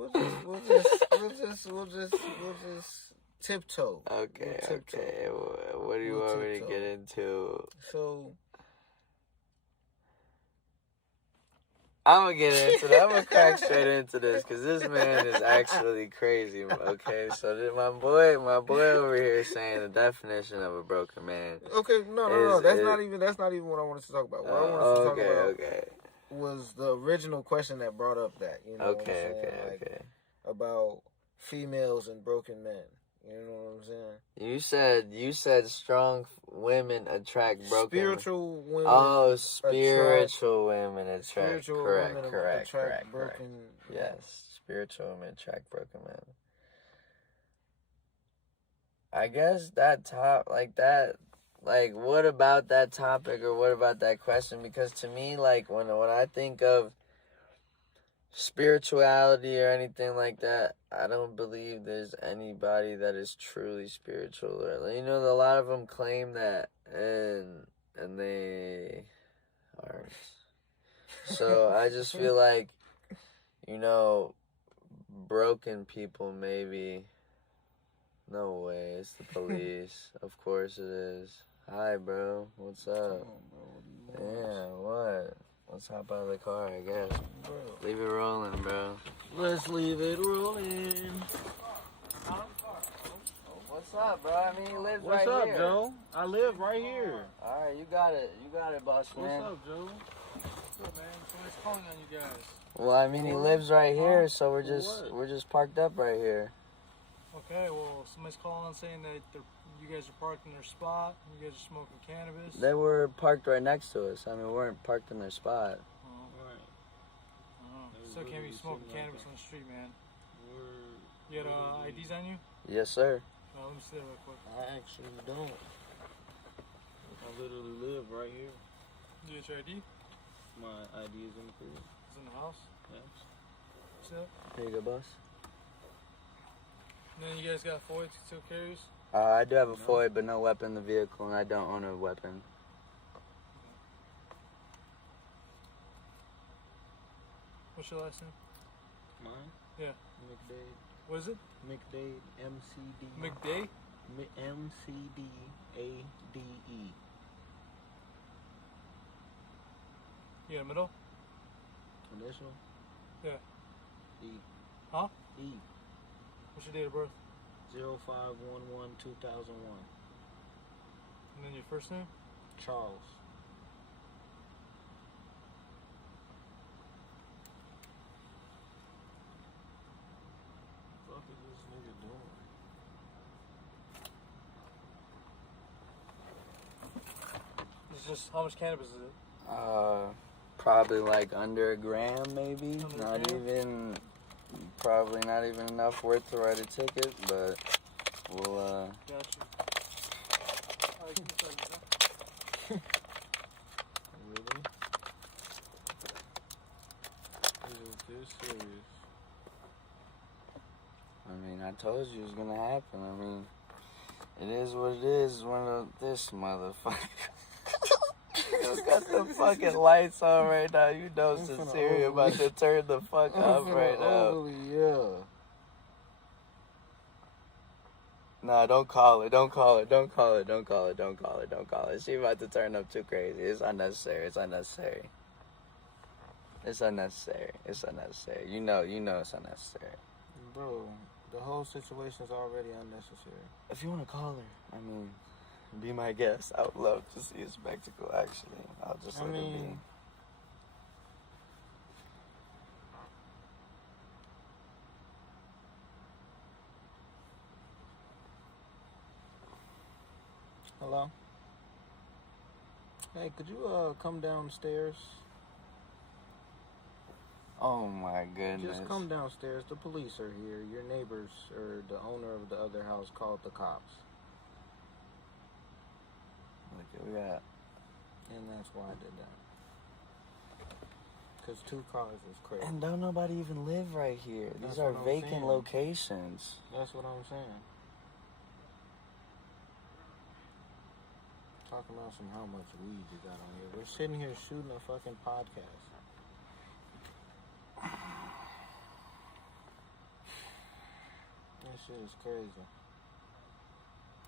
tiptoe. Okay. What do you want me to get into? So, I'm gonna get into that. I'm gonna crack straight into this because this man is actually crazy. Okay, so my boy over here is saying the definition of a broken man. Okay, no. That's not even what I wanted to talk about. What I wanted to talk about was the original question that brought up that. You know Okay. About females and broken men. You know what I'm saying? You said strong women attract broken. Spiritual women. Oh, spiritual women attract. Correct. Broken. Yes, spiritual women attract broken men. I guess what about that topic or what about that question? Because to me, like when I think of spirituality or anything like that, I don't believe there's anybody that is truly spiritual. Or, you know, a lot of them claim that, and they aren't. So I just feel like, you know, broken people maybe. No way, it's the police. Of course it is. Hi, bro. What's up? Come on, bro. Yeah, what? Let's hop out of the car, I guess. Bro. Leave it rolling, bro. Let's leave it rolling. What's up, bro? I mean, he lives right here. What's up, Joe? I live right here. All right, you got it, boss man. What's up, Joe? What's up, man? Somebody's calling on you guys. Well, I mean, he lives right here, so we're just parked up right here. Okay, well, somebody's calling saying that you guys are parked in their spot. You guys are smoking cannabis. They were parked right next to us. I mean, we weren't parked in their spot. Right. Still can't be smoking cannabis on the street, man. You got IDs on you? Yes, sir. No, let me see that real quick. I actually don't. I literally live right here. You got your ID? My ID is in the crib. It's in the house? Yes. What's up? Here you go, boss. And then you guys got FOID, concealed carries? I do have a FOID, but no weapon in the vehicle, and I don't own a weapon. What's your last name? Mine? Yeah. McDade. What is it? McDade. MCD. McDade? MCDADE. You got a middle? Initial? Yeah. E. Huh? E. What's your date of birth? 05/11/2001. And then your first name? Charles. What the fuck is this nigga doing? It's just, how much cannabis is it? Probably like under a gram, maybe. Probably not even enough worth to write a ticket, but we'll, Gotcha. Really? Is this serious? I mean, I told you it was gonna happen. I mean, it is what it is. One of this motherfucker. You got the fucking lights on right now. You know Sincere about to turn the fuck up right now. Yeah. Nah, don't call it. Don't call it. Don't call it. Don't call it. Don't call it. Don't call it. She about to turn up too crazy. It's unnecessary. It's unnecessary. It's unnecessary. It's unnecessary. You know it's unnecessary. Bro, the whole situation's already unnecessary. If you want to call her, I mean, be my guest. I would love to see a spectacle, actually. I'll just let it be. Hello? Hey, could you come downstairs? Oh my goodness. Just come downstairs. The police are here. Your neighbors or the owner of the other house called the cops. Look, we got. And that's why I did that. Because 2 cars is crazy. And don't nobody even live right here. These are vacant locations. That's what I'm saying. Talking about how much weed you got on here. We're sitting here shooting a fucking podcast. That shit is crazy.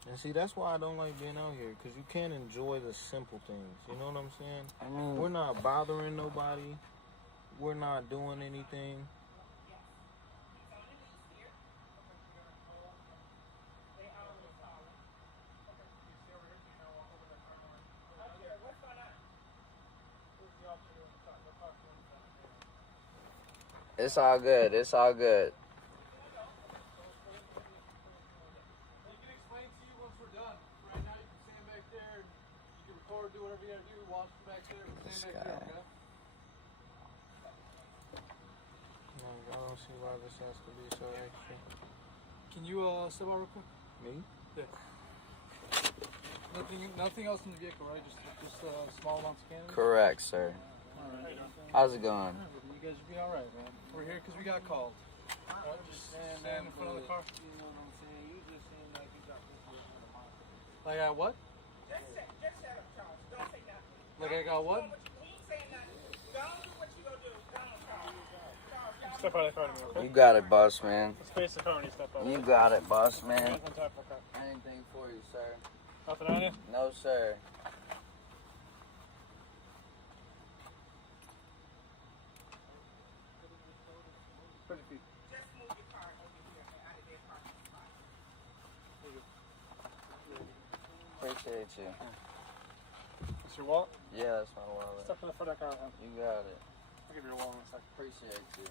And see, that's why I don't like being out here, because you can't enjoy the simple things. You know what I'm saying? I mean, we're not bothering nobody. We're not doing anything. It's all good. It's all good. They can explain to you once we're done. Right now, you can stand back there and you can record, do whatever you gotta do. Watch from back there. Stand back there, okay? No, I don't see why this has to be so extra. Can you step out real quick? Me? Yeah. Nothing else in the vehicle, right? Just small amounts of cannabis? Correct, sir. All right. How's it going? You guys will be all right, man. We're here because we got called. Just stand in front of the car. You know what I'm saying? You just seem like you got this in the market. Like I what? Just shut up, Charles. Don't say nothing. Like I got what? He ain't saying nothing. Don't do what you gonna do. Come on, Charles. Step out of the car to me, okay? You got it, boss man. Let's face the car when you step out. You got it, boss man. On top of the car. Anything for you, sir? Nothing on you? No, sir. Just move your car over here out of their parking spot. Appreciate you. It's your wallet? Yeah, that's my wallet. Step in the front of the car. You got it. I'll give you your wallet in a second. Appreciate you.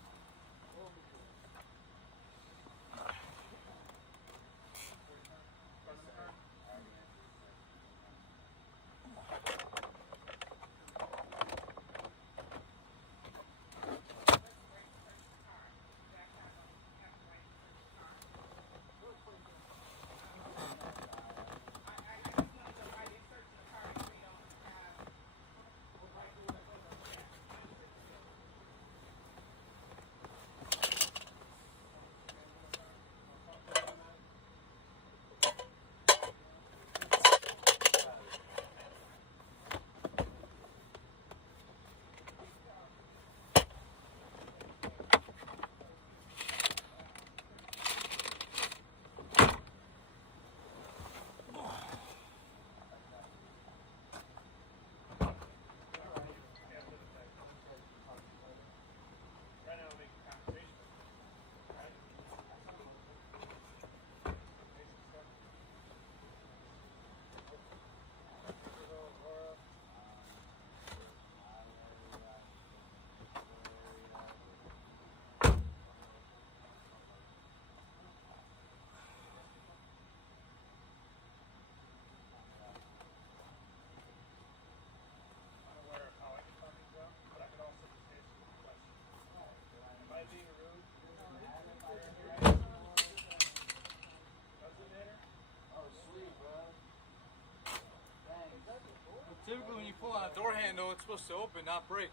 Typically, when you pull on a door handle, it's supposed to open, not break.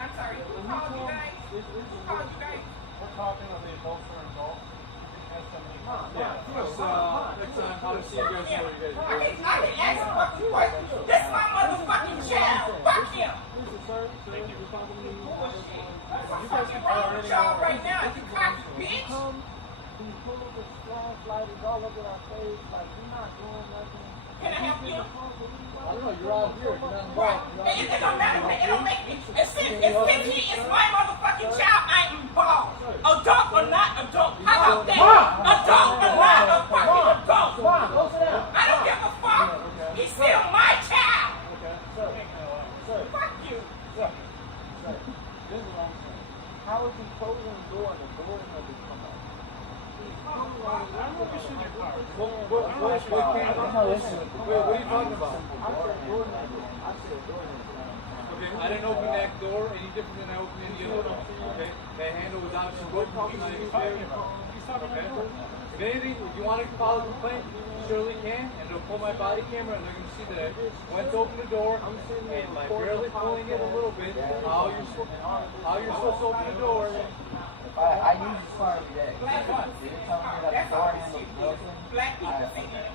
I'm sorry, who called you guys? Who called you guys? We're talking on the adults or adults. Yeah, next time, I'll see you guys know what you guys I can ask a fucking question. This is my motherfucking child. Fuck him. Thank you for talking to me. What's fucking wrong with y'all right now, you cocky bitch? These fools with flashlights all over our face, like we're not doing nothing. Can I help you? I don't know, you're out here, you're not involved. It don't matter, it don't make me. It's 50, it's my motherfucking child. I am involved. Adult or not adult. How about that? Adult or not a fucking adult. I don't give a fuck. He's still my child. Fuck you. How is he closing the door and the door never come up? What are you talking about? I said door never. Okay, I didn't open that door any different than I opened any other door. Okay, that handle was obviously broken. If anything, if you want to file a complaint, you surely can, and it'll pull my body camera, and they're going to see that I went to open the door, and by barely pulling it a little bit, how you're supposed to open the door. I use this car every day. They didn't tell me that the door handle was broken.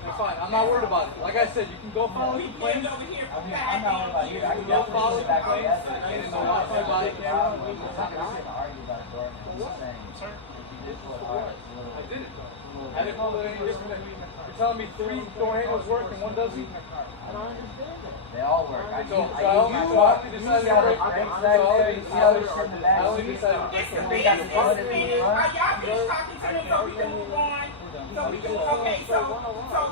It's fine. I'm not worried about it. Like I said, you can go file a complaint. I'm not worried about you. I You can can go definitely file a use it back on complaint, that. and it'll watch my body camera. I'm not going to argue about the door handle. I'm just saying, if you did pull it hard, it's a little... I did it though. I didn't pull it any different than you're telling me 3 door handles work and 1 doesn't. I don't understand that. They all work. I So use I only decided to break I them. only So I only decided decided to in the back. I only decided to break It's the them. business. It's the business. Are y'all finished talking to them so we can move on? So we can, okay, so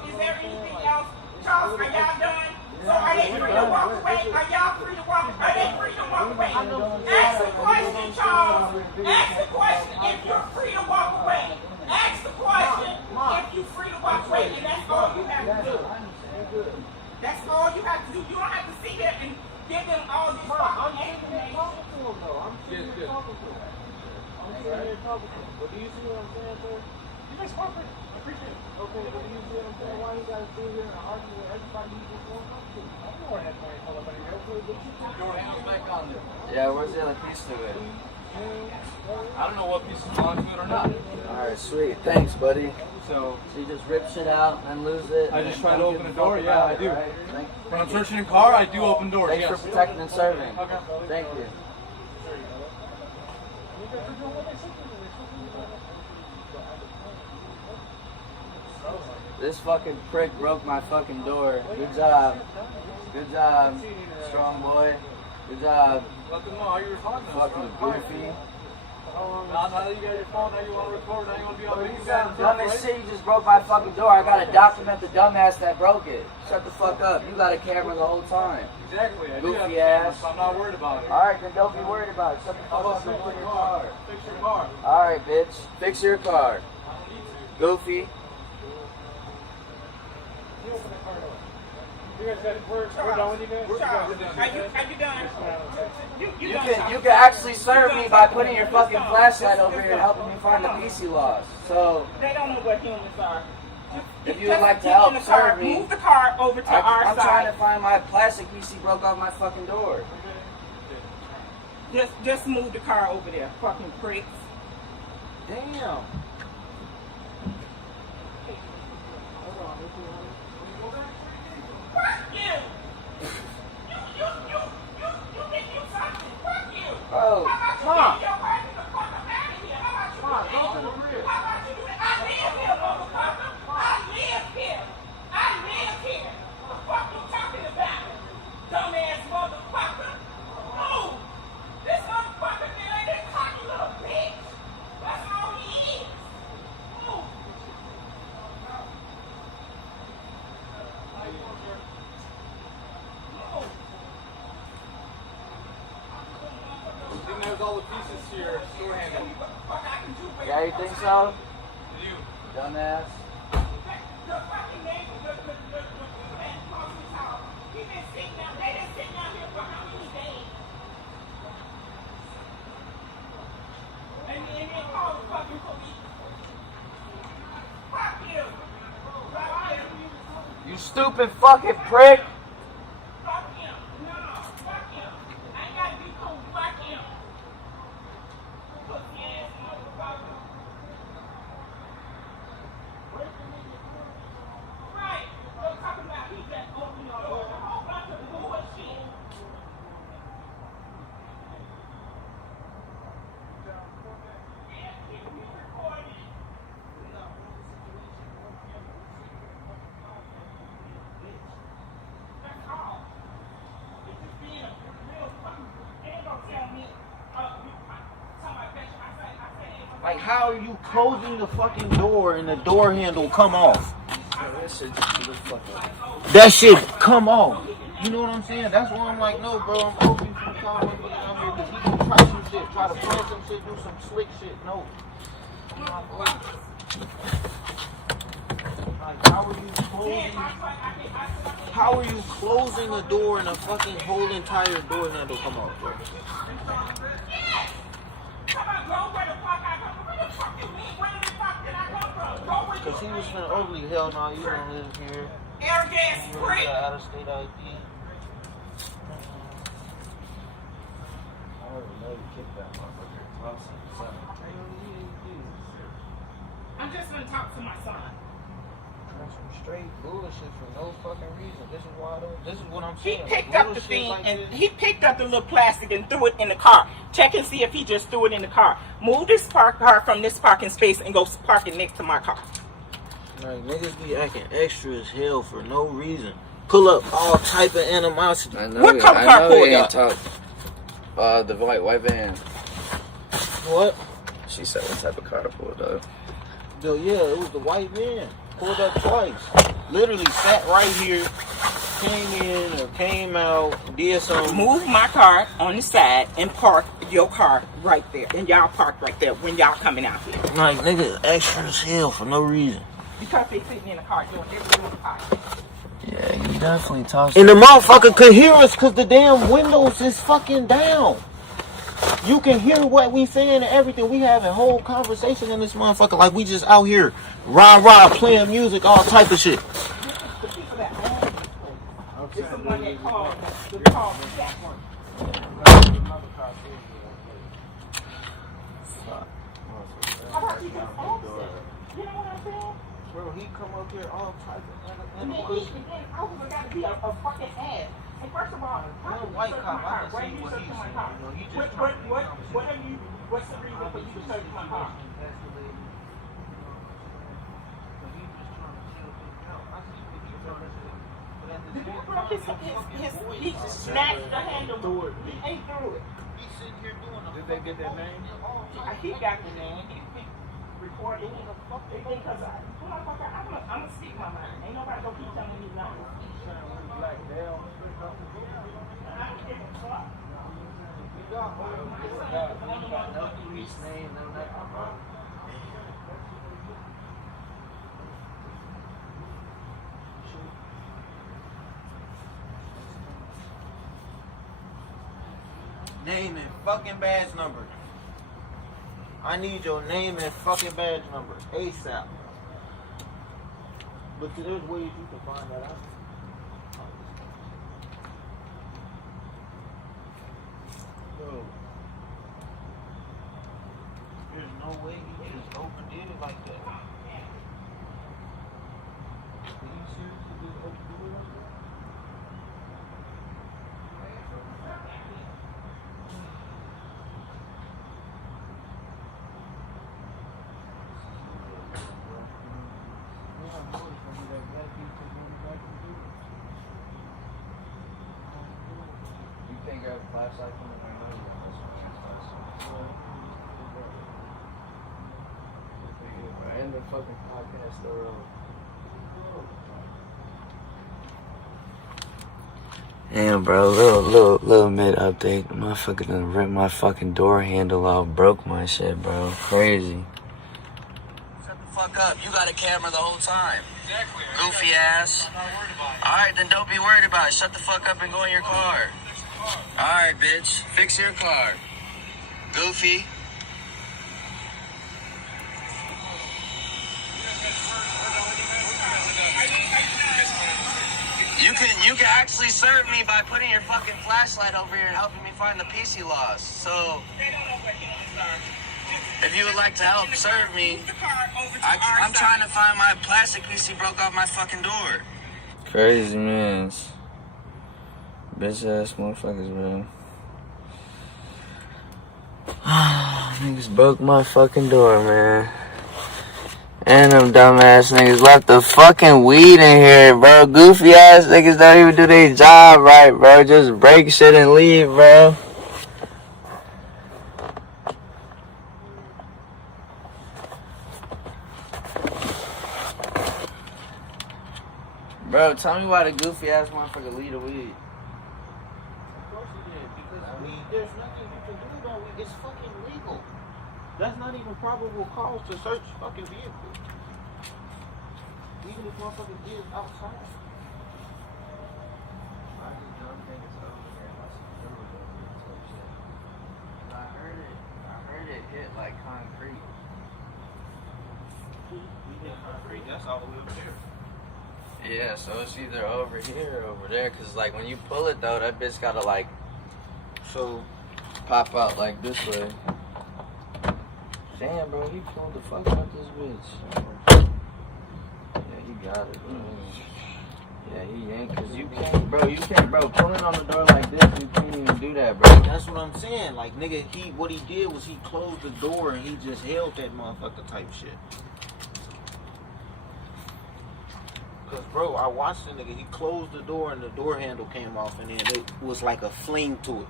is there anything else? Charles, are y'all done? So are they free to walk away? Are y'all free to walk? Are they free to walk away? Ask the question, Charles. Ask the question if you're free to walk away. Ask the question if you're free to walk away, and that's all you have to do. That's all you have to do. You don't have to sit there and give them all this fucking information. I'm sitting here talking to him. But do you see what I'm saying, sir? You guys cooperate. I appreciate it. Okay, but do you see what I'm saying? Why you guys sit here and argue with everybody you just want to talk to? I don't know where that money pulled up anyway. Door handles back on there. Yeah, where's the other piece to it? I don't know what pieces belong to it or not. Alright, sweet. Thanks, buddy. So you just rip shit out and lose it? I just try to open a door. Yeah, I do. Right? When I'm searching a car, I do open doors. Thanks Yes. for protecting and serving. Okay. Thank you. This fucking prick broke my fucking door. Good job. Good job, strong boy. Good job, Let them know how you were talking. fucking goofy. Now that you got your phone, now you want to record, now you want to be on video. Right? Dumbest shit, you just broke my fucking door. I gotta document the dumbass that broke it. Shut the fuck up. You got a camera the whole time. Exactly. I do have Goofy the camera, ass. so I'm not worried about it. Alright, then don't be worried about it. Shut the How fuck about up and fix fix your your car? car. Fix your car. Alright, bitch. Fix your car. I don't need to. Goofy. You guys got it. We're done with you guys? Charles, are you done? You can actually serve me by putting your fucking flashlight over here and helping me find the PC lost. So They don't know what humans are. if you would like to help serve me, move the car over to our I'm trying to side. find my plastic PC broke off my fucking door. Just move the car over there, fucking pricks. Damn. Fuck you! You think you something? Fuck you! Bro, How about you get your ass the fuck up out of here? How about you do that? How about you do that? I live here, motherfucker! I live here! I live here! What the fuck you talking about? Dumbass motherfucker! Move! This motherfucker ain't that cocky little bitch! That's all he is! Move! I think there's all the pieces to your door handle. yeah, you think so? You. Dumbass. The fucking neighbor, the man across his house, he been sitting down, they been sitting down here for how many days? And then call the fucking police. Fuck you! Fuck you! You stupid fucking prick. Fuck him! No, fuck him! I ain't gotta be cool, fuck him! Like, how are you closing the fucking door and the door handle come off? That shit come off. You know what I'm saying? That's why I'm like, no, bro, I'm hoping from calling motherfuckers out here because he can try some shit, try to plan some shit, do some slick shit. No. Like, how are you closing a door and a fucking whole entire door handle come off, bro? Because he was finna ugly. Hell no, you don't live here. Air gas spray. Out of state ID. I'm just gonna talk to my son. That's some straight bullshit for no fucking reason. This is what I'm saying. He picked up the thing and he picked up the little plastic and threw it in the car. Check and see if he just threw it in the car. Move this car from this parking space and go park it next to my car. Like, niggas be acting extra as hell for no reason. Pull up all type of animosity. What color car pulled up? The white van. What? She said what type of car pulled up. Yeah, it was the white van. Pulled up twice. Literally sat right here, came in or came out, did something. Move my car on the side and park your car right there. And y'all park right there when y'all coming out here. Like, niggas extra as hell for no reason. Because they sitting in the car doing everything in the car. Yeah, he definitely talks. And the motherfucker could hear us because the damn windows is fucking down. You can hear what we saying and everything. We having whole conversation in this motherfucker like we just out here rah playing music, all type of shit. The people that own this place. It's the one that called the call that one. How about you just ask it? You know what I'm saying? Bro, he come up here all type of And then each again, I was got to be a fucking ass. And first of all, why you white search cop, my car? I can Why see you what search he's my saying. car? You know, he just What trying to do are something. you? What's the reason for you to search my car? He snatched the handle. He ain't through it. He's sitting here doing a Did they get that name? He got the name. He recorded it. Because I'm gonna speak my mind. Ain't nobody gonna keep telling me nothing. Black Dale. I don't give a fuck. name and fucking badge number. I need your name and fucking badge number ASAP. But there's ways you can find that out. Bro, there's no way he just overdid it like that. Did he seriously just overdo it like that? You can't grab a flashlight from the window. And the fucking podcast still on. Damn, bro, little mid update. Motherfucker done ripped my fucking door handle off, broke my shit, bro. Crazy. Shut the fuck up. You got a camera the whole time. Exactly. Goofy ass. I'm not worried about it. Alright, then don't be worried about it. Shut the fuck up and go in your car. Alright, bitch. Fix your car. Goofy. You can actually serve me by putting your fucking flashlight over here and helping me find the PC lost. So, if you would like to help serve me, I'm trying to find my plastic PC broke off my fucking door. Crazy, man. Bitch ass motherfuckers, bro. Niggas broke my fucking door, man. And them dumbass niggas left the fucking weed in here, bro. Goofy ass niggas don't even do their job right, bro. Just break shit and leave, bro. Bro, tell me why the goofy ass motherfucker lead the weed. Of course he did, because weed, there's nothing you can do about weed. It's fucking legal. That's not even probable cause to search fucking vehicles. Even if motherfuckers did outside. I just don't think it's over here unless it's illegal. I heard it hit like concrete. Concrete, that's all the way up there. Yeah, so it's either over here or over there, cause like when you pull it though, that bitch gotta like so pop out like this way. Damn, bro, he pulled the fuck out this bitch. Yeah, he got it, bro. Yeah, he ain't, cause you can't, bro, pulling on the door like this, you can't even do that, bro. that's what I'm saying. Like, nigga, what he did was he closed the door and he just held that motherfucker type shit. Cause, bro, I watched the nigga, he closed the door and the door handle came off and then it was like a fling to it.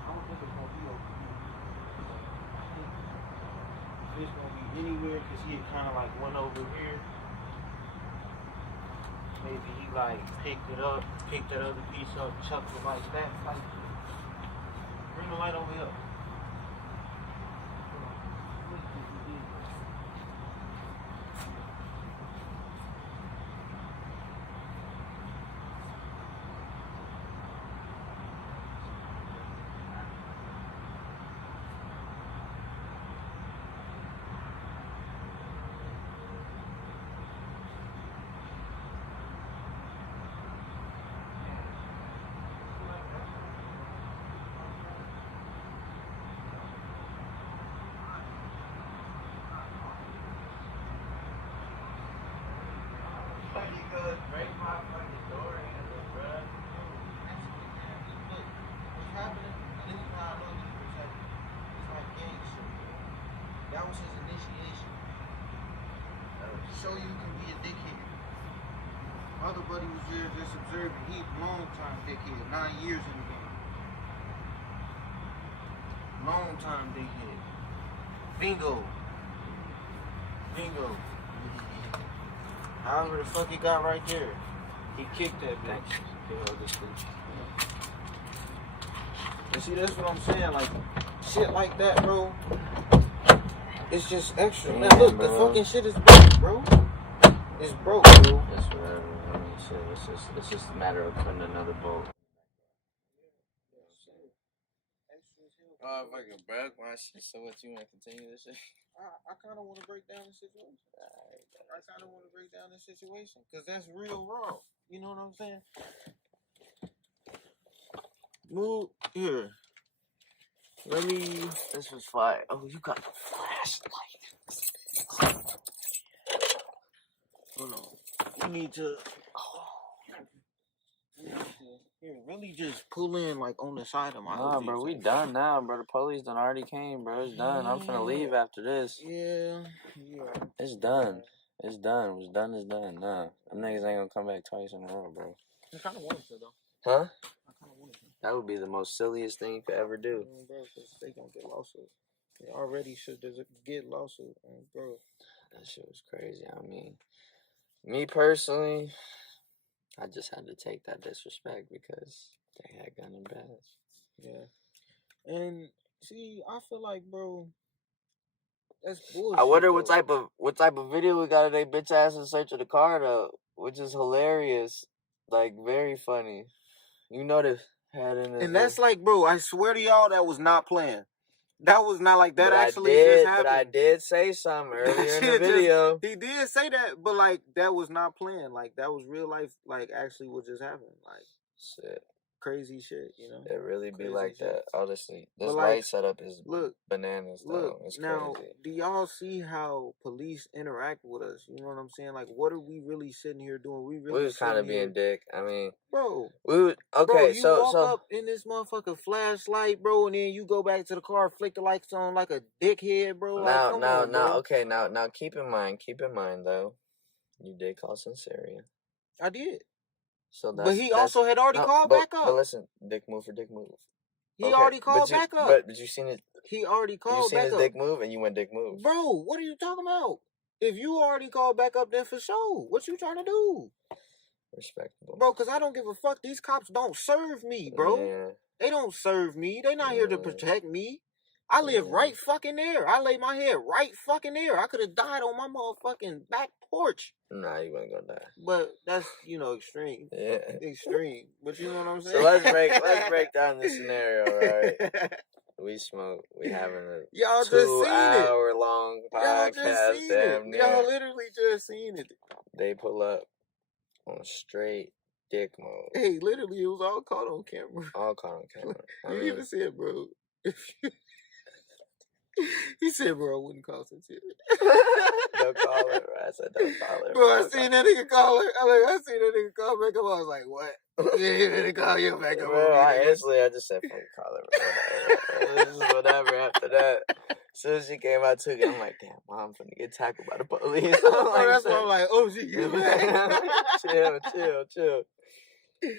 I don't think it's gonna be over here. It's gonna be anywhere because he had kind of like went over here. Maybe he like picked it up, picked that other piece up, chucked it like that. Like, bring the light over here. That was his initiation. Show you can be a dickhead. Other buddy was there just observing. He long time dickhead, 9 years in the game. Long time dickhead. Bingo. Bingo. However the fuck he got right there. He kicked that bitch. You see, that's what I'm saying. Like, shit like that, bro. It's just extra. Damn, now look, bro. the fucking shit is broke, bro. It's broke, bro. That's whatever. I mean, shit, it's just a matter of putting another bolt. Oh, if I can break my shit, so what, you want to continue this shit? I kind of want to break down the situation. I kind of want to break down the situation because that's real raw. You know what I'm saying? Move here. Let me. This was fire. Oh, you got the flashlight. Hold on. You need to. Here, really just pull in like on the side of my Nah, bro, we done now, bro. The police done already came, bro. It's done. I'm finna leave after this. Yeah. It's done. It's done. What's done is done. Nah, them niggas ain't gonna come back twice in a row, bro. I kind of wanted to, though. Huh? I kind of wanted to. That would be the most silliest thing you could ever do. Bro, because they gonna get lawsuit. They already should get lawsuit, bro. That shit was crazy. I mean, me personally, I just had to take that disrespect because they had gun and badge. Yeah. And see, I feel like, bro, that's bullshit. I wonder what type of video we got of they bitch ass in search of the car though, which is hilarious, like very funny. You know the head in this. And that's like, bro, I swear to y'all, that was not planned. That was not like that. But actually just happened. But I did say something earlier in the video. He did say that, but like that was not planned. Like that was real life. Like actually, what just happened? Like shit. Crazy shit, you know. It really be like shit. That, honestly. This like, light setup is bananas, though. Look, it's now, crazy. do y'all see how police interact with us? You know what I'm saying? Like, what are we really sitting here doing? We was kind of being dick. I mean, bro, okay. Bro, you walk up in this motherfucking flashlight, bro, and then you go back to the car, flick the lights on like a dickhead, bro. Like, Now, keep in mind, though, you did call Sinceria. I did. So but he also had already called back up. But listen, dick move for dick move. He already called back up. But you seen it? He already called back up. You seen his dick move, and you went dick move. Bro, what are you talking about? If you already called back up, then for sure. What you trying to do? Respectable. Bro, because I don't give a fuck. These cops don't serve me, bro. Yeah. They don't serve me. They not here to protect me. I live right fucking there. I lay my head right fucking there. I could have died on my motherfucking back porch. Nah, you ain't gonna die. But that's, extreme. Yeah. Extreme. But you know what I'm saying? So let's break down the scenario, right? We smoke. We having a Y'all 2 hour long podcast. Y'all literally just seen it. They pull up on straight dick mode. Hey, literally, it was all caught on camera. All caught on camera. You even said, bro. He said, bro, I wouldn't call sincerely. Don't call it, bro. I said, don't call it. Bro, I seen that nigga call her. I seen that nigga call back up. I was like, what? Yeah, he didn't call you back up. Bro, I just said, fucking call it, bro. This is whatever after that. As soon as she came out, took it. I'm like, damn, Mom, I'm finna get tackled by the police. That's why I'm like, oh, she get back. Chill.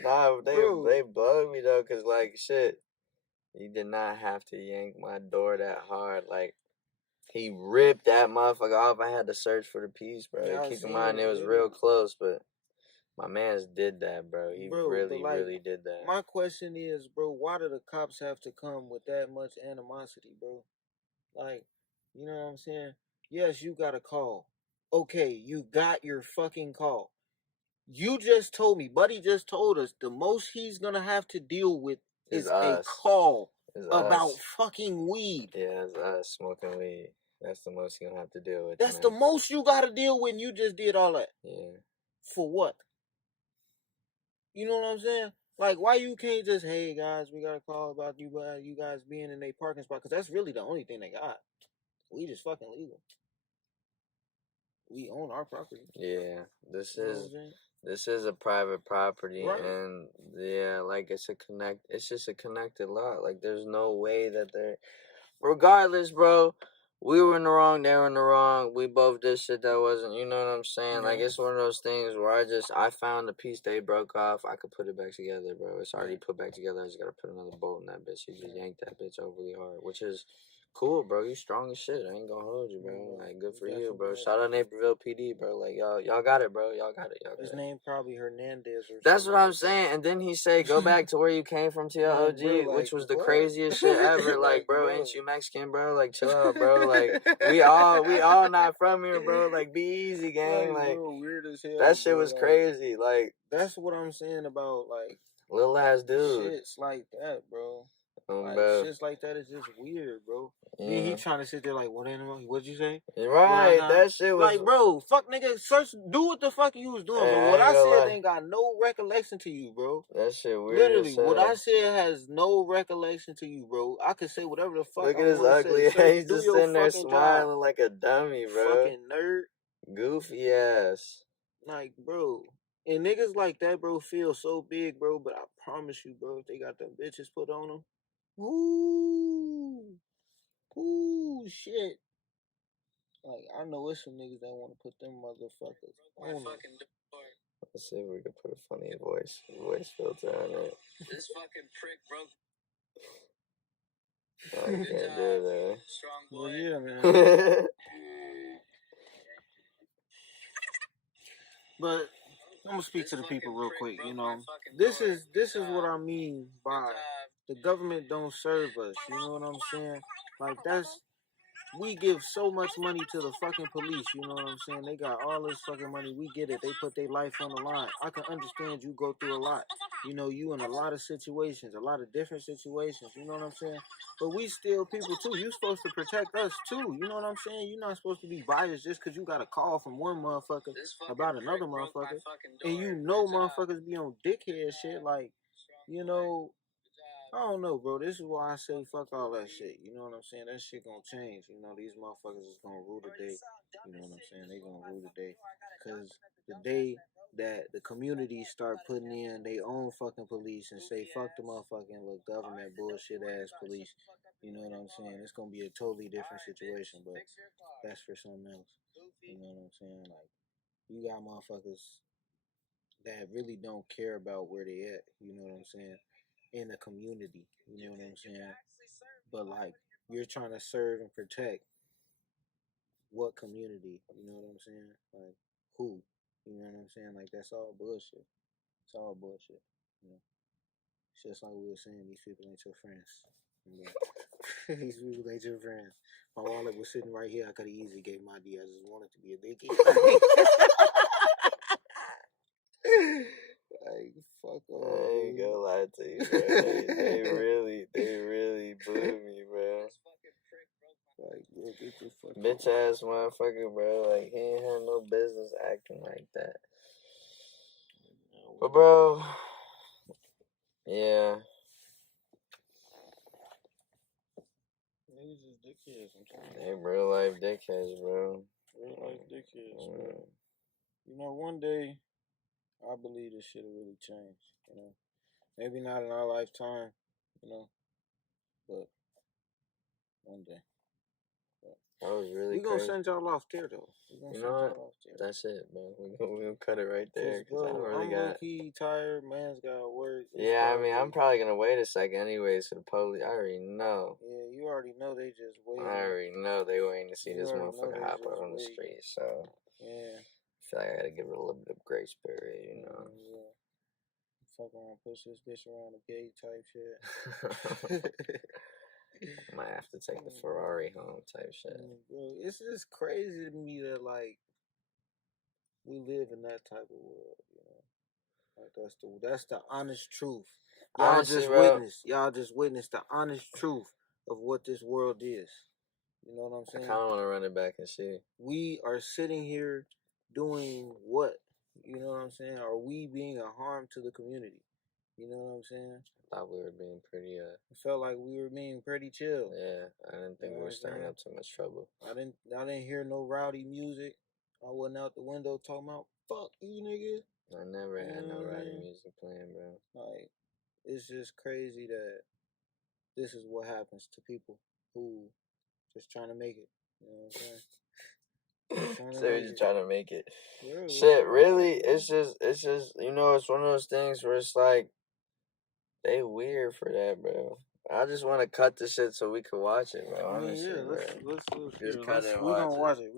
Nah, they blowed me, though, because, like, shit, you did not have to yank my door that hard. Like, he ripped that motherfucker off. I had to search for the piece, bro. Yeah, keep in mind, it was real close, but my mans did that, bro. He really did that. My question is, bro, why do the cops have to come with that much animosity, bro? Like, you know what I'm saying? Yes, you got a call. Okay, you got your fucking call. You just told me, Buddy just told us, the most he's gonna have to deal with is a call about fucking weed. Yeah, it's us smoking weed. That's the most you're gonna have to deal with. That's the most you gotta deal with, and you just did all that. Yeah. For what? You know what I'm saying? Like, why you can't just, hey guys, we got a call about you guys being in a parking spot? Because that's really the only thing they got. We just fucking legal. We own our property. Yeah, this is a private property, right? And yeah, like it's just a connected lot. Like there's no way that regardless, bro. We were in the wrong, they were in the wrong. We both did shit that wasn't, you know what I'm saying? Like, it's one of those things where I found the piece they broke off. I could put it back together, bro. It's already put back together. I just gotta put another bolt in that bitch. You just yanked that bitch overly hard, which is cool, bro. You strong as shit. I ain't gonna hold you, bro. Like, good for you, bro. Shout out Naperville PD, bro. Like, y'all got it, bro. Y'all got it. His name probably Hernandez or That's what I'm saying. And then he said, go back to where you came from, TLOG, which was the craziest shit ever. Like, bro, ain't you Mexican, bro? Like, chill out, bro. Like, we all not from here, bro. Like, be easy, gang. Like, weird as hell, that shit was crazy. Like, that's what I'm saying about, like, little ass dude. Shit's like that, bro. Like, bro. shit like that is just weird, bro. Yeah. Then he trying to sit there like, what animal? What'd you say? Right, that shit was... Like, bro, fuck nigga, do what the fuck you was doing, bro. What I said ain't got no recollection to you, bro. That shit weird. Literally, what I said has no recollection to you, bro. I could say whatever the fuck Look at his ugly ass. He's just sitting there smiling like a dummy, bro. Fucking nerd. Goofy ass. Like, bro. And niggas like that, bro, feel so big, bro. But I promise you, bro, if they got them bitches put on them, ooh, shit. Like, I know it's some niggas that want to put them motherfuckers on them. Let's see if we can put a funny voice filter on it. This fucking prick broke. I can't do that. Strong boy. Well, yeah, man. But I'm gonna speak to the people real quick. You know, this is what I mean by the government don't serve us. You know what I'm saying? Like, we give so much money to the fucking police. You know what I'm saying? They got all this fucking money. We get it. They put their life on the line. I can understand you go through a lot. You know, you in a lot of situations, a lot of different situations. You know what I'm saying? But we still people too. You supposed to protect us too. You know what I'm saying? You're not supposed to be biased just because you got a call from one motherfucker about another motherfucker. And you know motherfuckers be on dickhead shit. Like, you know, I don't know, bro. This is why I say fuck all that shit. You know what I'm saying? That shit gonna change. You know, these motherfuckers is gonna rule the day. You know what I'm saying? They gonna rule the day. Because the day that the community start putting in their own fucking police and say fuck the motherfucking little government bullshit ass police, you know what I'm saying? It's gonna be a totally different situation, but that's for something else. You know what I'm saying? Like, you got motherfuckers that really don't care about where they at. You know what I'm saying? In the community, you know what I'm saying? But like, you're trying to serve and protect what community? You know what I'm saying? Like who? You know what I'm saying? Like that's all bullshit. It's all bullshit. You know? It's just like we were saying, these people ain't your friends. These people ain't your friends. My wallet was sitting right here. I could have easily gave my ID. I just wanted to be a dickhead. Like, fuck off. I ain't gonna lie to you, bro. They really booed me, bro. Like, bro, get the fuck Bitch ass motherfucker, bro. Like, he ain't had no business acting like that. But, bro, yeah. Niggas is dickheads, I'm telling you. They real life dickheads, bro. Real life dickheads, bro. You know, one day, I believe this shit will really change, you know. Maybe not in our lifetime, you know, but one day. That was really crazy. We gonna send y'all off there, though. You know what? That's it, bro. We gonna cut it right there. Bro, I'm low-key tired. Man's got work. Yeah, I mean, I'm probably gonna wait a second anyways for the police. I already know. Yeah, you already know they just waiting. I already know they waiting to see this motherfucker hop out on the street, so... Yeah. I feel like I gotta give it a little bit of grace period, you know? Yeah. Fuck around, push this bitch around the gate type shit. Might have to take the Ferrari home type shit. Bro, it's just crazy to me that, like, we live in that type of world, you know? Like, that's the honest truth. Y'all just witnessed the honest truth of what this world is. You know what I'm saying? I kind of want to run it back and see. We are sitting here doing what? You know what I'm saying? Are we being a harm to the community? You know what I'm saying? I thought we were being pretty, It felt like we were being pretty chill. Yeah, I didn't think we were stirring up too much trouble. I didn't hear no rowdy music. I wasn't out the window talking about, fuck you niggas. I never had no rowdy music playing, bro. Like, it's just crazy that this is what happens to people who just trying to make it. You know what I'm saying? So we're just trying to make it. Yeah, shit, really? It's just, you know, it's one of those things where it's like, they weird for that, bro. I just want to cut the shit so we can watch it, bro. Honestly, let's just cut it and we watch gonna watch it.